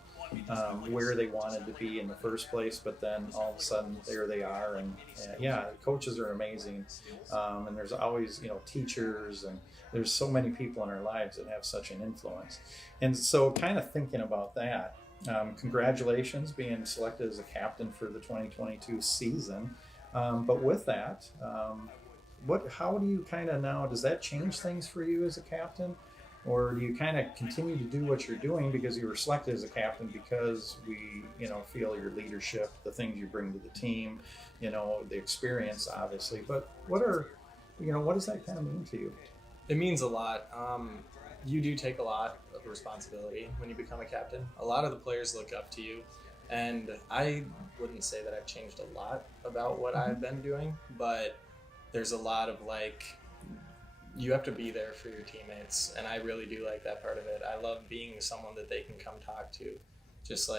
where they wanted to be in the first place, but then all of a sudden there they are. And yeah, coaches are amazing, and there's always teachers, and there's so many people in our lives that have such an influence. And so, kind of thinking about that, congratulations being selected as a captain for the 2022 season. But with that, how do you kind of now, does that change things for you as a captain? Or do you kind of continue to do what you're doing because you were selected as a captain because we, feel your leadership, the things you bring to the team, the experience, obviously. But what does that kind of mean to you? it means a lot. You do take a lot of responsibility when you become a captain. A lot of the players look up to you, and I wouldn't say that I've changed a lot about what I've been doing, but there's a lot of you have to be there for your teammates, and I really do like that part of it. I love being someone that they can come talk to. Just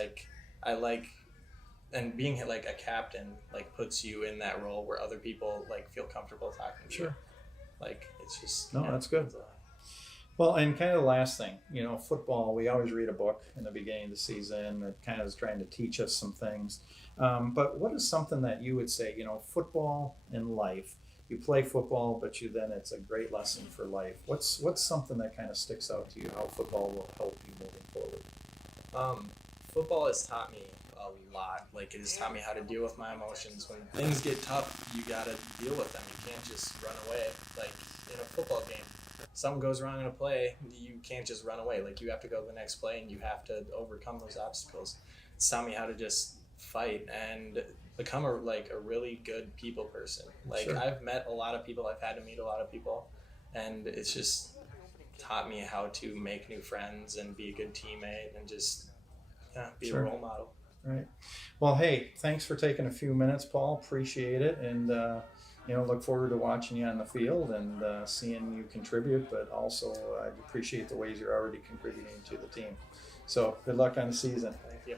and being like a captain puts you in that role where other people feel comfortable talking to you. It's just that's good. Well, and kind of the last thing, football, we always read a book in the beginning of the season that kind of is trying to teach us some things. But what is something that you would say, football in life, you play football, but then it's a great lesson for life. What's something that kind of sticks out to you, how football will help you moving forward? Football has taught me a lot. It has taught me how to deal with my emotions. When things get tough, you got to deal with them. You can't just run away. In a football game, something goes wrong in a play, you can't just run away. You have to go to the next play, and you have to overcome those obstacles. It's taught me how to just fight and become a really good people person. Sure. I've met a lot of people, I've had to meet a lot of people, and it's just taught me how to make new friends and be a good teammate and just be a role model. Right. Well, hey, thanks for taking a few minutes, Paul. Appreciate it. And, look forward to watching you on the field and seeing you contribute, but also I appreciate the ways you're already contributing to the team. So good luck on the season. Thank you.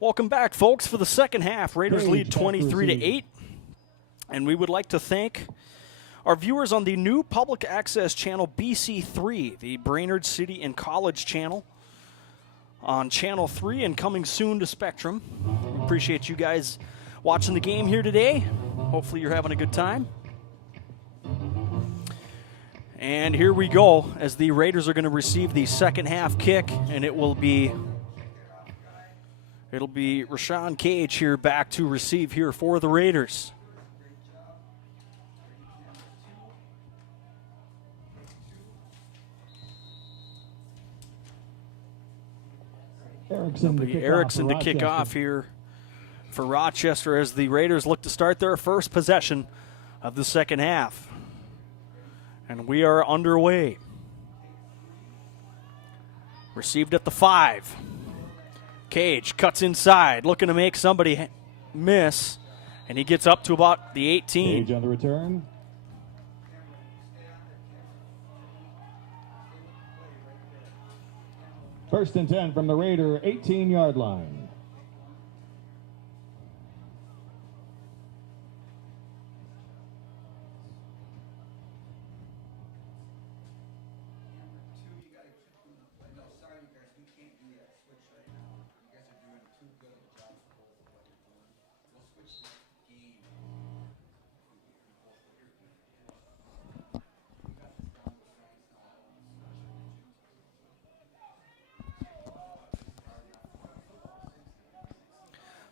Welcome back, folks, for the second half. Raiders lead 23-8. And we would like to thank our viewers on the new public access channel BC3, the Brainerd City and College channel, on Channel 3 and coming soon to Spectrum. We appreciate you guys watching the game here today. Hopefully you're having a good time. And here we go as the Raiders are going to receive the second half kick, and it'll be Rashawn Cage here back to receive here for the Raiders. Erickson to kick off here for Rochester as the Raiders look to start their first possession of the second half. And we are underway. Received at the 5. Cage cuts inside, looking to make somebody miss, and he gets up to about the 18. Cage on the return. First and 10 from the Raider 18-yard line.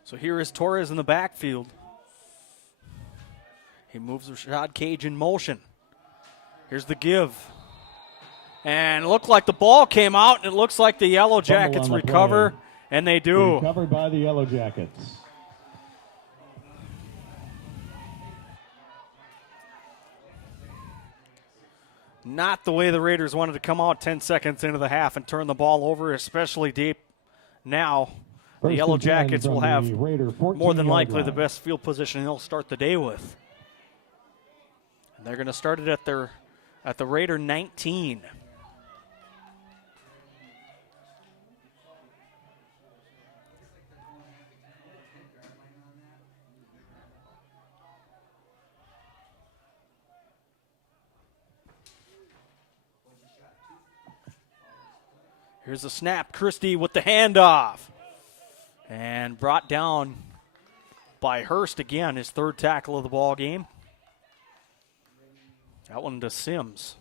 So here is Torres in the backfield. He moves Rashad Cage in motion. Here's the give. And it looked like the ball came out, and it looks like the Yellow Jackets recover, and they do. Recovered by the Yellow Jackets. Not the way the Raiders wanted to come out 10 seconds into the half and turn the ball over, especially deep now. The Yellow Jackets will have more than likely the best field position they'll start the day with. And they're going to start it at the Raider 19. Here's a snap. Christie with the handoff. And brought down by Hurst again, his third tackle of the ball game. That one to Sims.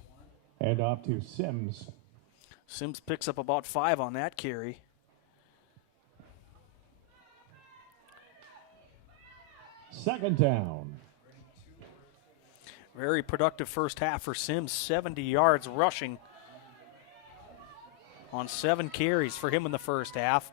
And off to Sims. Sims picks up about 5 on that carry. Second down. Very productive first half for Sims. 70 yards rushing on 7 carries for him in the first half.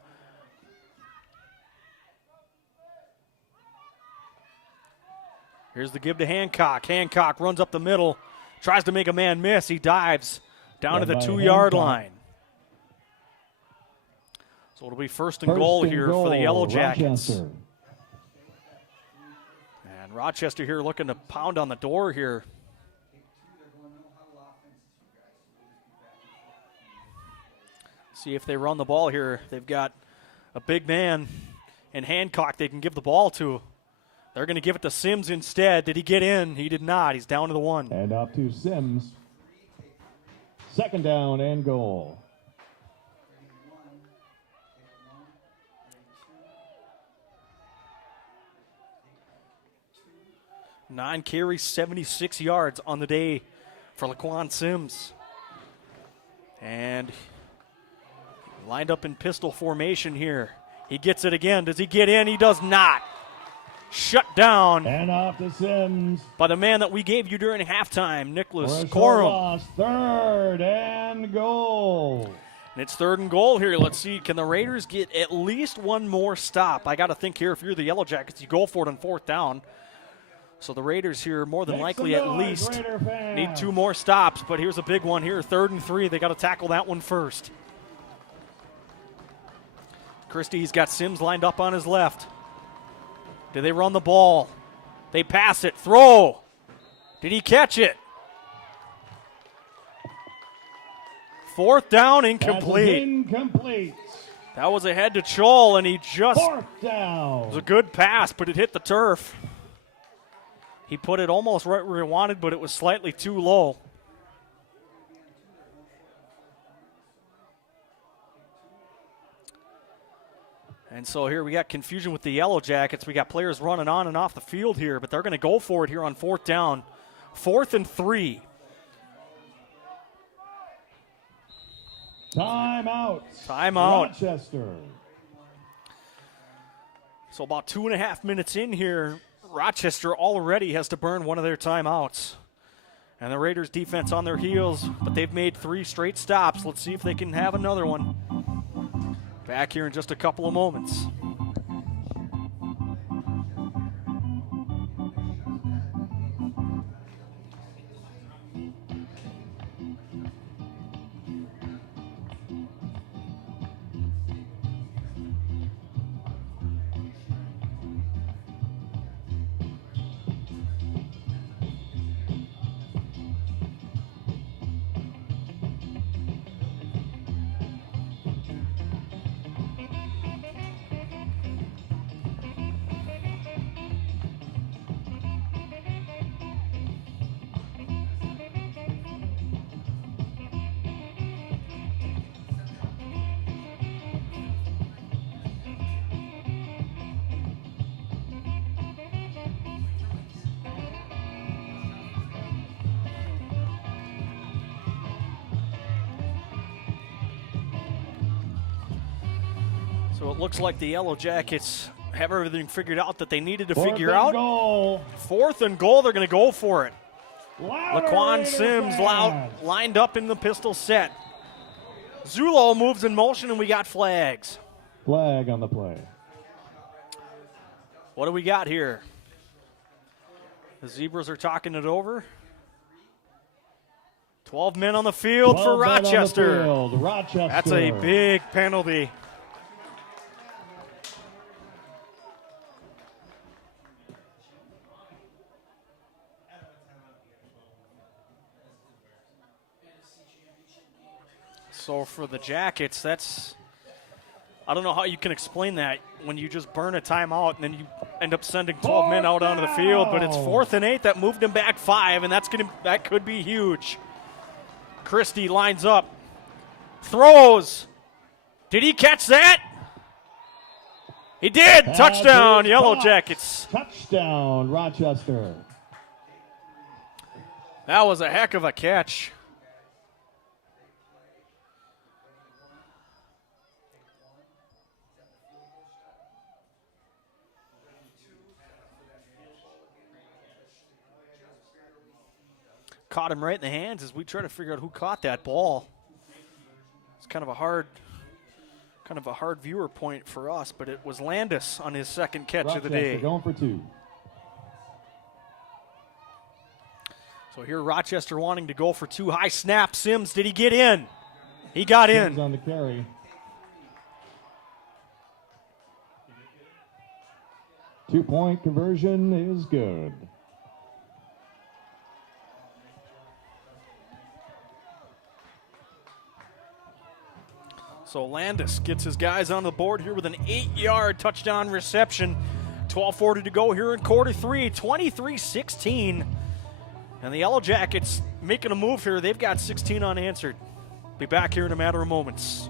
Here's the give to Hancock. Hancock runs up the middle, tries to make a man miss. He dives down to the 2-yard line. So it'll be first and goal here for the Yellow Jackets. Rochester. And Rochester here looking to pound on the door here. See if they run the ball here. They've got a big man in Hancock they can give the ball to. They're going to give it to Sims instead. Did he get in? He did not. He's down to the 1. And off to Sims. Second down and goal. Nine carries, 76 yards on the day for Laquan Sims. And lined up in pistol formation here. He gets it again. Does he get in? He does not. Shut down. And off to Sims. By the man that we gave you during halftime, Nicholas Corum. Third and goal. And it's third and goal here. Let's see, can the Raiders get at least one more stop? I got to think here, if you're the Yellow Jackets, you go for it on 4th down. So the Raiders here more than likely at least need 2 more stops. But here's a big one here, 3rd and 3. They got to tackle that one first. Christie's got Sims lined up on his left. Do they run the ball? They pass it. Throw. Did he catch it? 4th down, incomplete. Incomplete. That was ahead to Chol, and he just... Fourth down. It was a good pass, but it hit the turf. He put it almost right where he wanted, but it was slightly too low. And so here we got confusion with the Yellow Jackets. We got players running on and off the field here, but they're going to go for it here on fourth down. 4th and 3. Timeout. Timeout. Rochester. So about 2.5 minutes in here, Rochester already has to burn one of their timeouts. And the Raiders defense on their heels, but they've made 3 straight stops. Let's see if they can have another one. Back here in just a couple of moments. So it looks like the Yellow Jackets have everything figured out that they needed to figure out. Goal. 4th and goal, they're going to go for it. Louder, Laquan Raiders Sims fans. lined up in the pistol set. Zulo moves in motion, and we got flags. Flag on the play. What do we got here? The Zebras are talking it over. 12 men on the field for 12 men on the Rochester. field. Rochester. That's a big penalty. So for the Jackets, that's, I don't know how you can explain that when you just burn a timeout and then you end up sending 12 men out onto the field. But it's 4th and 8 that moved him back 5, and that could be huge. Christie lines up, throws. Did he catch that? He did. Touchdown, Yellow Jackets. Touchdown, Rochester. That was a heck of a catch. Caught him right in the hands as we try to figure out who caught that ball. It's kind of a hard viewer point for us, but it was Landis on his second catch of the day. Going for 2. So here Rochester wanting to go for 2. High snap. Sims, did he get in? He got Sims in. on the carry. Two-point conversion is good. So Landis gets his guys on the board here with an 8-yard touchdown reception. 12:40 to go here in quarter 3, 23-16. And the Yellow Jackets making a move here. They've got 16 unanswered. Be back here in a matter of moments.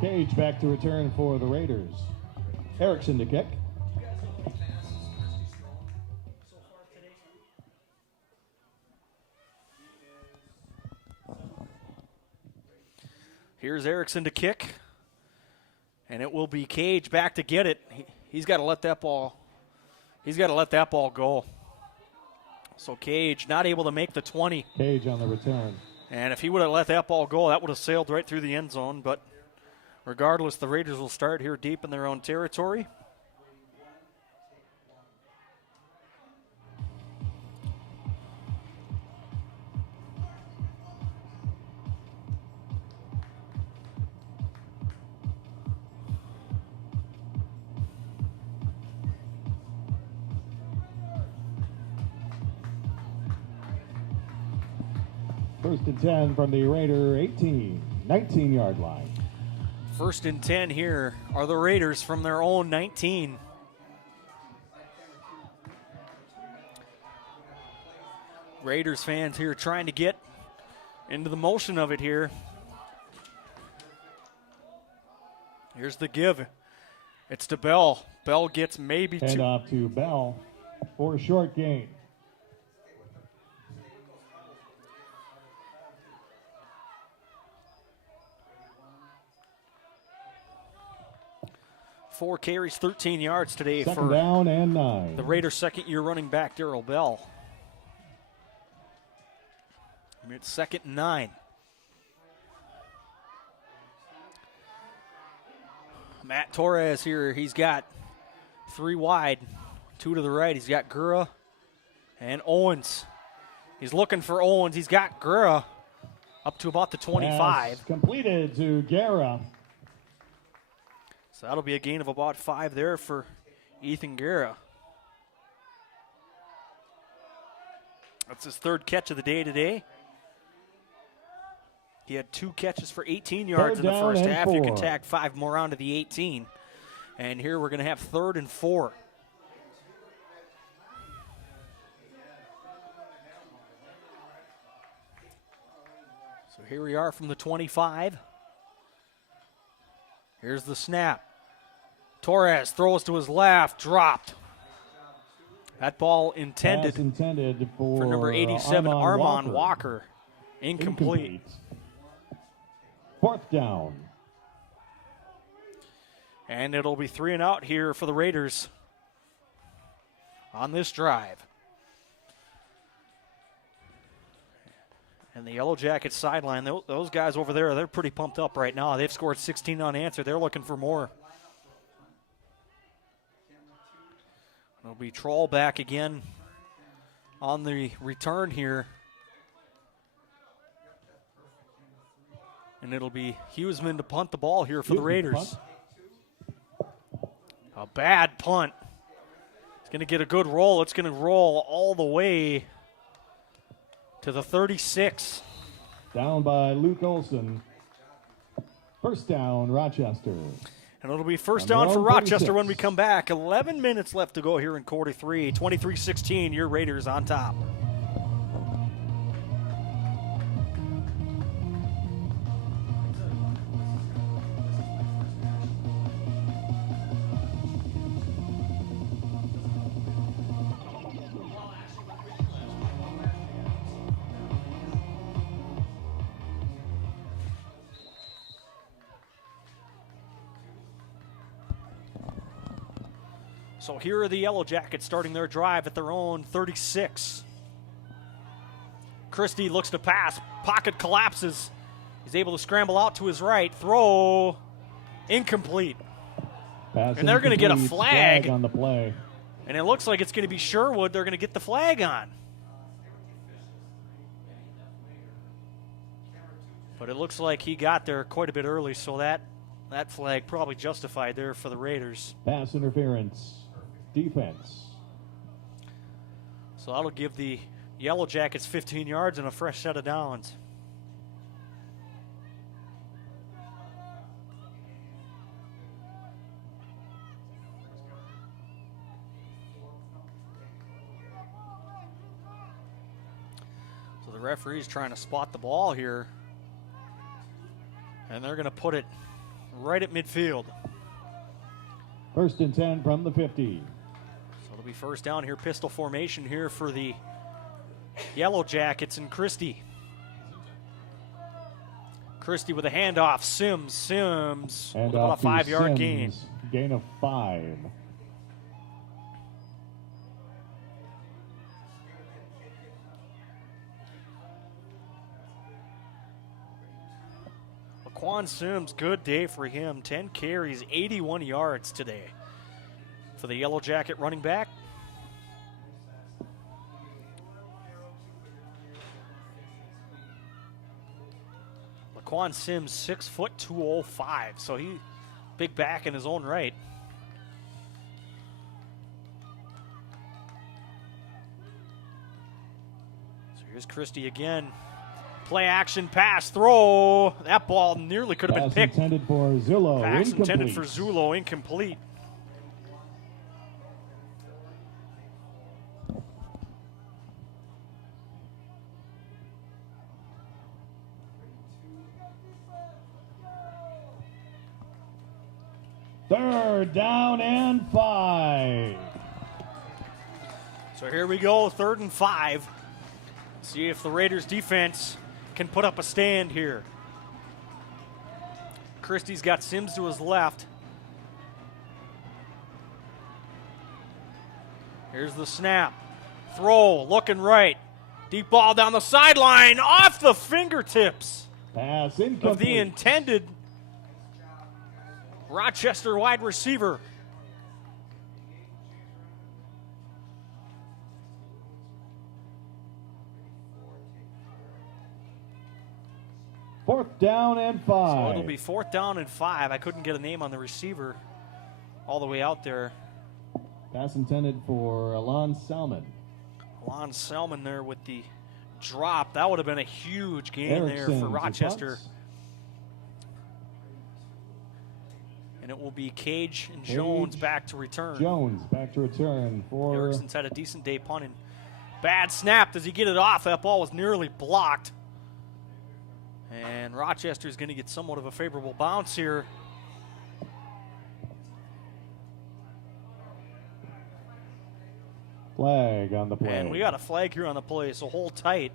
Cage back to return for the Raiders. Erickson to kick. Here's Erickson to kick. And it will be Cage back to get it. He's got to let that ball go. So Cage not able to make the 20. Cage on the return. And if he would have let that ball go, that would have sailed right through the end zone. But regardless, the Raiders will start here deep in their own territory. First and 10 from the Raider 19-yard line. First and 10 here are the Raiders from their own 19. Raiders fans here trying to get into the motion of it here. Here's the give. It's to Bell. Bell gets maybe two. Hand off to Bell for a short gain. Four carries, 13 yards today Second for down and 9. the Raiders' second-year running back, Darryl Bell. It's second and 9. Matt Torres here, he's got 3 wide, 2 to the right. He's got Gura and Owens. He's looking for Owens. He's got Gura up to about the 25. Pass completed to Guerra. So that'll be a gain of about 5 there for Ethan Guerra. That's his 3rd catch of the day today. He had 2 catches for 18 yards in the first half. 4. You can tag 5 more onto the 18. And here we're going to have 3rd and 4. So here we are from the 25. Here's the snap. Torres throws to his left, dropped. That ball intended for number 87, Armand Walker. Incomplete. 4th down. And it'll be 3 and out here for the Raiders on this drive. And the Yellow Jackets sideline, those guys over there, they're pretty pumped up right now. They've scored 16 unanswered. They're looking for more. It'll be Troll back again on the return here. And it'll be Huseman to punt the ball here for the Raiders. A bad punt. It's going to get a good roll. It's going to roll all the way to the 36. Down by Luke Olson. First down, Rochester. And it'll be first down for Rochester when we come back. 11 minutes left to go here in quarter 3. 23-16, your Raiders on top. So here are the Yellow Jackets starting their drive at their own 36. Christie looks to pass. Pocket collapses. He's able to scramble out to his right. Throw incomplete. And they're going to get a flag on the play. And it looks like it's going to be Sherwood they're going to get the flag on. But it looks like he got there quite a bit early, so that flag probably justified there for the Raiders. Pass interference. Defense. So that'll give the Yellow Jackets 15 yards and a fresh set of downs. So the referee's trying to spot the ball here. And they're going to put it right at midfield. First and 10 from the 50. So it'll be first down here, pistol formation here for the Yellow Jackets and Christie. Christie with a handoff. Sims with about a 5-yard gain. Gain of 5. Laquan Sims, good day for him. 10 carries, 81 yards today for the Yellow Jacket running back. Laquan Sims, 6 foot 205, so he big back in his own right. So here's Christie again. Play action, pass, throw. That ball nearly could have been picked. Pass intended for Zullo. Pass Incomplete. intended for Zullo, incomplete. Third down and 5. So here we go, 3rd and 5. See if the Raiders defense can put up a stand here. Christie's got Sims to his left. Here's the snap. Throw, looking right. Deep ball down the sideline, off the fingertips Pass of incomplete. the intended Rochester wide receiver. Fourth down and 5. So it'll be 4th down and 5. I couldn't get a name on the receiver all the way out there. Pass intended for Alon Salmon. Alon Selman there with the drop. That would have been a huge gain there Erickson for to Rochester. punts. And it will be Cage and Jones back to return. Jones back to return for Erickson's had a decent day punting. Bad snap. Does he get it off? That ball was nearly blocked. And Rochester's going to get somewhat of a favorable bounce here. flag on the play. And we got a flag here on the play, so hold tight.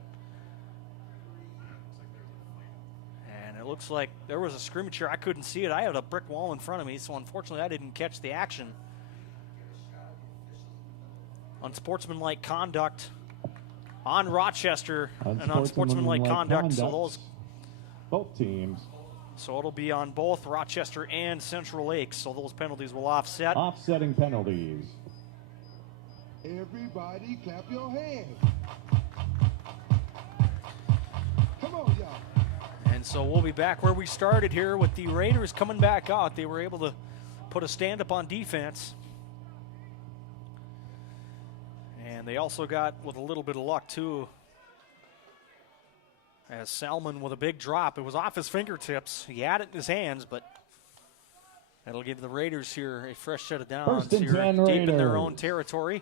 And it looks like there was a scrimmage here. I couldn't see it. I had a brick wall in front of me, so unfortunately I didn't catch the action. Unsportsmanlike conduct on Rochester and unsportsmanlike conduct. So those both teams. So it'll be on both Rochester and Central Lakes. So those penalties will offset. Offsetting penalties. Everybody clap your hands. Come on, y'all. And so we'll be back where we started here with the Raiders coming back out. They were able to put a stand up on defense. And they also got, with a little bit of luck too, as Salmon with a big drop. It was off his fingertips. He had it in his hands, but that'll give the Raiders here a fresh set of downs First and here 10 deep in their Raiders. own territory.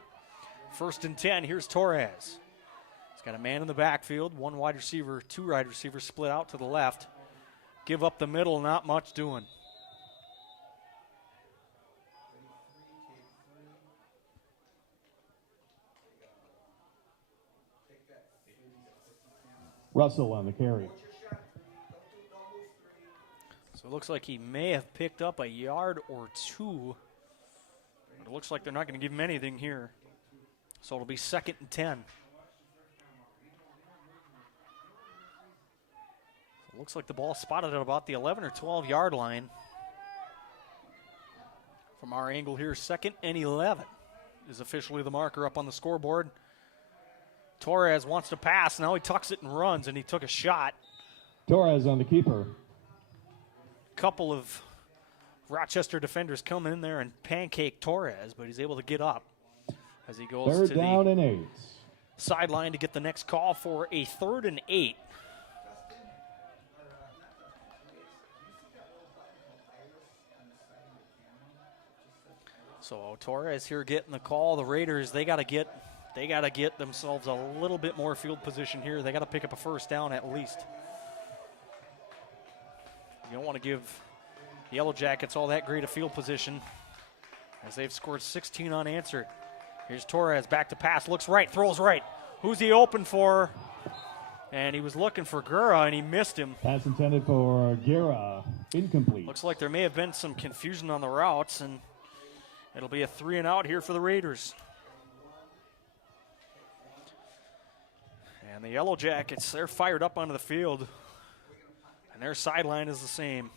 1st and 10. Here's Torres. He's got a man in the backfield. One wide receiver, two wide receivers split out to the left. Give up the middle, not much doing. Russell on the carry. So it looks like he may have picked up a yard or two. But it looks like they're not going to give him anything here. So it'll be 2nd and 10. It looks like the ball spotted at about the 11 or 12 yard line. From our angle here, 2nd and 11 is officially the marker up on the scoreboard. Torres wants to pass. Now he tucks it and runs, and he took a shot. Torres on the keeper. Couple of Rochester defenders come in there and pancake Torres, but he's able to get up as he goes Third to down the and 8. sideline to get the next call for a 3rd and 8. So Torres here getting the call. The Raiders, they got to get themselves a little bit more field position here. They got to pick up a 1st down at least. You don't want to give the Yellow Jackets all that great a field position as they've scored 16 unanswered. Here's Torres back to pass, looks right, throws right. Who's he open for? And he was looking for Gura, and he missed him. Pass intended for Guerra. Incomplete. Looks like there may have been some confusion on the routes, and it'll be a 3 and out here for the Raiders. And the Yellow Jackets, they're fired up onto the field And their sideline is the same.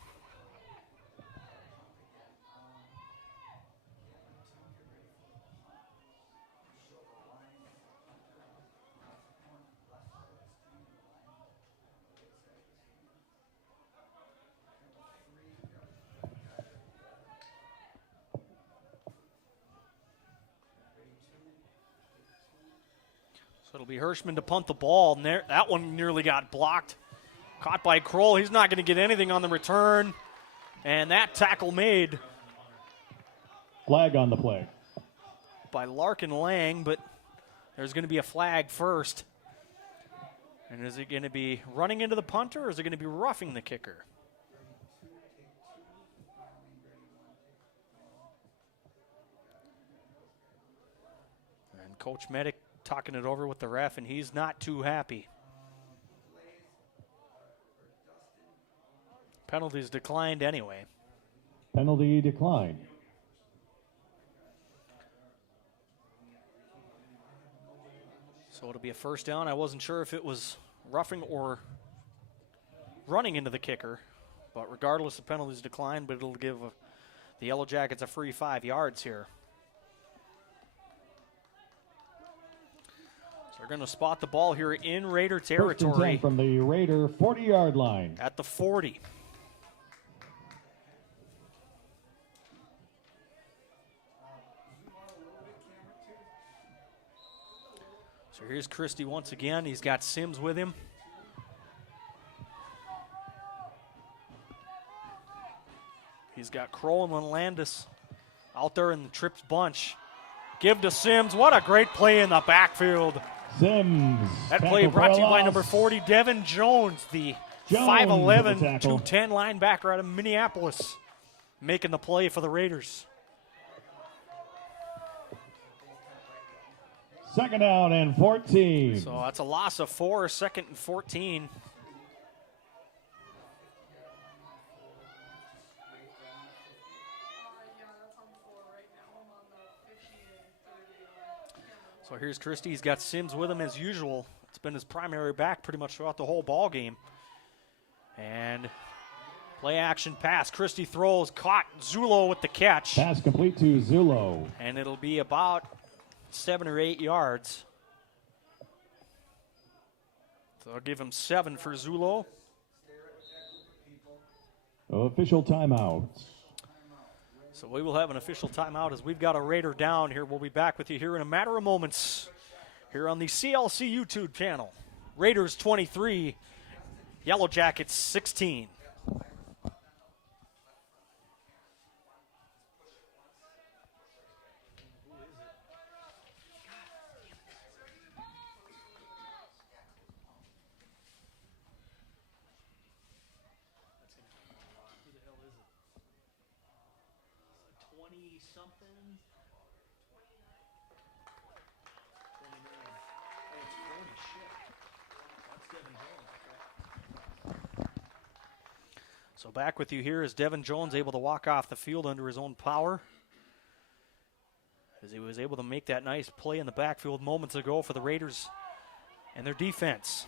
So it'll be Hirschman to punt the ball. And that one nearly got blocked. Caught by Kroll. He's not going to get anything on the return. And that tackle made Flag on the play. by Larkin Lang, but there's going to be a flag first. And is it going to be running into the punter, or is it going to be roughing the kicker? And Coach Medic talking it over with the ref, and he's not too happy. Penalties declined anyway. Penalty declined. So it'll be a first down. I wasn't sure if it was roughing or running into the kicker, but regardless, the penalties declined, but it'll give the Yellow Jackets a free 5 yards here. So they're going to spot the ball here in Raider First and 10 territory from the Raider 40-yard line. at the 40. So here's Christie once again. He's got Sims with him. He's got Kroll and Landis out there in the trips bunch. Give to Sims. What a great play in the backfield. Sims. That play brought to you by number 40, Devin Jones, the 5'11", 210 linebacker out of Minneapolis, making the play for the Raiders. Second down and 14. So that's a loss of 4, second and 14. So here's Christie. He's got Sims with him as usual. It's been his primary back pretty much throughout the whole ball game. And play action pass. Christie throws, caught. Zulo with the catch. Pass complete to Zulo. And it'll be about 7 or 8 yards. So I'll give him 7 for Zulo. Official timeout. So we will have an official timeout as we've got a Raider down here. We'll be back with you here in a matter of moments here on the CLC YouTube channel. Raiders 23, Yellow Jackets 16. So back with you here is Devin Jones able to walk off the field under his own power, as he was able to make that nice play in the backfield moments ago for the Raiders and their defense.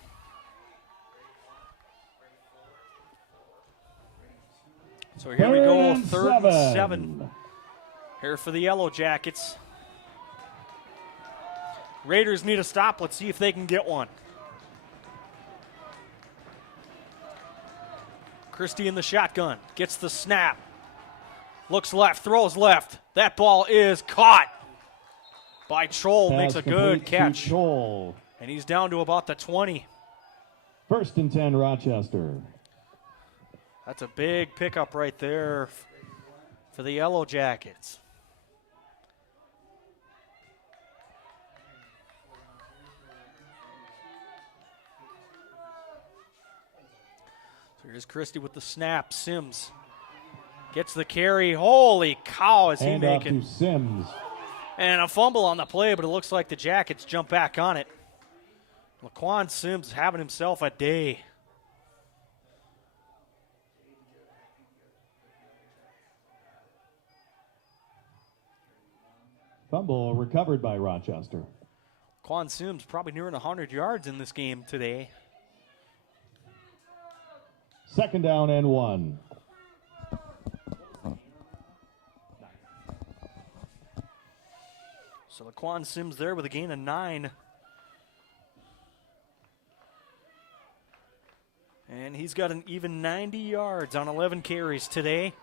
So here we go, third and 7 here for the Yellow Jackets. Raiders need a stop. Let's see if they can get one. Christie in the shotgun, gets the snap, looks left, throws left. That ball is caught by Troll, makes a good catch. Troll. And he's down to about the 20. First and 10, Rochester. That's a big pickup right there for the Yellow Jackets. So here's Christie with the snap. Sims gets the carry. Holy cow, is he making? To Sims. And a fumble on the play, but it looks like the Jackets jump back on it. Laquan Sims having himself a day. Fumble recovered by Rochester. Quan Sims probably nearing 100 yards in this game today. Second down and 1. So Laquan Sims there with a gain of 9. And he's got an even 90 yards on 11 carries today.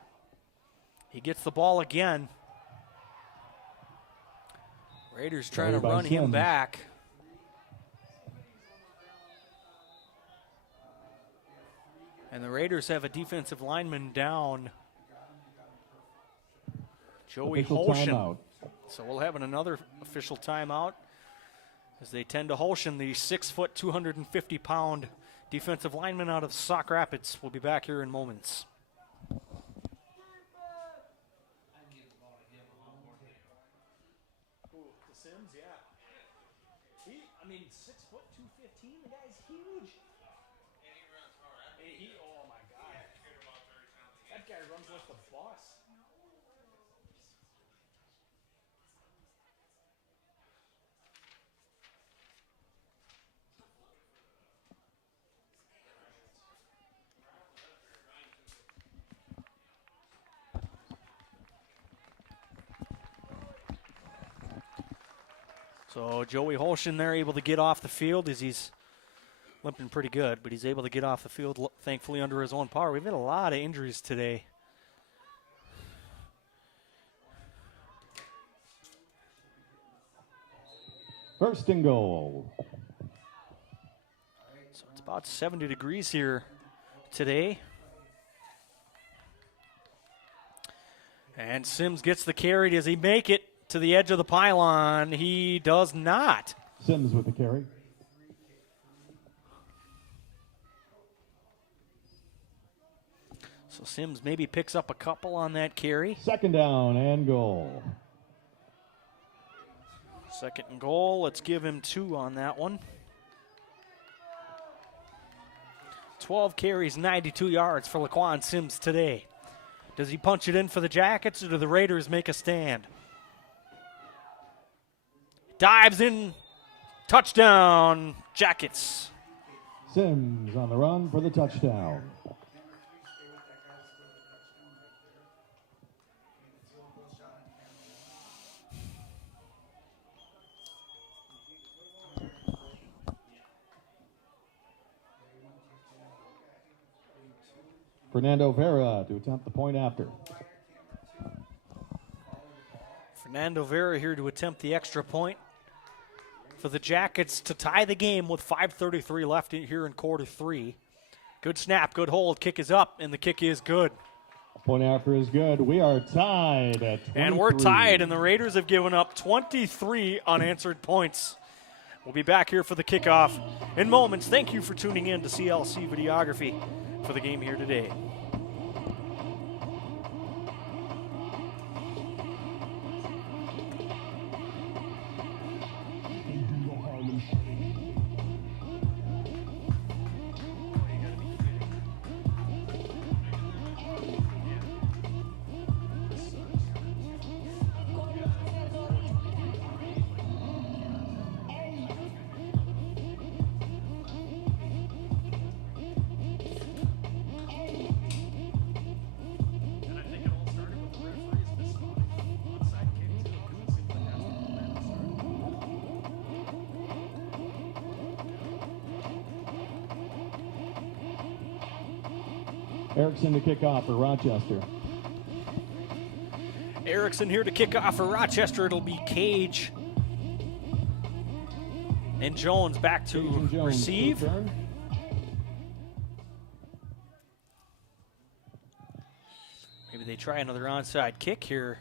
He gets the ball again. Raiders trying to run him back. And the Raiders have a defensive lineman down, Joey Holshin. So we'll have another official timeout as they tend to Holshin, the 6 foot, 250-pound defensive lineman out of Sauk Rapids. We'll be back here in moments. Sims, yeah. 6 foot, 215. The guy's huge. Oh my God. That guy runs like the bus. So Joey Holshin there able to get off the field as he's limping pretty good, but he's able to get off the field, thankfully, under his own power. We've had a lot of injuries today. First and goal. So it's about 70 degrees here today. And Sims gets the carry. Does he make it to the edge of the pylon? He does not. Sims with the carry. So Sims maybe picks up a couple on that carry. Second down and goal. Second and goal. Let's give him 2 on that one. 12 carries, 92 yards for Laquan Sims today. Does he punch it in for the Jackets, or do the Raiders make a stand? Dives in. Touchdown, Jackets. Sims on the run for the touchdown. Fernando Vera to attempt the point after. Fernando Vera here to attempt the extra point for the Jackets to tie the game with 5:33 left here in quarter 3. Good snap, good hold, kick is up, and the kick is good. Point after is good. We are tied at 23. And we're tied, and the Raiders have given up 23 unanswered points. We'll be back here for the kickoff in moments. Thank you for tuning in to CLC Videography for the game here today. Erickson to kick off for Rochester. Erickson here to kick off for Rochester. It'll be Cage and Jones back to receive. Maybe they try another onside kick here.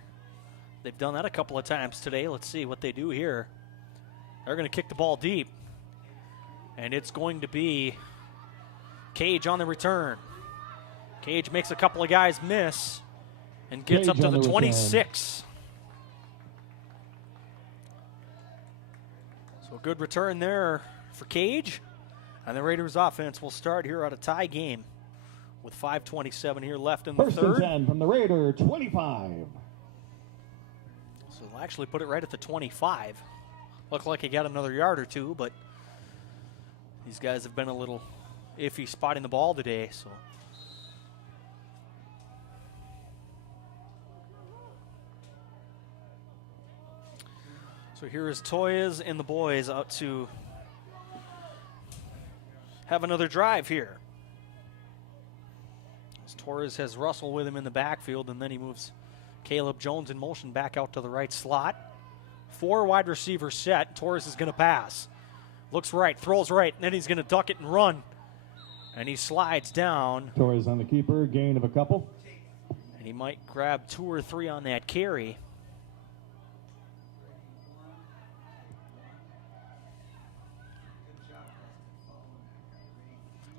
They've done that a couple of times today. Let's see what they do here. They're going to kick the ball deep. And it's going to be Cage on the return. Cage makes a couple of guys miss and gets Cage up to the 26. So a good return there for Cage. And the Raiders offense will start here at a tie game with 5:27 here left in the First third. and 10 from the Raider 25. So they'll actually put it right at the 25. Looked like he got another yard or two, but these guys have been a little iffy spotting the ball today. So So here is Toyas and the boys out to have another drive here. As Torres has Russell with him in the backfield, and then he moves Caleb Jones in motion back out to the right slot. 4 wide receivers set. Torres is going to pass. Looks right, throws right, and then he's going to duck it and run. And he slides down. Torres on the keeper, gain of a couple. And he might grab 2 or 3 on that carry.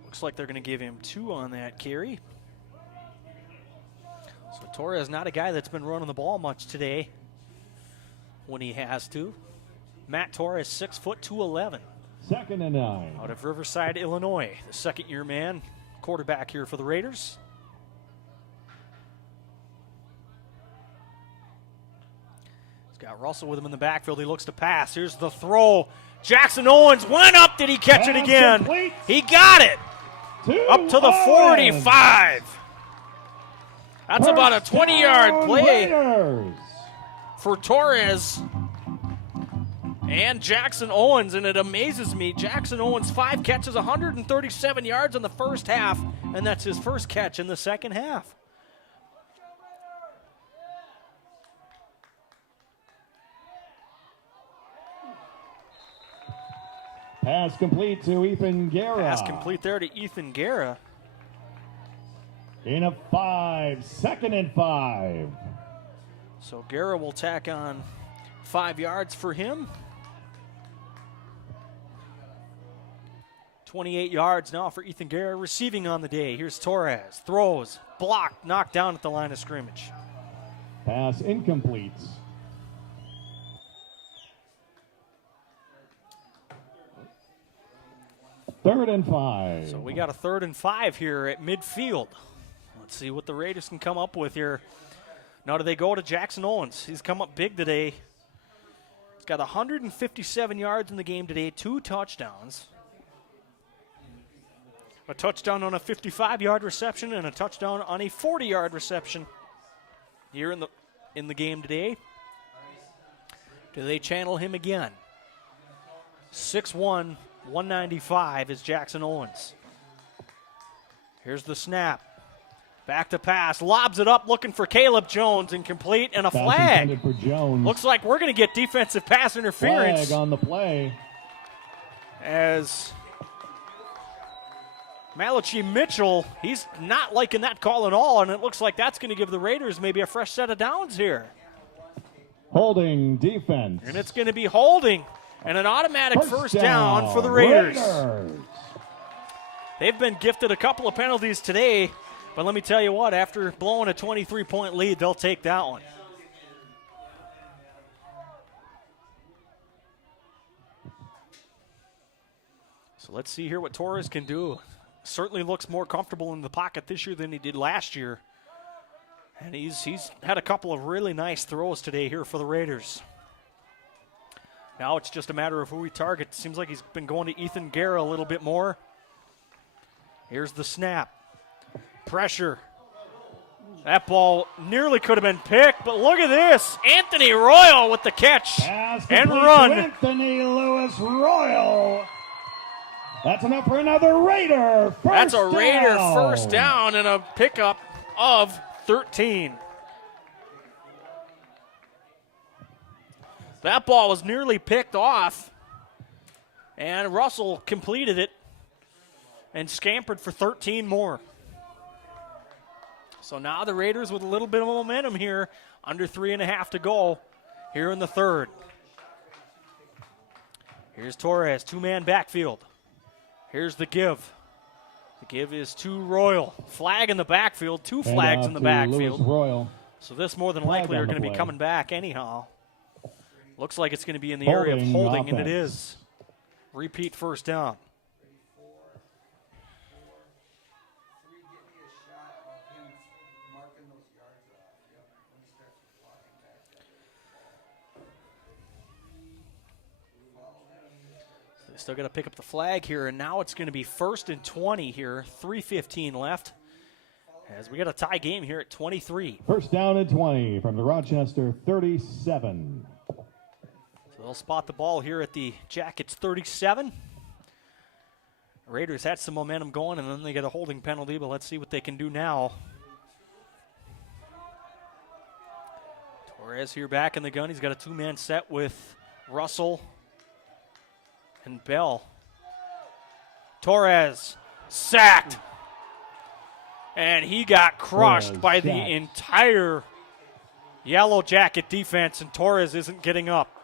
Looks like they're going to give him 2 on that carry. So Torres not a guy that's been running the ball much today when he has to. Matt Torres, 6 foot 211. 2nd and 9. Out of Riverside, Illinois. The second-year man, quarterback here for the Raiders. He's got Russell with him in the backfield. He looks to pass. Here's the throw. Jackson Owens went up. Did he catch it again? Complete. He got it. Up to the 45. That's about a 20-yard play Raiders. for Torres and Jackson Owens, and it amazes me. Jackson Owens, 5 catches, 137 yards in the first half, and that's his first catch in the second half. Pass complete to Ethan Guerra. Pass complete there to Ethan Guerra. Gain of 5, 2nd and 5. So Guerra will tack on 5 yards for him. 28 yards now for Ethan Guerra receiving on the day. Here's Torres. Throws. Blocked. Knocked down at the line of scrimmage. Pass incomplete. Third and 5. So we got a 3rd and 5 here at midfield. Let's see what the Raiders can come up with here. Now do they go to Jackson Owens? He's come up big today. He's got 157 yards in the game today, 2 touchdowns. A touchdown on a 55-yard reception and a touchdown on a 40-yard reception here in the game today. Do they channel him again? 6'1", 195 is Jackson Owens. Here's the snap. Back to pass. Lobs it up looking for Caleb Jones. Incomplete and a Pass flag. intended for Jones. Looks like we're going to get defensive pass interference. Flag on the play. As Malachi Mitchell, he's not liking that call at all, and it looks like that's going to give the Raiders maybe a fresh set of downs here. Holding defense. And it's going to be holding and an automatic first down for the Raiders. They've been gifted a couple of penalties today, but let me tell you what, after blowing a 23-point lead, they'll take that one. So let's see here what Torres can do. Certainly looks more comfortable in the pocket this year than he did last year. And he's had a couple of really nice throws today here for the Raiders. Now it's just a matter of who he targets. Seems like he's been going to Ethan Guerra a little bit more. Here's the snap. Pressure. That ball nearly could have been picked, but look at this. Anthony Royal with the catch and run. Anthony Lewis Royal. That's enough for another Raider. That's a Raider first down and a pickup of 13. That ball was nearly picked off, and Russell completed it and scampered for 13 more. So now the Raiders with a little bit of momentum here, under 3.5 to go here in the third. Here's Torres, 2-man backfield. Here's the give. The give is to Royal. Flag in the backfield, 2 flags in the backfield. Royal. So this more than likely are going to be coming back anyhow. Looks like it's going to be in the area of holding, and it is. Repeat first down. Still got to pick up the flag here, and now it's going to be 1st and 20 here, 3:15 left, as we got a tie game here at 23. First down and 20 from the Rochester 37. So So they'll spot the ball here at the Jackets 37. Raiders had some momentum going, and then they get a holding penalty, but let's see what they can do now. Torres here back in the gun. He's got a two-man set with Russell and Bell. Torres sacked. And he got crushed Torres by the sacked. entire Yellow Jacket defense, and Torres isn't getting up.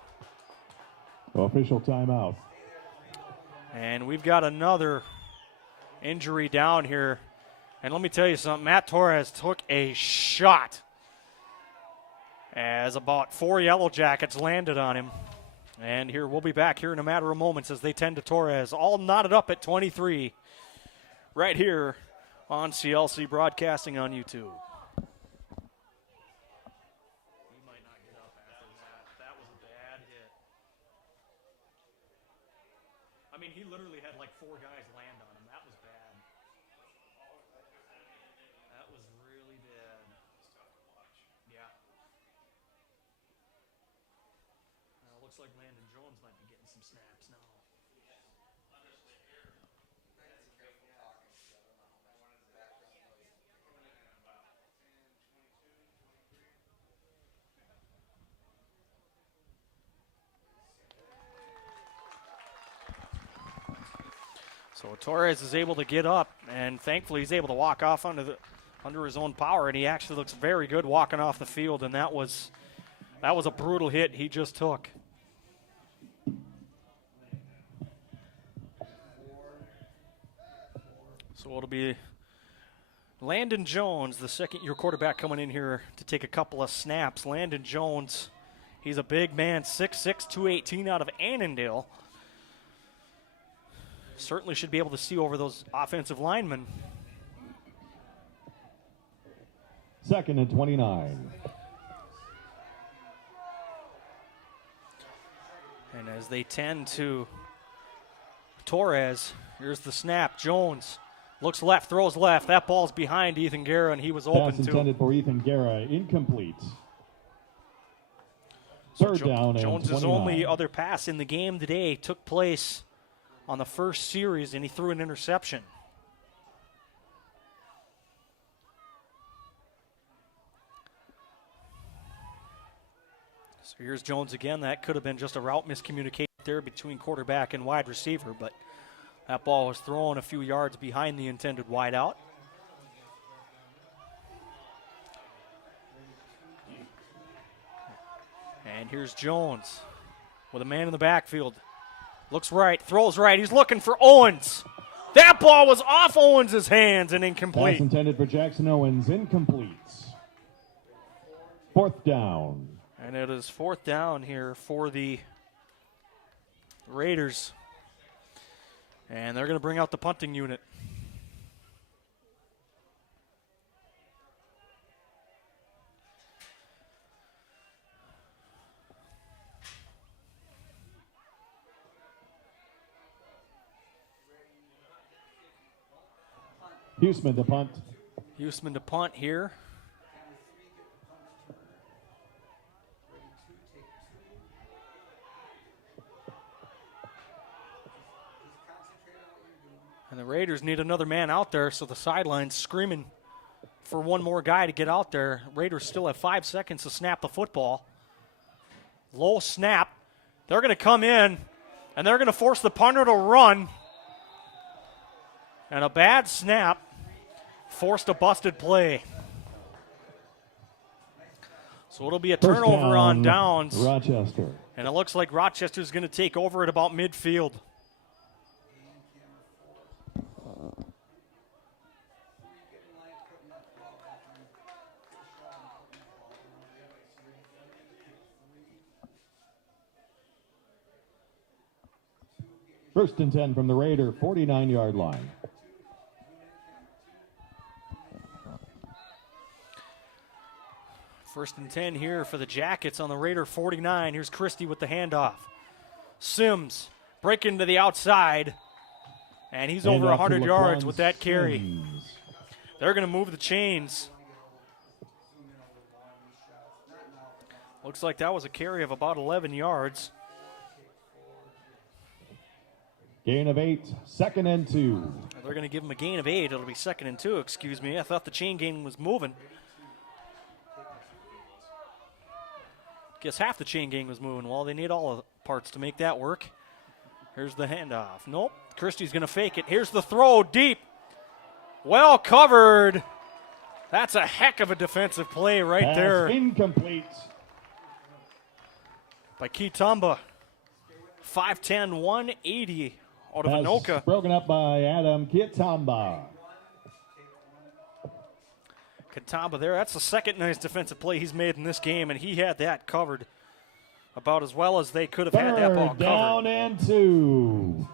Official timeout. And we've got another injury down here. And let me tell you something, Matt Torres took a shot as about 4 Yellow Jackets landed on him. And here, we'll be back here in a matter of moments as they tend to Torres. All knotted up at 23 right here on CLC Broadcasting on YouTube. He might not get up after that. That was a bad hit. I mean, he literally had like 4 guys land on him. That was bad. That was really bad. Yeah. Looks like Landon Jones might be getting some snaps now. So Torres is able to get up, and thankfully he's able to walk off under his own power, and he actually looks very good walking off the field, and that was a brutal hit he just took. So it'll be Landon Jones, the second-year quarterback, coming in here to take a couple of snaps. Landon Jones, he's a big man, 6'6", 218 out of Annandale. Certainly should be able to see over those offensive linemen. 2nd and 29. And as they tend to Torres, here's the snap. Jones looks left, throws left. That ball's behind Ethan Guerra, and he was open Pass too. intended for Ethan Guerra, incomplete. Third down and Jones' 29. only other pass in the game today took place on the first series, and he threw an interception. So here's Jones again. That could have been just a route miscommunication there between quarterback and wide receiver, but that ball was thrown a few yards behind the intended wideout. And here's Jones with a man in the backfield. Looks right, throws right. He's looking for Owens. That ball was off Owens' hands and incomplete. Pass intended for Jackson Owens, incomplete. 4th down. And it is 4th down here for the Raiders. And they're going to bring out the punting unit. Huseman to punt. Huseman to punt here. And the Raiders need another man out there, so the sideline's screaming for one more guy to get out there. Raiders still have 5 seconds to snap the football. Low snap. They're going to come in, and they're going to force the punter to run. And a bad snap forced a busted play. So it'll be a First turnover down, on downs. Rochester. And it looks like Rochester's going to take over at about midfield. First and 10 from the Raider 49-yard line. First and 10 here for the Jackets on the Raider 49. Here's Christie with the handoff. Sims breaking to the outside, and he's over 100 yards with that carry. Sims. They're going to move the chains. Looks like that was a carry of about 11 yards. Gain of 8, 2nd and 2. They're going to give him a gain of 8. It'll be 2nd and 2, excuse me. I thought the chain gang was moving. Guess half the chain gang was moving. Well, they need all of the parts to make that work. Here's the handoff. Nope. Christie's going to fake it. Here's the throw deep. Well covered. That's a heck of a defensive play right there. Incomplete. By Kitamba. 5'10", 180 out of Anoka. Broken up by Adam Kitamba. Kitamba there. That's the second nice defensive play he's made in this game, and he had that covered about as well as they could have had that ball covered. Down and 2.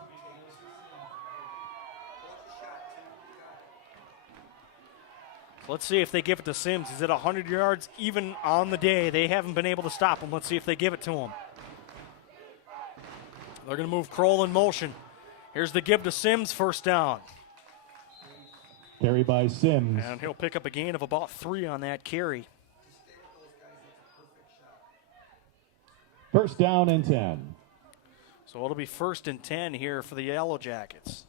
Let's see if they give it to Sims. He's at 100 yards even on the day. They haven't been able to stop him. Let's see if they give it to him. They're going to move Kroll in motion. Here's the give to Sims, first down. Carry by Sims. And he'll pick up a gain of about 3 on that carry. First down and 10. So it'll be 1st and 10 here for the Yellow Jackets.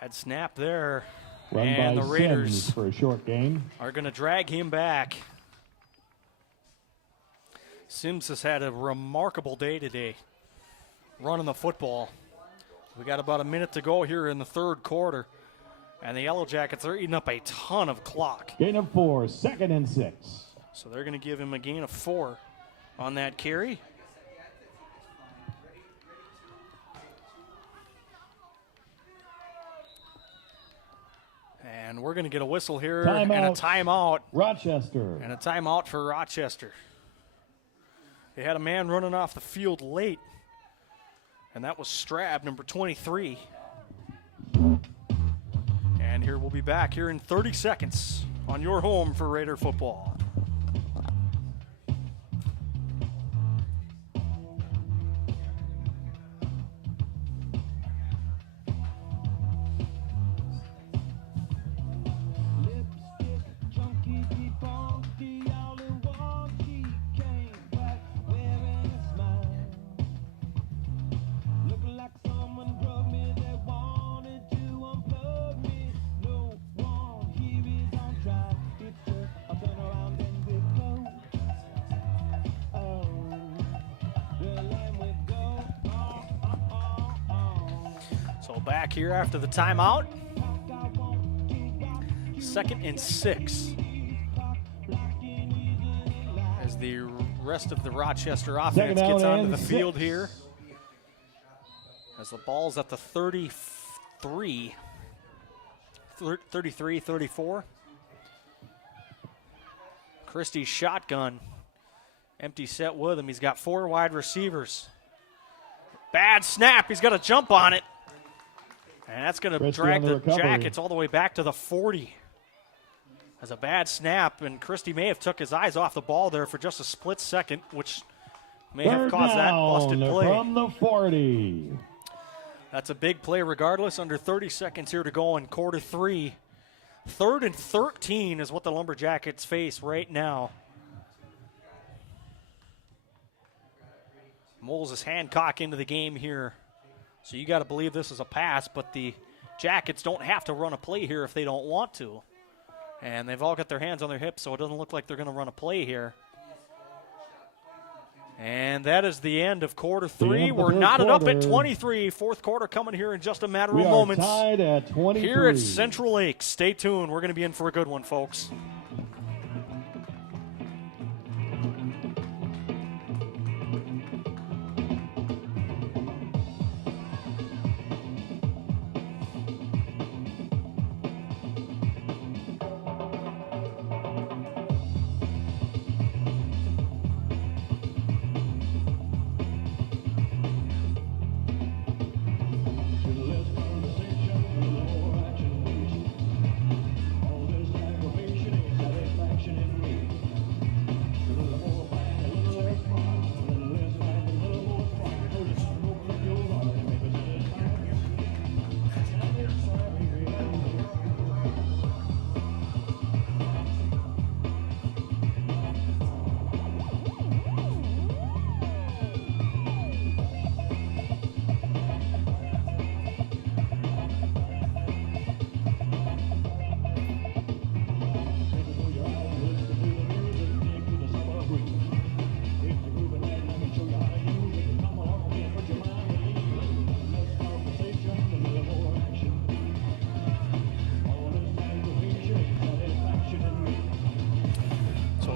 Bad snap there. Run and by the Raiders Sims for a short gain. Are going to drag him back. Sims has had a remarkable day today running the football. We got about a minute to go here in the 3rd quarter, and the Yellow Jackets are eating up a ton of clock. Gain of 4, 2nd and 6. So they're going to give him a gain of 4 on that carry. And we're going to get a whistle here and a timeout. Rochester. And a timeout for Rochester. They had a man running off the field late, and that was Strab, number 23. And here we'll be back here in 30 seconds on your home for Raider football. Back here after the timeout. 2nd and 6. As the rest of the Rochester offense gets onto the field here. As the ball's at the 33, 34. Christie's shotgun. Empty set with him. He's got 4 wide receivers. Bad snap. He's got to jump on it. And that's going to drag the Jackets all the way back to the 40. As a bad snap, and Christie may have took his eyes off the ball there for just a split second, which may have caused that busted play. From the 40. That's a big play regardless. Under 30 seconds here to go in quarter 3. 3rd and 13 is what the Lumberjackets face right now. Moles is Hancock into the game here. So you got to believe this is a pass, but the Jackets don't have to run a play here if they don't want to. And they've all got their hands on their hips, so it doesn't look like they're going to run a play here. And that is the end of quarter 3. We're knotted up at 23. 4th quarter coming here in just a matter of moments. We are tied at 23. Here at Central Lakes. Stay tuned. We're going to be in for a good one, folks.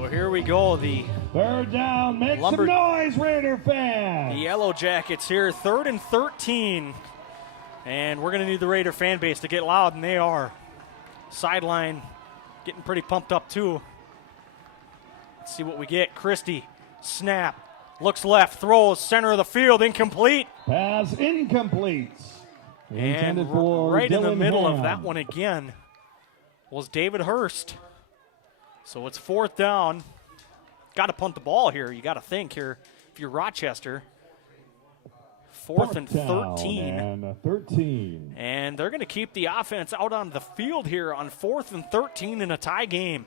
So here we go. The third down. Make some noise, Raider fans. The Yellow Jackets here, 3rd and 13. And we're going to need the Raider fan base to get loud, and they are. Sideline getting pretty pumped up, too. Let's see what we get. Christie, snap, looks left, throws, center of the field, incomplete. Pass incomplete. And right in the middle of that one again was David Hurst. So it's 4th down. Got to punt the ball here. You got to think here if you're Rochester. 4th and 13. And they're going to keep the offense out on the field here on 4th and 13 in a tie game.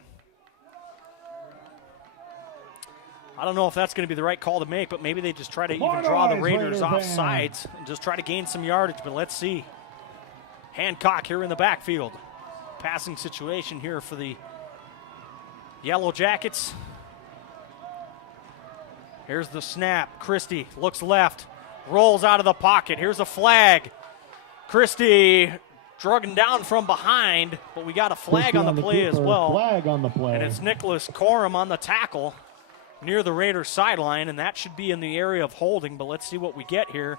I don't know if that's going to be the right call to make, but maybe they just try to even draw the Raiders off sides and just try to gain some yardage, but let's see. Hancock here in the backfield. Passing situation here for the Yellow Jackets. Here's the snap. Christie looks left, rolls out of the pocket. Here's a flag. Christie drugging down from behind, but we got a flag on the play as well. Flag on the play. And it's Nicholas Corum on the tackle near the Raiders sideline, and that should be in the area of holding, but let's see what we get here.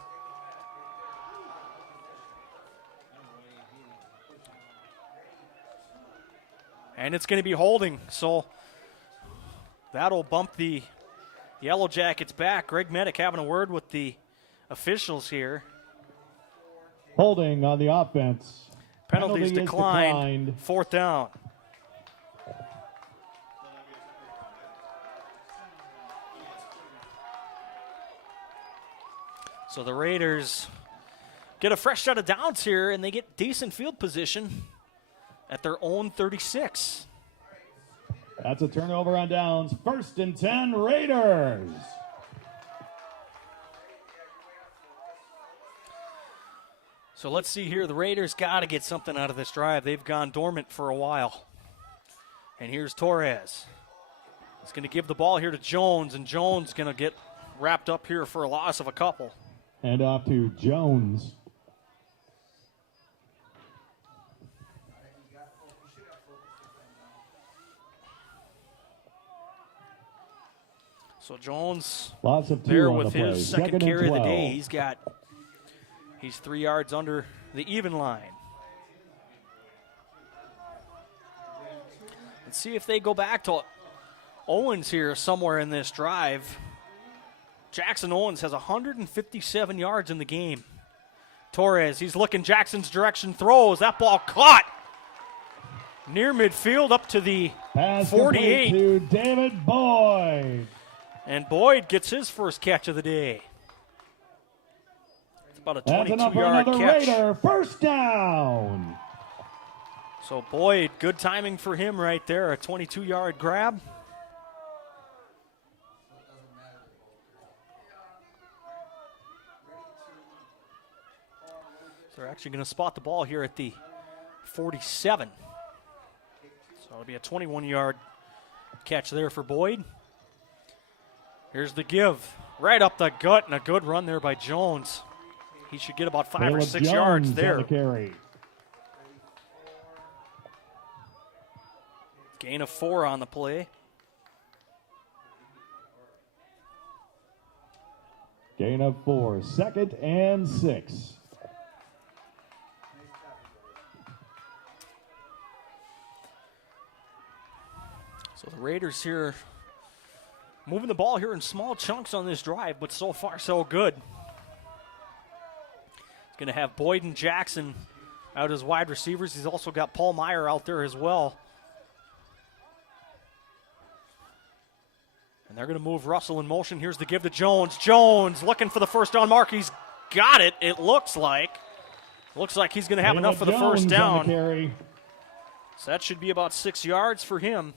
And it's going to be holding, so that'll bump the Yellow Jackets back. Greg Medic having a word with the officials here. Holding on the offense. Penalties declined. 4th down. So the Raiders get a fresh set of downs here, and they get decent field position at their own 36. That's a turnover on downs. 1st and 10, Raiders. So let's see here. The Raiders got to get something out of this drive. They've gone dormant for a while. And here's Torres. He's going to give the ball here to Jones, and Jones going to get wrapped up here for a loss of a couple. And off to Jones. So Jones Lots of there on with the his play. second 2nd and carry of the 12. day. He's 3 yards under the even line. Let's see if they go back to Owens here somewhere in this drive. Jackson Owens has 157 yards in the game. Torres, he's looking Jackson's direction, throws. That ball caught near midfield up to the Pass 48. To David Boyd. And Boyd gets his first catch of the day. It's about a 22-yard catch. Raider. 1st down. So Boyd, good timing for him right there, a 22-yard grab. So they're actually going to spot the ball here at the 47. So it'll be a 21-yard catch there for Boyd. Here's the give. Right up the gut, and a good run there by Jones. He should get about 5 or 6 yards there. On the carry. Gain of 4 on the play. Gain of 4. 2nd and 6. So the Raiders here moving the ball here in small chunks on this drive, but so far so good. He's going to have Boyd and Jackson out as wide receivers. He's also got Paul Meyer out there as well. And they're going to move Russell in motion. Here's the give to Jones. Jones looking for the first down mark. He's got it, it looks like. Looks like he's going to have enough for the first down. So that should be about 6 yards for him.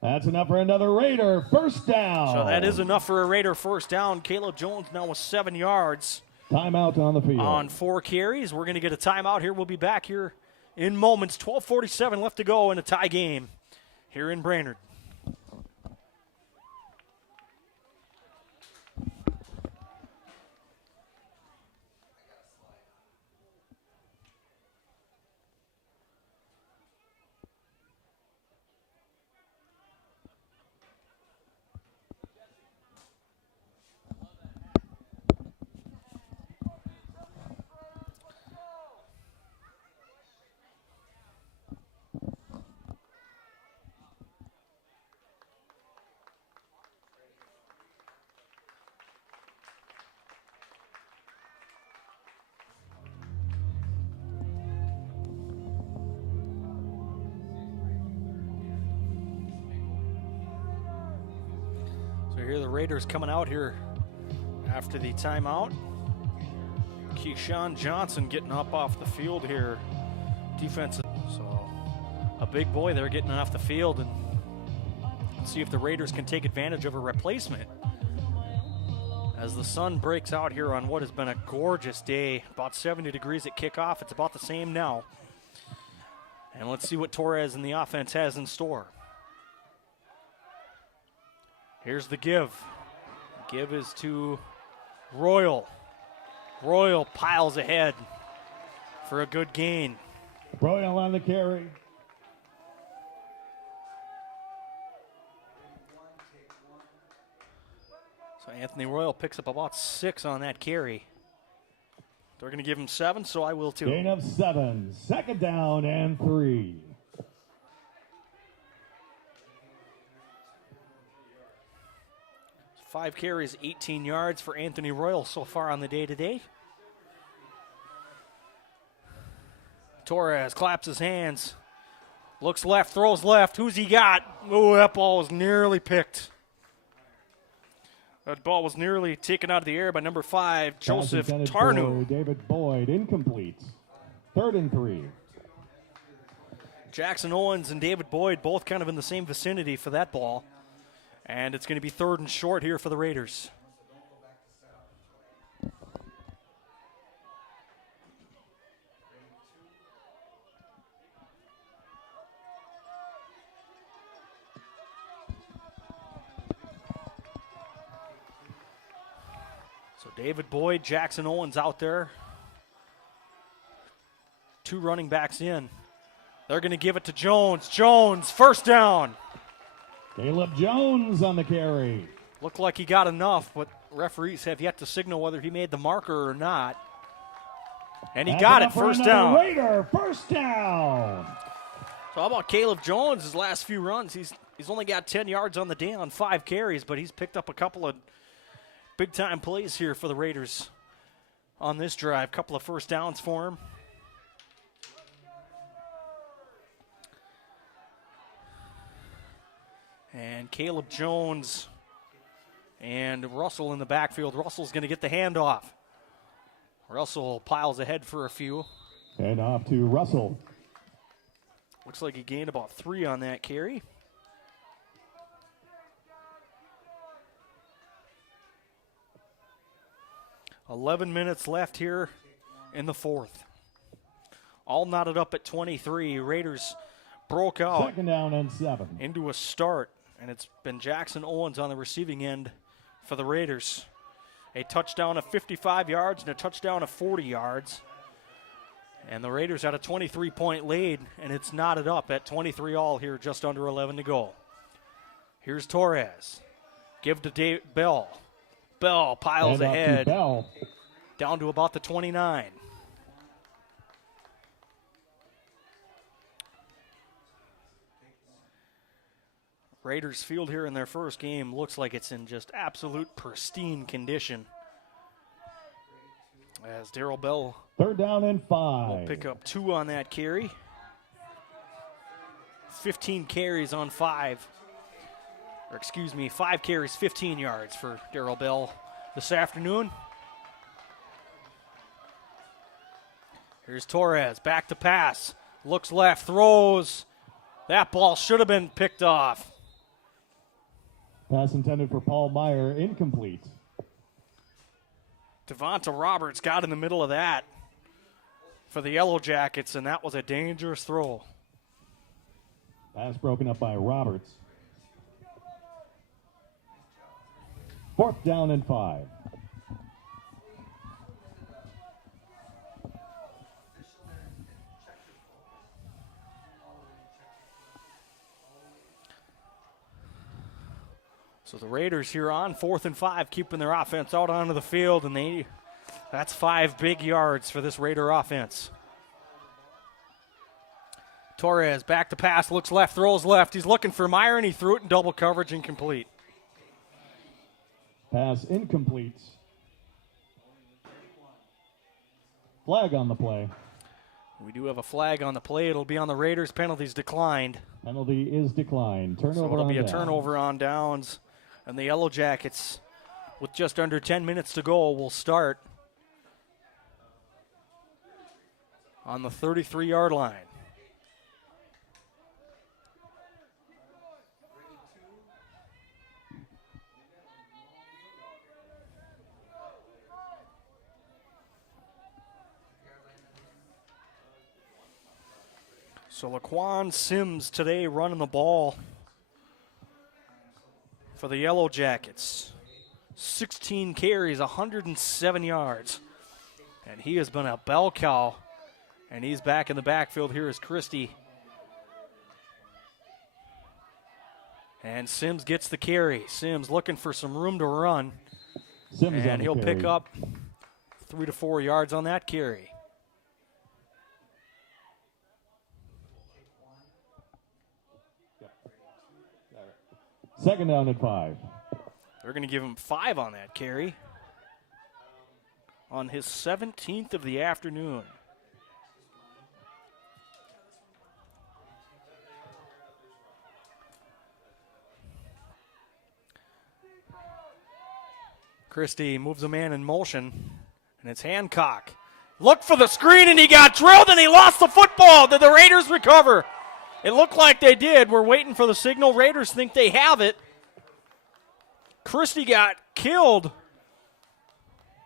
That's enough for another Raider. 1st down. So that is enough for a Raider first down. Caleb Jones now with 7 yards. Timeout on the field. On 4 carries. We're going to get a timeout here. We'll be back here in moments. 12:47 left to go in a tie game here in Brainerd. So here the Raiders coming out here after the timeout. Keyshawn Johnson getting up off the field here. Defensive. So a big boy there getting off the field, and see if the Raiders can take advantage of a replacement. As the sun breaks out here on what has been a gorgeous day, about 70 degrees at kickoff. It's about the same now. And let's see what Torres and the offense has in store. Here's the give. Give is to Royal. Royal piles ahead for a good gain. Royal on the carry. So Anthony Royal picks up about 6 on that carry. They're going to give him 7, so I will too. Gain of 7. Second down and 3. Five carries, 18 yards for Anthony Royal so far on the day today. Torres claps his hands. Looks left, throws left. Who's he got? Oh, that ball was nearly picked. That ball was nearly taken out of the air by number 5, Joseph Tarnu. David Boyd, incomplete. 3rd and 3. Jackson Owens and David Boyd both kind of in the same vicinity for that ball. And it's going to be 3rd and short here for the Raiders. So David Boyd, Jackson Owens out there. 2 running backs in. They're going to give it to Jones. Jones, first down. Caleb Jones on the carry. Looked like he got enough, but referees have yet to signal whether he made the marker or not. And he got it, first down. Raider, first down. So how about Caleb Jones, his last few runs? He's only got 10 yards on the day on 5 carries, but he's picked up a couple of big-time plays here for the Raiders on this drive. Couple of first downs for him. And Caleb Jones and Russell in the backfield. Russell's going to get the handoff. Russell piles ahead for a few. And off to Russell. Looks like he gained about 3 on that carry. "11 minutes left here in the 4th. All knotted up at 23. Raiders broke out. Second down and 7. Into a start, and it's been Jackson Owens on the receiving end for the Raiders. A touchdown of 55 yards and a touchdown of 40 yards. And the Raiders had a 23-point lead, and it's knotted up at 23 all here, just under 11 to go. Here's Torres. Give to Bell. Bell piles and ahead. Bell. Down to about the 29. Raiders field here in their first game looks like it's in just absolute pristine condition. As Darrell Bell 3rd down and 5. will pick up 2 on that carry. 15 carries on 5. Or excuse me, 5 carries, 15 yards for Darrell Bell this afternoon. Here's Torres, back to pass. Looks left, throws. That ball should have been picked off. Pass intended for Paul Meyer, incomplete. Devonta Roberts got in the middle of that for the Yellow Jackets, and that was a dangerous throw. Pass broken up by Roberts. 4th down and 5. So the Raiders here on 4th and 5, keeping their offense out onto the field, and that's 5 big yards for this Raider offense. Torres back to pass, looks left, throws left. He's looking for Meyer, and he threw it in double coverage, incomplete. Pass incomplete. Flag on the play. We do have a flag on the play. It'll be on the Raiders. Penalties declined. Penalty is declined. Turnover so it'll be a on downs. turnover on downs. And the Yellow Jackets, with just under 10 minutes to go, will start on the 33-yard line. So Laquan Sims today running the ball for the Yellow Jackets. 16 carries, 107 yards. And he has been a bell cow. And he's back in the backfield. Here is Christie. And Sims gets the carry. Sims looking for some room to run. And he'll pick up 3 to 4 yards on that carry. Second down and 5. They're going to give him 5 on that carry. On his 17th of the afternoon. Christie moves a man in motion, and it's Hancock. Look for the screen, and he got drilled, and he lost the football. Did the Raiders recover? It looked like they did. We're waiting for the signal. Raiders think they have it. Christie got killed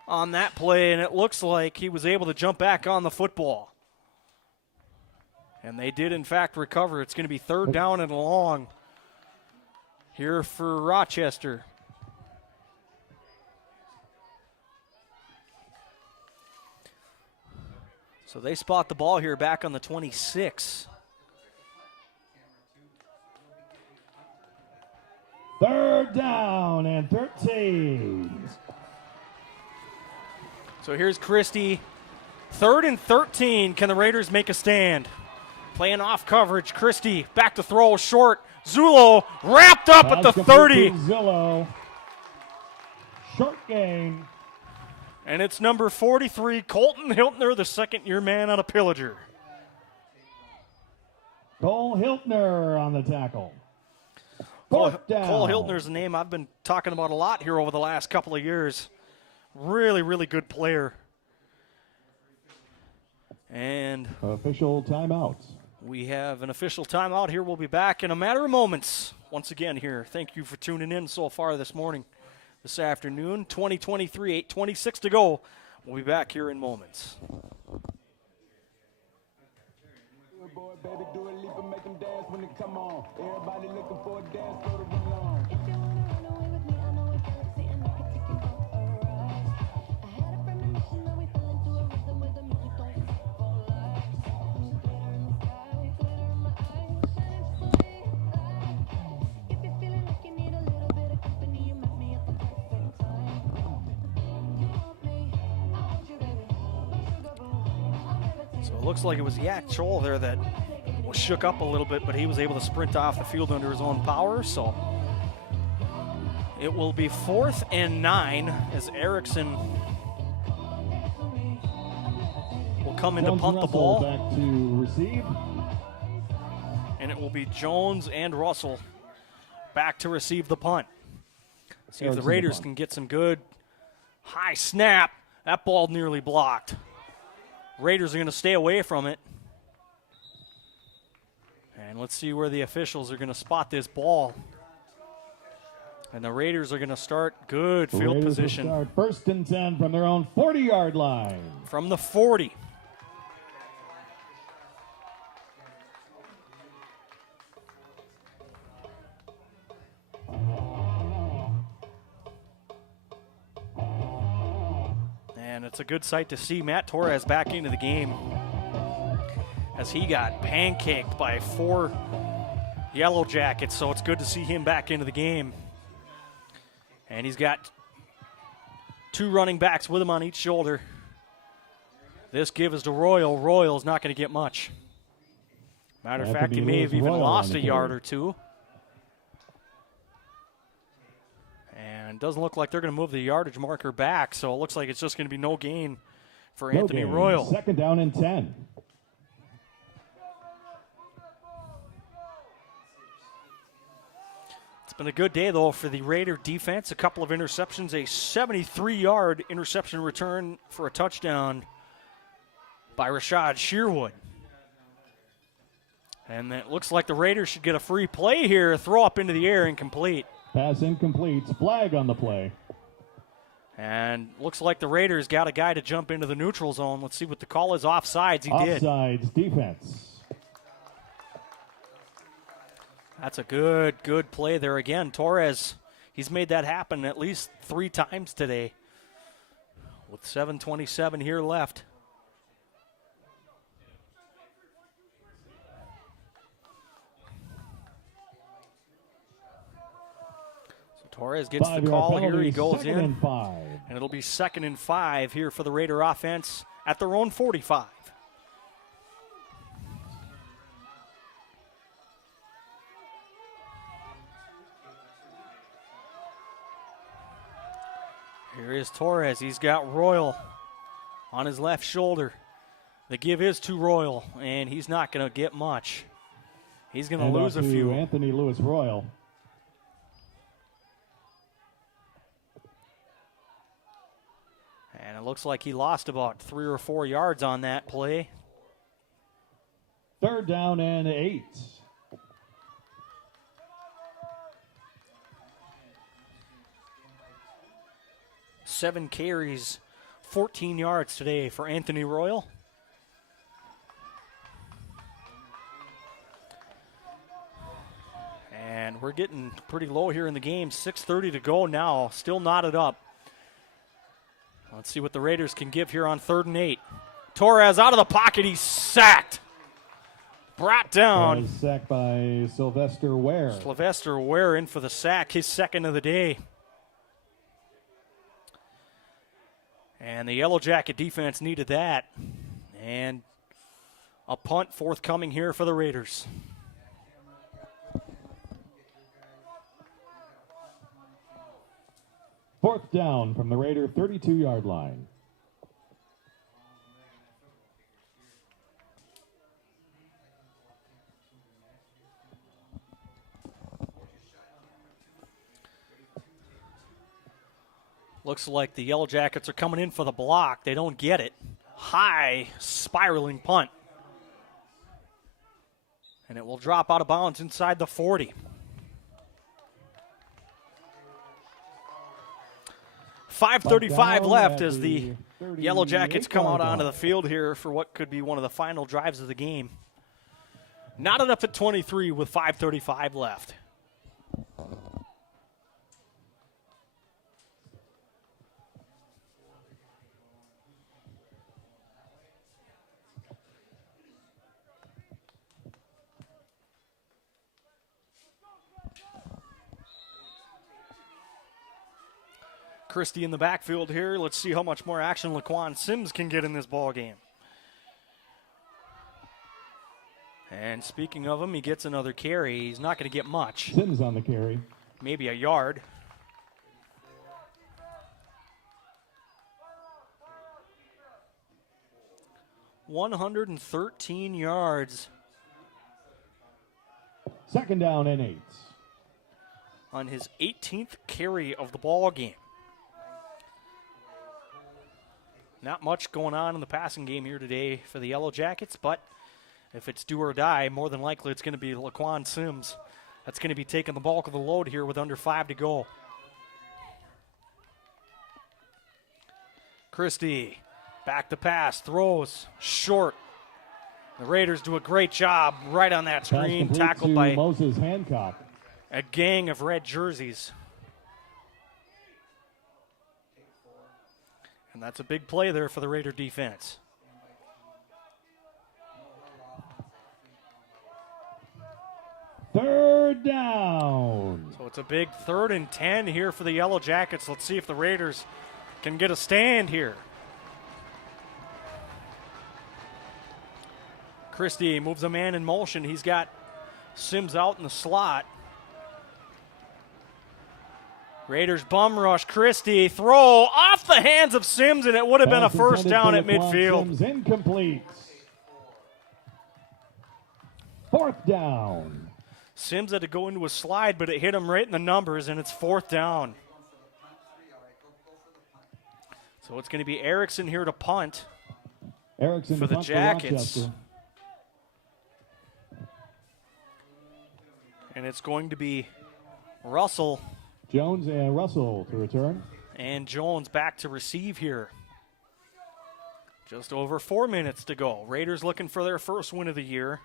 on that play, and it looks like he was able to jump back on the football. And they did, in fact, recover. It's going to be 3rd down and long here for Rochester. So they spot the ball here back on the 26. 3rd down and 13. So here's Christie. 3rd and 13. Can the Raiders make a stand? Playing off coverage. Christie back to throw short. Zullo wrapped up at the 30. Zullo. Short gain. And it's number 43, Colton Hiltner, the second-year man out of Pillager. Cole Hiltner on the tackle. Cole Hiltner's a name I've been talking about a lot here over the last couple of years. Really, really good player. And official timeout. We have an official timeout here. We'll be back in a matter of moments. Once again here, thank you for tuning in so far this morning, this afternoon. 2023, 8:26 to go. We'll be back here in moments. Boy, baby, do a leap and make them dance when they come on. Everybody looking for a dance, go to run on. If you wanna run away with me, I know a galaxy and I can take you for a ride. I had a premonition that we fell into a rhythm where the music don't stop for life. Glitter in the sky, glitter in my eyes, shining so bright. If you're feeling like you need a little bit of company, you met me at the perfect time. You want me, I want you, baby. My sugar boo, I'll never take. So it looks like it was Yak Chol there that was shook up a little bit, but he was able to sprint off the field under his own power. So it will be 4th and 9 as Erickson will come in to punt the ball. Back to receive. And it will be Jones and Russell back to receive the punt. See if the Raiders can get some good high snap. That ball nearly blocked. Raiders are going to stay away from it. And let's see where the officials are going to spot this ball. And the Raiders are going to start good field position. Start 1st and 10 from their own 40-yard line. From the 40. And it's a good sight to see Matt Torres back into the game, as he got pancaked by 4 Yellow Jackets, so it's good to see him back into the game. And he's got 2 running backs with him on each shoulder. This give is to Royal. Royal's not going to get much. Matter of fact, he may have even lost a yard or 2. And doesn't look like they're going to move the yardage marker back, so it looks like it's just going to be no gain for Anthony Royal. 2nd down and 10. It's been a good day, though, for the Raider defense. A couple of interceptions, a 73-yard interception return for a touchdown by Rashad Shearwood. And it looks like the Raiders should get a free play here. Throw up into the air, incomplete. Pass incomplete. Flag on the play. And looks like the Raiders got a guy to jump into the neutral zone. Let's see what the call is. Offsides, he did. Offsides, defense. That's a good play there again. Torres, he's made that happen at least 3 times today with 7:27 here left. So Torres gets the call here. He goes in. And it'll be 2nd and 5 here for the Raider offense at their own 45. Here is Torres. He's got Royal on his left shoulder. The give is to Royal, and he's not going to get much. He's going to lose a few. Anthony Lewis Royal. And it looks like he lost about 3 or 4 yards on that play. 3rd down and 8. Seven carries, 14 yards today for Anthony Royal. And we're getting pretty low here in the game. 6:30 to go now, still knotted up. Let's see what the Raiders can give here on 3rd and 8. Torres out of the pocket, he's sacked. Brought down. Sacked by Sylvester Ware. Sylvester Ware in for the sack, his 2nd of the day. And the Yellow Jacket defense needed that. And a punt forthcoming here for the Raiders. Fourth down from the Raider 32-yard line. Looks like the Yellow Jackets are coming in for the block. They don't get it. High spiraling punt. And it will drop out of bounds inside the 40. 5:35 left as the Yellow Jackets come out onto the field here for what could be one of the final drives of the game. Knotted up at 23 with 5:35 left. Christie in the backfield here. Let's see how much more action Laquan Sims can get in this ball game. And speaking of him, he gets another carry. He's not going to get much. Sims on the carry. Maybe a yard. $113 yards. 2nd down and 8. On his 18th carry of the ball game. Not much going on in the passing game here today for the Yellow Jackets, but if it's do or die, more than likely it's going to be Laquan Sims. That's going to be taking the bulk of the load here with under 5 to go. Christie, back to pass, throws, short. The Raiders do a great job right on that screen, tackled by Moses Hancock. A gang of red jerseys. And that's a big play there for the Raider defense. Third down. So it's a big 3rd and 10 here for the Yellow Jackets. Let's see if the Raiders can get a stand here. Christie moves a man in motion. He's got Sims out in the slot. Raiders bum rush. Christie throw off the hands of Sims, and it would have been a first down at midfield. Sims incomplete. 4th down. Sims had to go into a slide, but it hit him right in the numbers, and it's 4th down. So it's going to be Erickson here to punt Erickson for the punt Jackets. Rochester. And it's going to be Russell. Jones and Russell to return. And Jones back to receive here. Just over 4 minutes to go. Raiders looking for their first win of the year.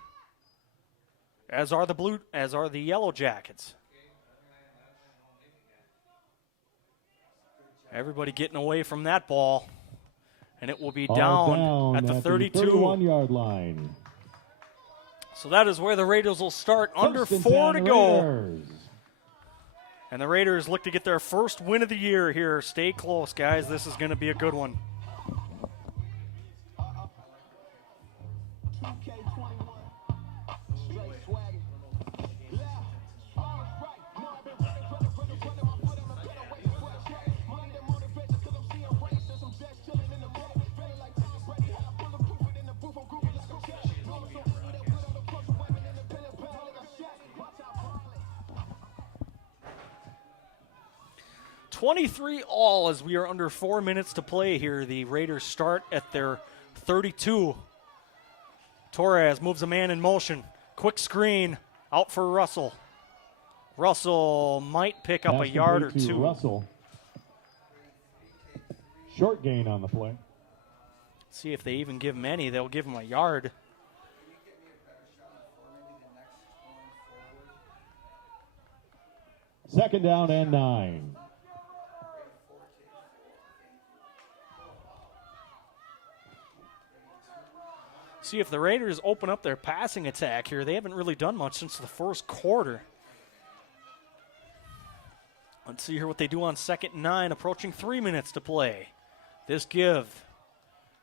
As are the Yellow Jackets. Everybody getting away from that ball. And it will be down at the 32. 31-yard line. So that is where the Raiders will start. Under 1st and 4 to 10 go. Raiders. And the Raiders look to get their first win of the year here. Stay close, guys. This is going to be a good one. All as we are under 4 minutes to play here. The Raiders start at their 32. Torres moves a man in motion. Quick screen out for Russell. Russell might pick up Pass a yard or complete to two. Russell. Short gain on the play. See if they even give him any. They'll give him a yard. Second down and 9. See if the Raiders open up their passing attack here. They haven't really done much since the first quarter. Let's see here what they do on 2nd and 9, approaching 3 minutes to play. This give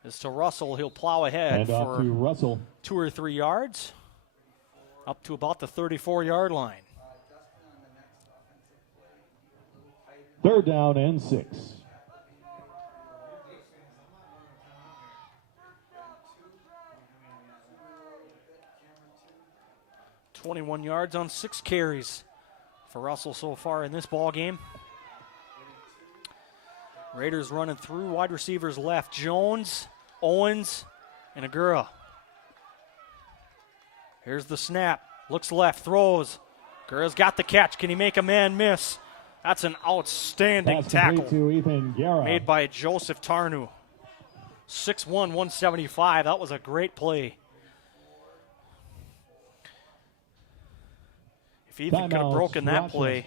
is to Russell. He'll plow ahead And off for to Russell. 2 or 3 yards, up to about the 34-yard line. 3rd down and 6. 21 yards on 6 carries for Russell so far in this ball game. Raiders running through wide receivers left. Jones, Owens, and Agura. Here's the snap. Looks left, throws. Agura's got the catch. Can he make a man miss? That's an outstanding Pass tackle complete to Ethan Guerra. made by Joseph Tarnu. 6'1", 175. That was a great play. If Ethan could have broken that play,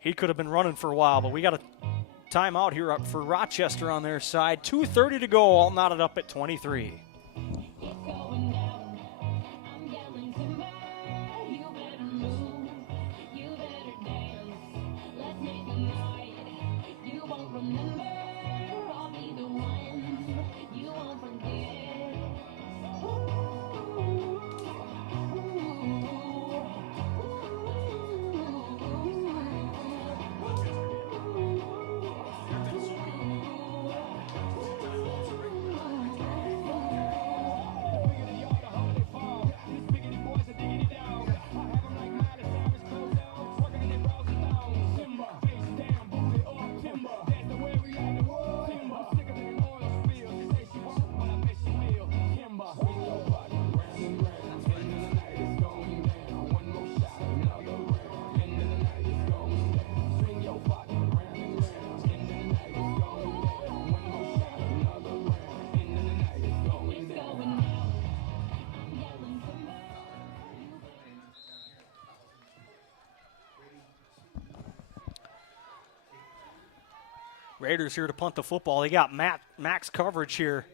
he could have been running for a while. But we got a timeout here up for Rochester on their side. 2:30 to go, all knotted up at 23. Raiders here to punt the football. They got max coverage here.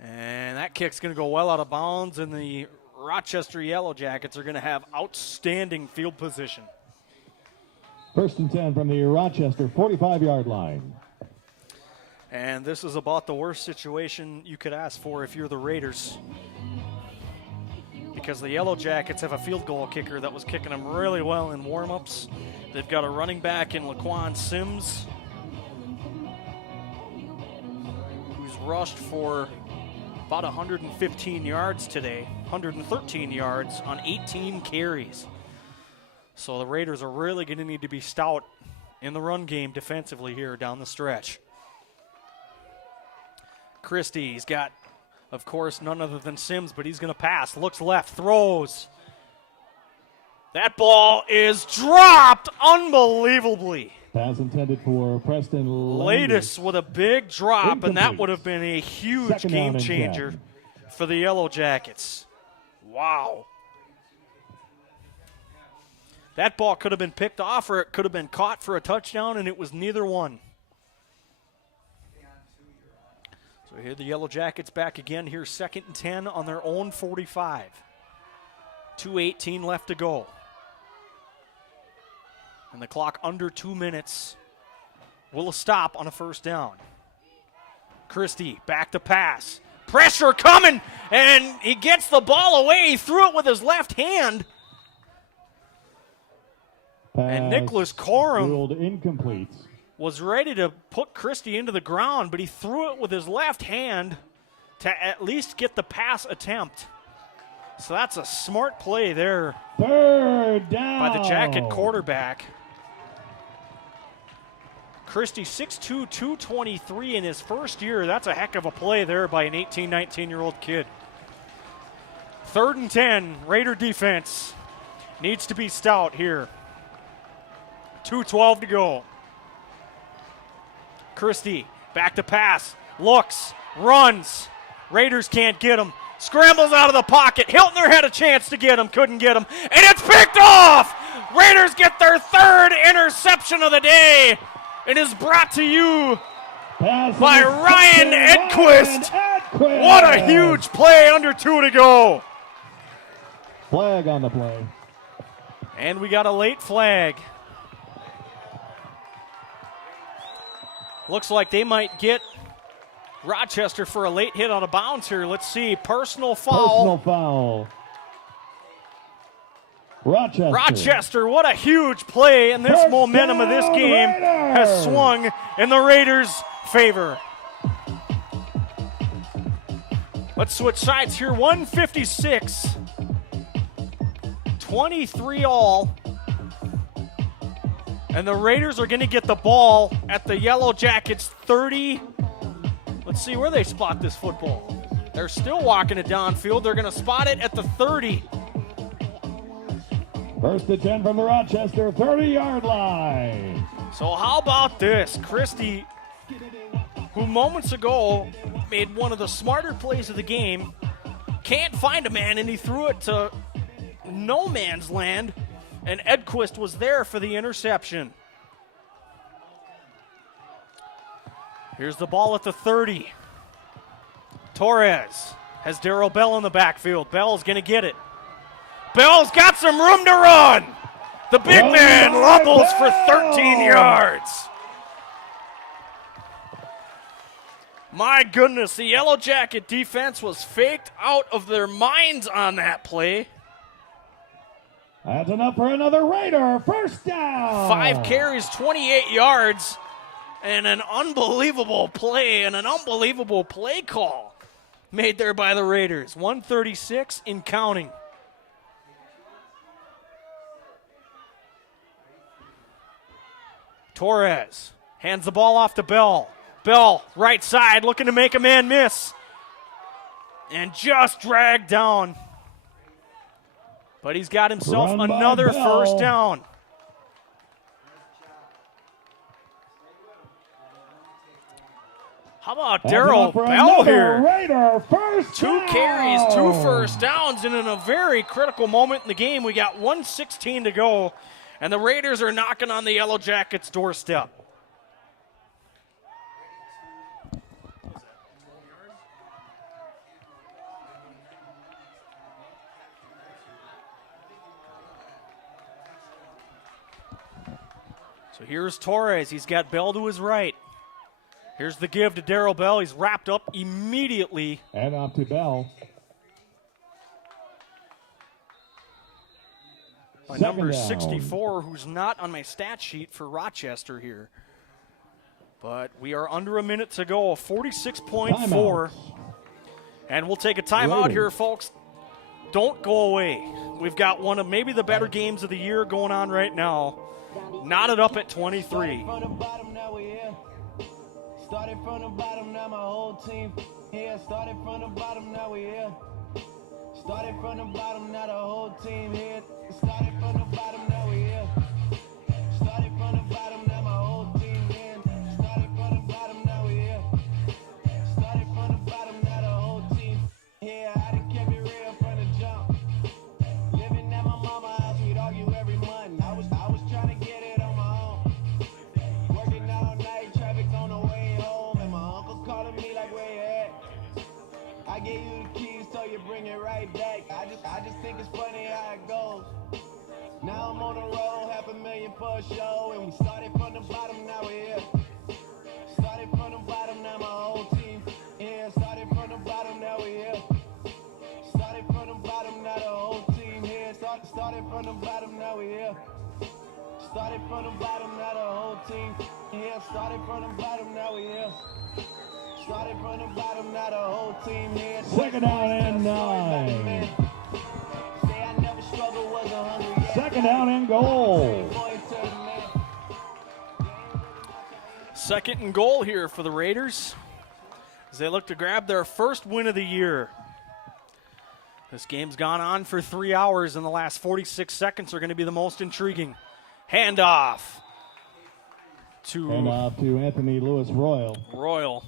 And that kick's going to go well out of bounds, and the Rochester Yellow Jackets are going to have outstanding field position. 1st and 10 from the Rochester 45-yard line. And this is about the worst situation you could ask for if you're the Raiders, because the Yellow Jackets have a field goal kicker that was kicking them really well in warm-ups. They've got a running back in Laquan Sims, who's rushed for About 115 yards today, 113 yards on 18 carries. So the Raiders are really going to need to be stout in the run game defensively here down the stretch. Christie's got, of course, none other than Sims, but he's going to pass. Looks left, throws. That ball is dropped unbelievably. Pass intended for Preston Latest with a big drop, and that would have been a huge game changer for the Yellow Jackets. Wow. That ball could have been picked off or it could have been caught for a touchdown, and it was neither one. So here the Yellow Jackets back again. Here's 2nd and 10 on their own 45. 2:18 left to go. And the clock under 2 minutes will stop on a first down. Christie back to pass. Pressure coming, and he gets the ball away. He threw it with his left hand. And Nicholas Corum incomplete. Was ready to put Christie into the ground, but he threw it with his left hand to at least get the pass attempt. So that's a smart play there. 3rd down. By the Jacket quarterback. Christie 6'2", 223 in his first year. That's a heck of a play there by an 18, 19-year-old kid. 3rd and 10. Raider defense needs to be stout here. 2:12 to go. Christie back to pass. Looks. Runs. Raiders can't get him. Scrambles out of the pocket. Hiltner had a chance to get him. Couldn't get him. And it's picked off! Raiders get their 3rd interception of the day. It is brought to you by Ryan Edquist. What a huge play, under 2 to go. Flag on the play. And we got a late flag. Looks like they might get Rochester for a late hit out of bounds here. Let's see. Personal foul. Personal foul. Rochester, what a huge play, and this momentum of this game has swung in the Raiders' favor. Let's switch sides here. 156. 23 all. And the Raiders are going to get the ball at the Yellow Jackets 30. Let's see where they spot this football. They're still walking it downfield. They're going to spot it at the 30. 1st and 10 from the Rochester 30-yard line. So how about this? Christie, who moments ago made one of the smarter plays of the game, can't find a man, and he threw it to no man's land, and Edquist was there for the interception. Here's the ball at the 30. Torres has Darrell Bell in the backfield. Bell's going to get it. Bell's got some room to run. The big man lumbles for 13 yards. My goodness, the Yellow Jacket defense was faked out of their minds on that play. That's enough for another Raider. First down. 5 carries, 28 yards, and an unbelievable play and an unbelievable play call made there by the Raiders. 136 in counting. Torres hands the ball off to Bell. Bell, right side, looking to make a man miss. And just dragged down. But he's got himself another first down. How about Darrell Bell here? Raider, first 2 carries, 2 first downs, and in a very critical moment in the game, we got 1:16 to go. And the Raiders are knocking on the Yellow Jackets' doorstep. So here's Torres. He's got Bell to his right. Here's the give to Darrell Bell. He's wrapped up immediately. And off to Bell. By number 64, who's not on my stat sheet for Rochester here. But we are under a minute to go, 46.4. And we'll take a timeout here, folks. Don't go away. We've got one of maybe the better games of the year going on right now. Knotted up at 23. Started from the bottom, now my whole team here. Started from the bottom, now we here. Started from the bottom, now the whole team here. Started from the bottom, now we here. Started from the bottom, now my whole team here. Started from the bottom, now we here. Started from the bottom, now the whole team here. I done kept it real from the jump. Living at my mama's house, we'd argue every month. I was trying to get it on my own. Working all night, traffic on the way home, and my uncle calling me like, where you at? I gave you the keys, so you bring it right back. I just think it's funny how it goes. Now I'm on the road, $500,000 for a show, and we started from the bottom, now we're here. Started from the bottom, now my whole team here. Started from the bottom, now we're here. Started from the bottom, now the whole team here. Started from the bottom, now we're here. Started from the bottom, now the whole team here. Started from the bottom, now we're here. Started from the bottom, now the whole team here. Second down and 9. Say I never struggled, wasn't hungry. Second down and goal. Second and goal here for the Raiders as they look to grab their first win of the year. This game's gone on for 3 hours, and the last 46 seconds are going to be the most intriguing. Handoff to Anthony Lewis Royal,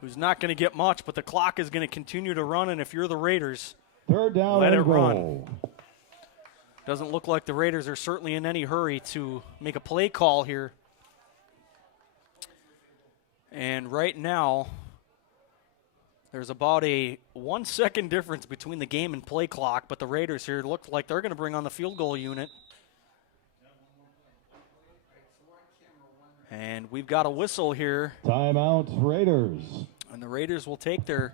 who's not going to get much, but the clock is going to continue to run, and if you're the Raiders, third down let and it goal. run. Doesn't look like the Raiders are certainly in any hurry to make a play call here. And right now, there's about a 1 second difference between the game and play clock, but the Raiders here look like they're going to bring on the field goal unit. And we've got a whistle here. Timeout, Raiders. And the Raiders will take their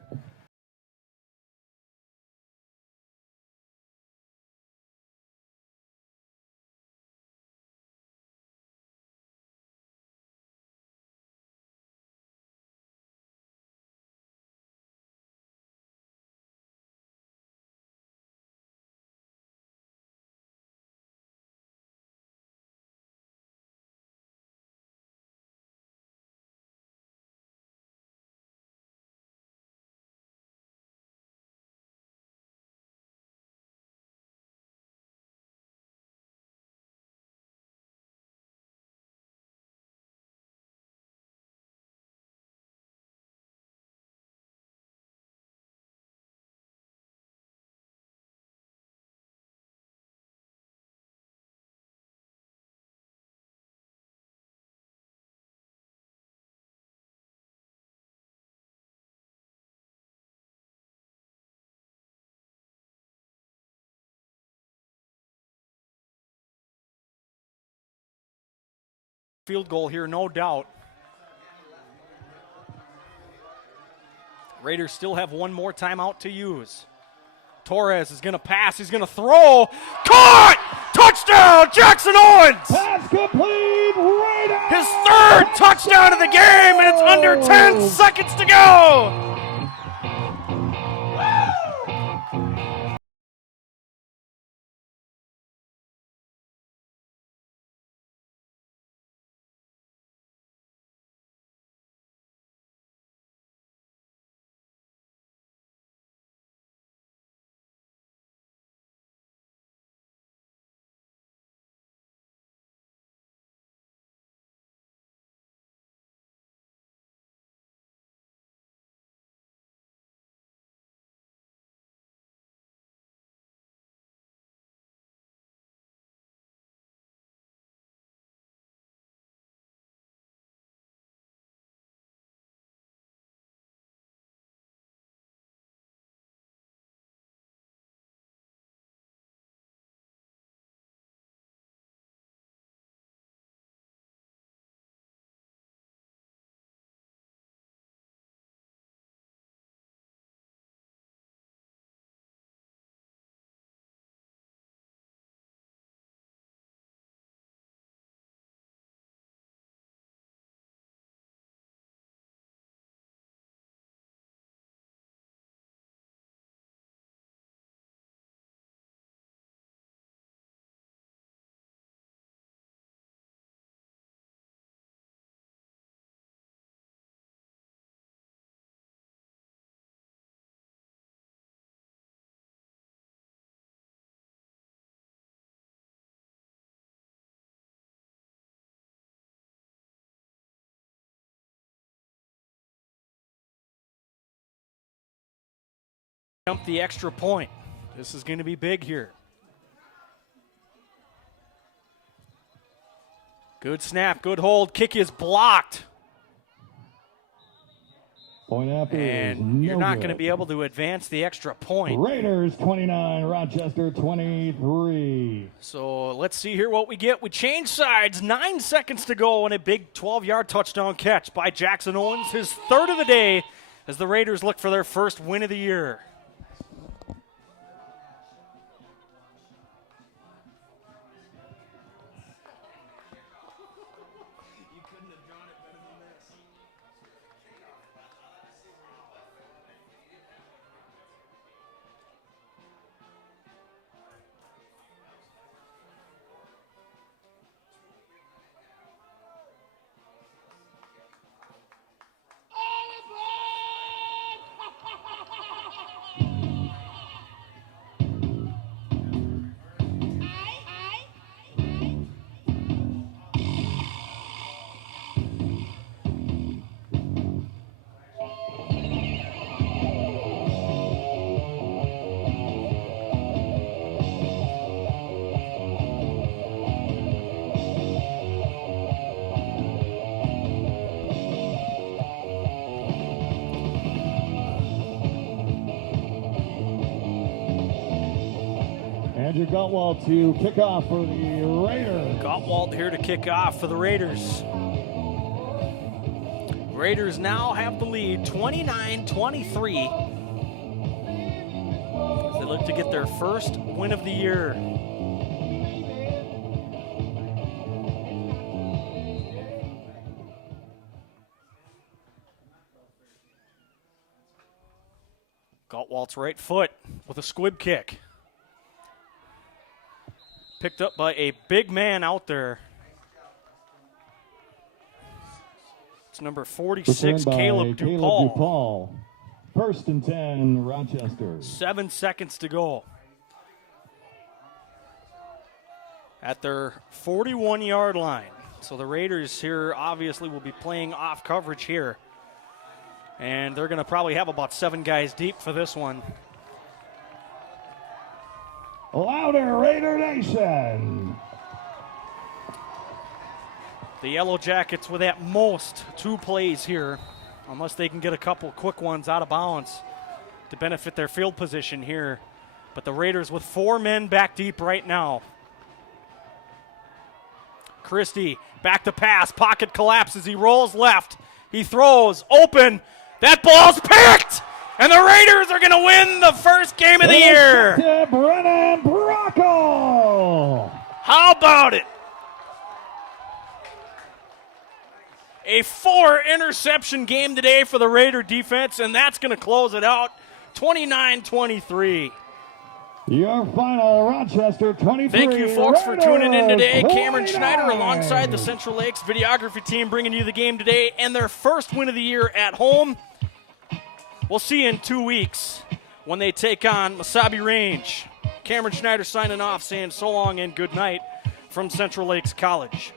field goal here, no doubt. Raiders still have one more timeout to use. Torres is going to pass. He's going to throw. Caught! Touchdown, Jackson Owens! Pass complete, Raiders! His third touchdown of the game, and it's under 10 seconds to go! Jump the extra point. This is going to be big here. Good snap, good hold. Kick is blocked. Point after And you're no not good. going to be able to advance the extra point. Raiders 29, Rochester 23. So let's see here what we get. We change sides. 9 seconds to go and a big 12-yard touchdown catch by Jackson Owens. His third of the day as the Raiders look for their first win of the year. Andrew Gottwald to kick off for the Raiders. Gottwald here to kick off for the Raiders. Raiders now have the lead, 29-23. As they look to get their first win of the year. Gottwald's right foot with a squib kick. Picked up by a big man out there. It's number 46, Caleb DuPaul. First and 10, Rochester. 7 seconds to go. At their 41-yard line. So the Raiders here obviously will be playing off coverage here. And they're going to probably have about 7 guys deep for this one. Louder, Raider Nation. The Yellow Jackets with at most 2 plays here, unless they can get a couple quick ones out of bounds to benefit their field position here. But the Raiders with 4 men back deep right now. Christie back to pass, pocket collapses, he rolls left, he throws, open, that ball's picked! And the Raiders are going to win the first game of the year. Brennan Bracco. How about it? A 4-interception game today for the Raider defense, and that's going to close it out, 29-23. Your final, Rochester 23. Thank you, folks, for tuning in today. 29. Cameron Schneider alongside the Central Lakes videography team bringing you the game today and their first win of the year at home. We'll see you in 2 weeks when they take on Mesabi Range. Cameron Schneider signing off, saying so long and good night from Central Lakes College.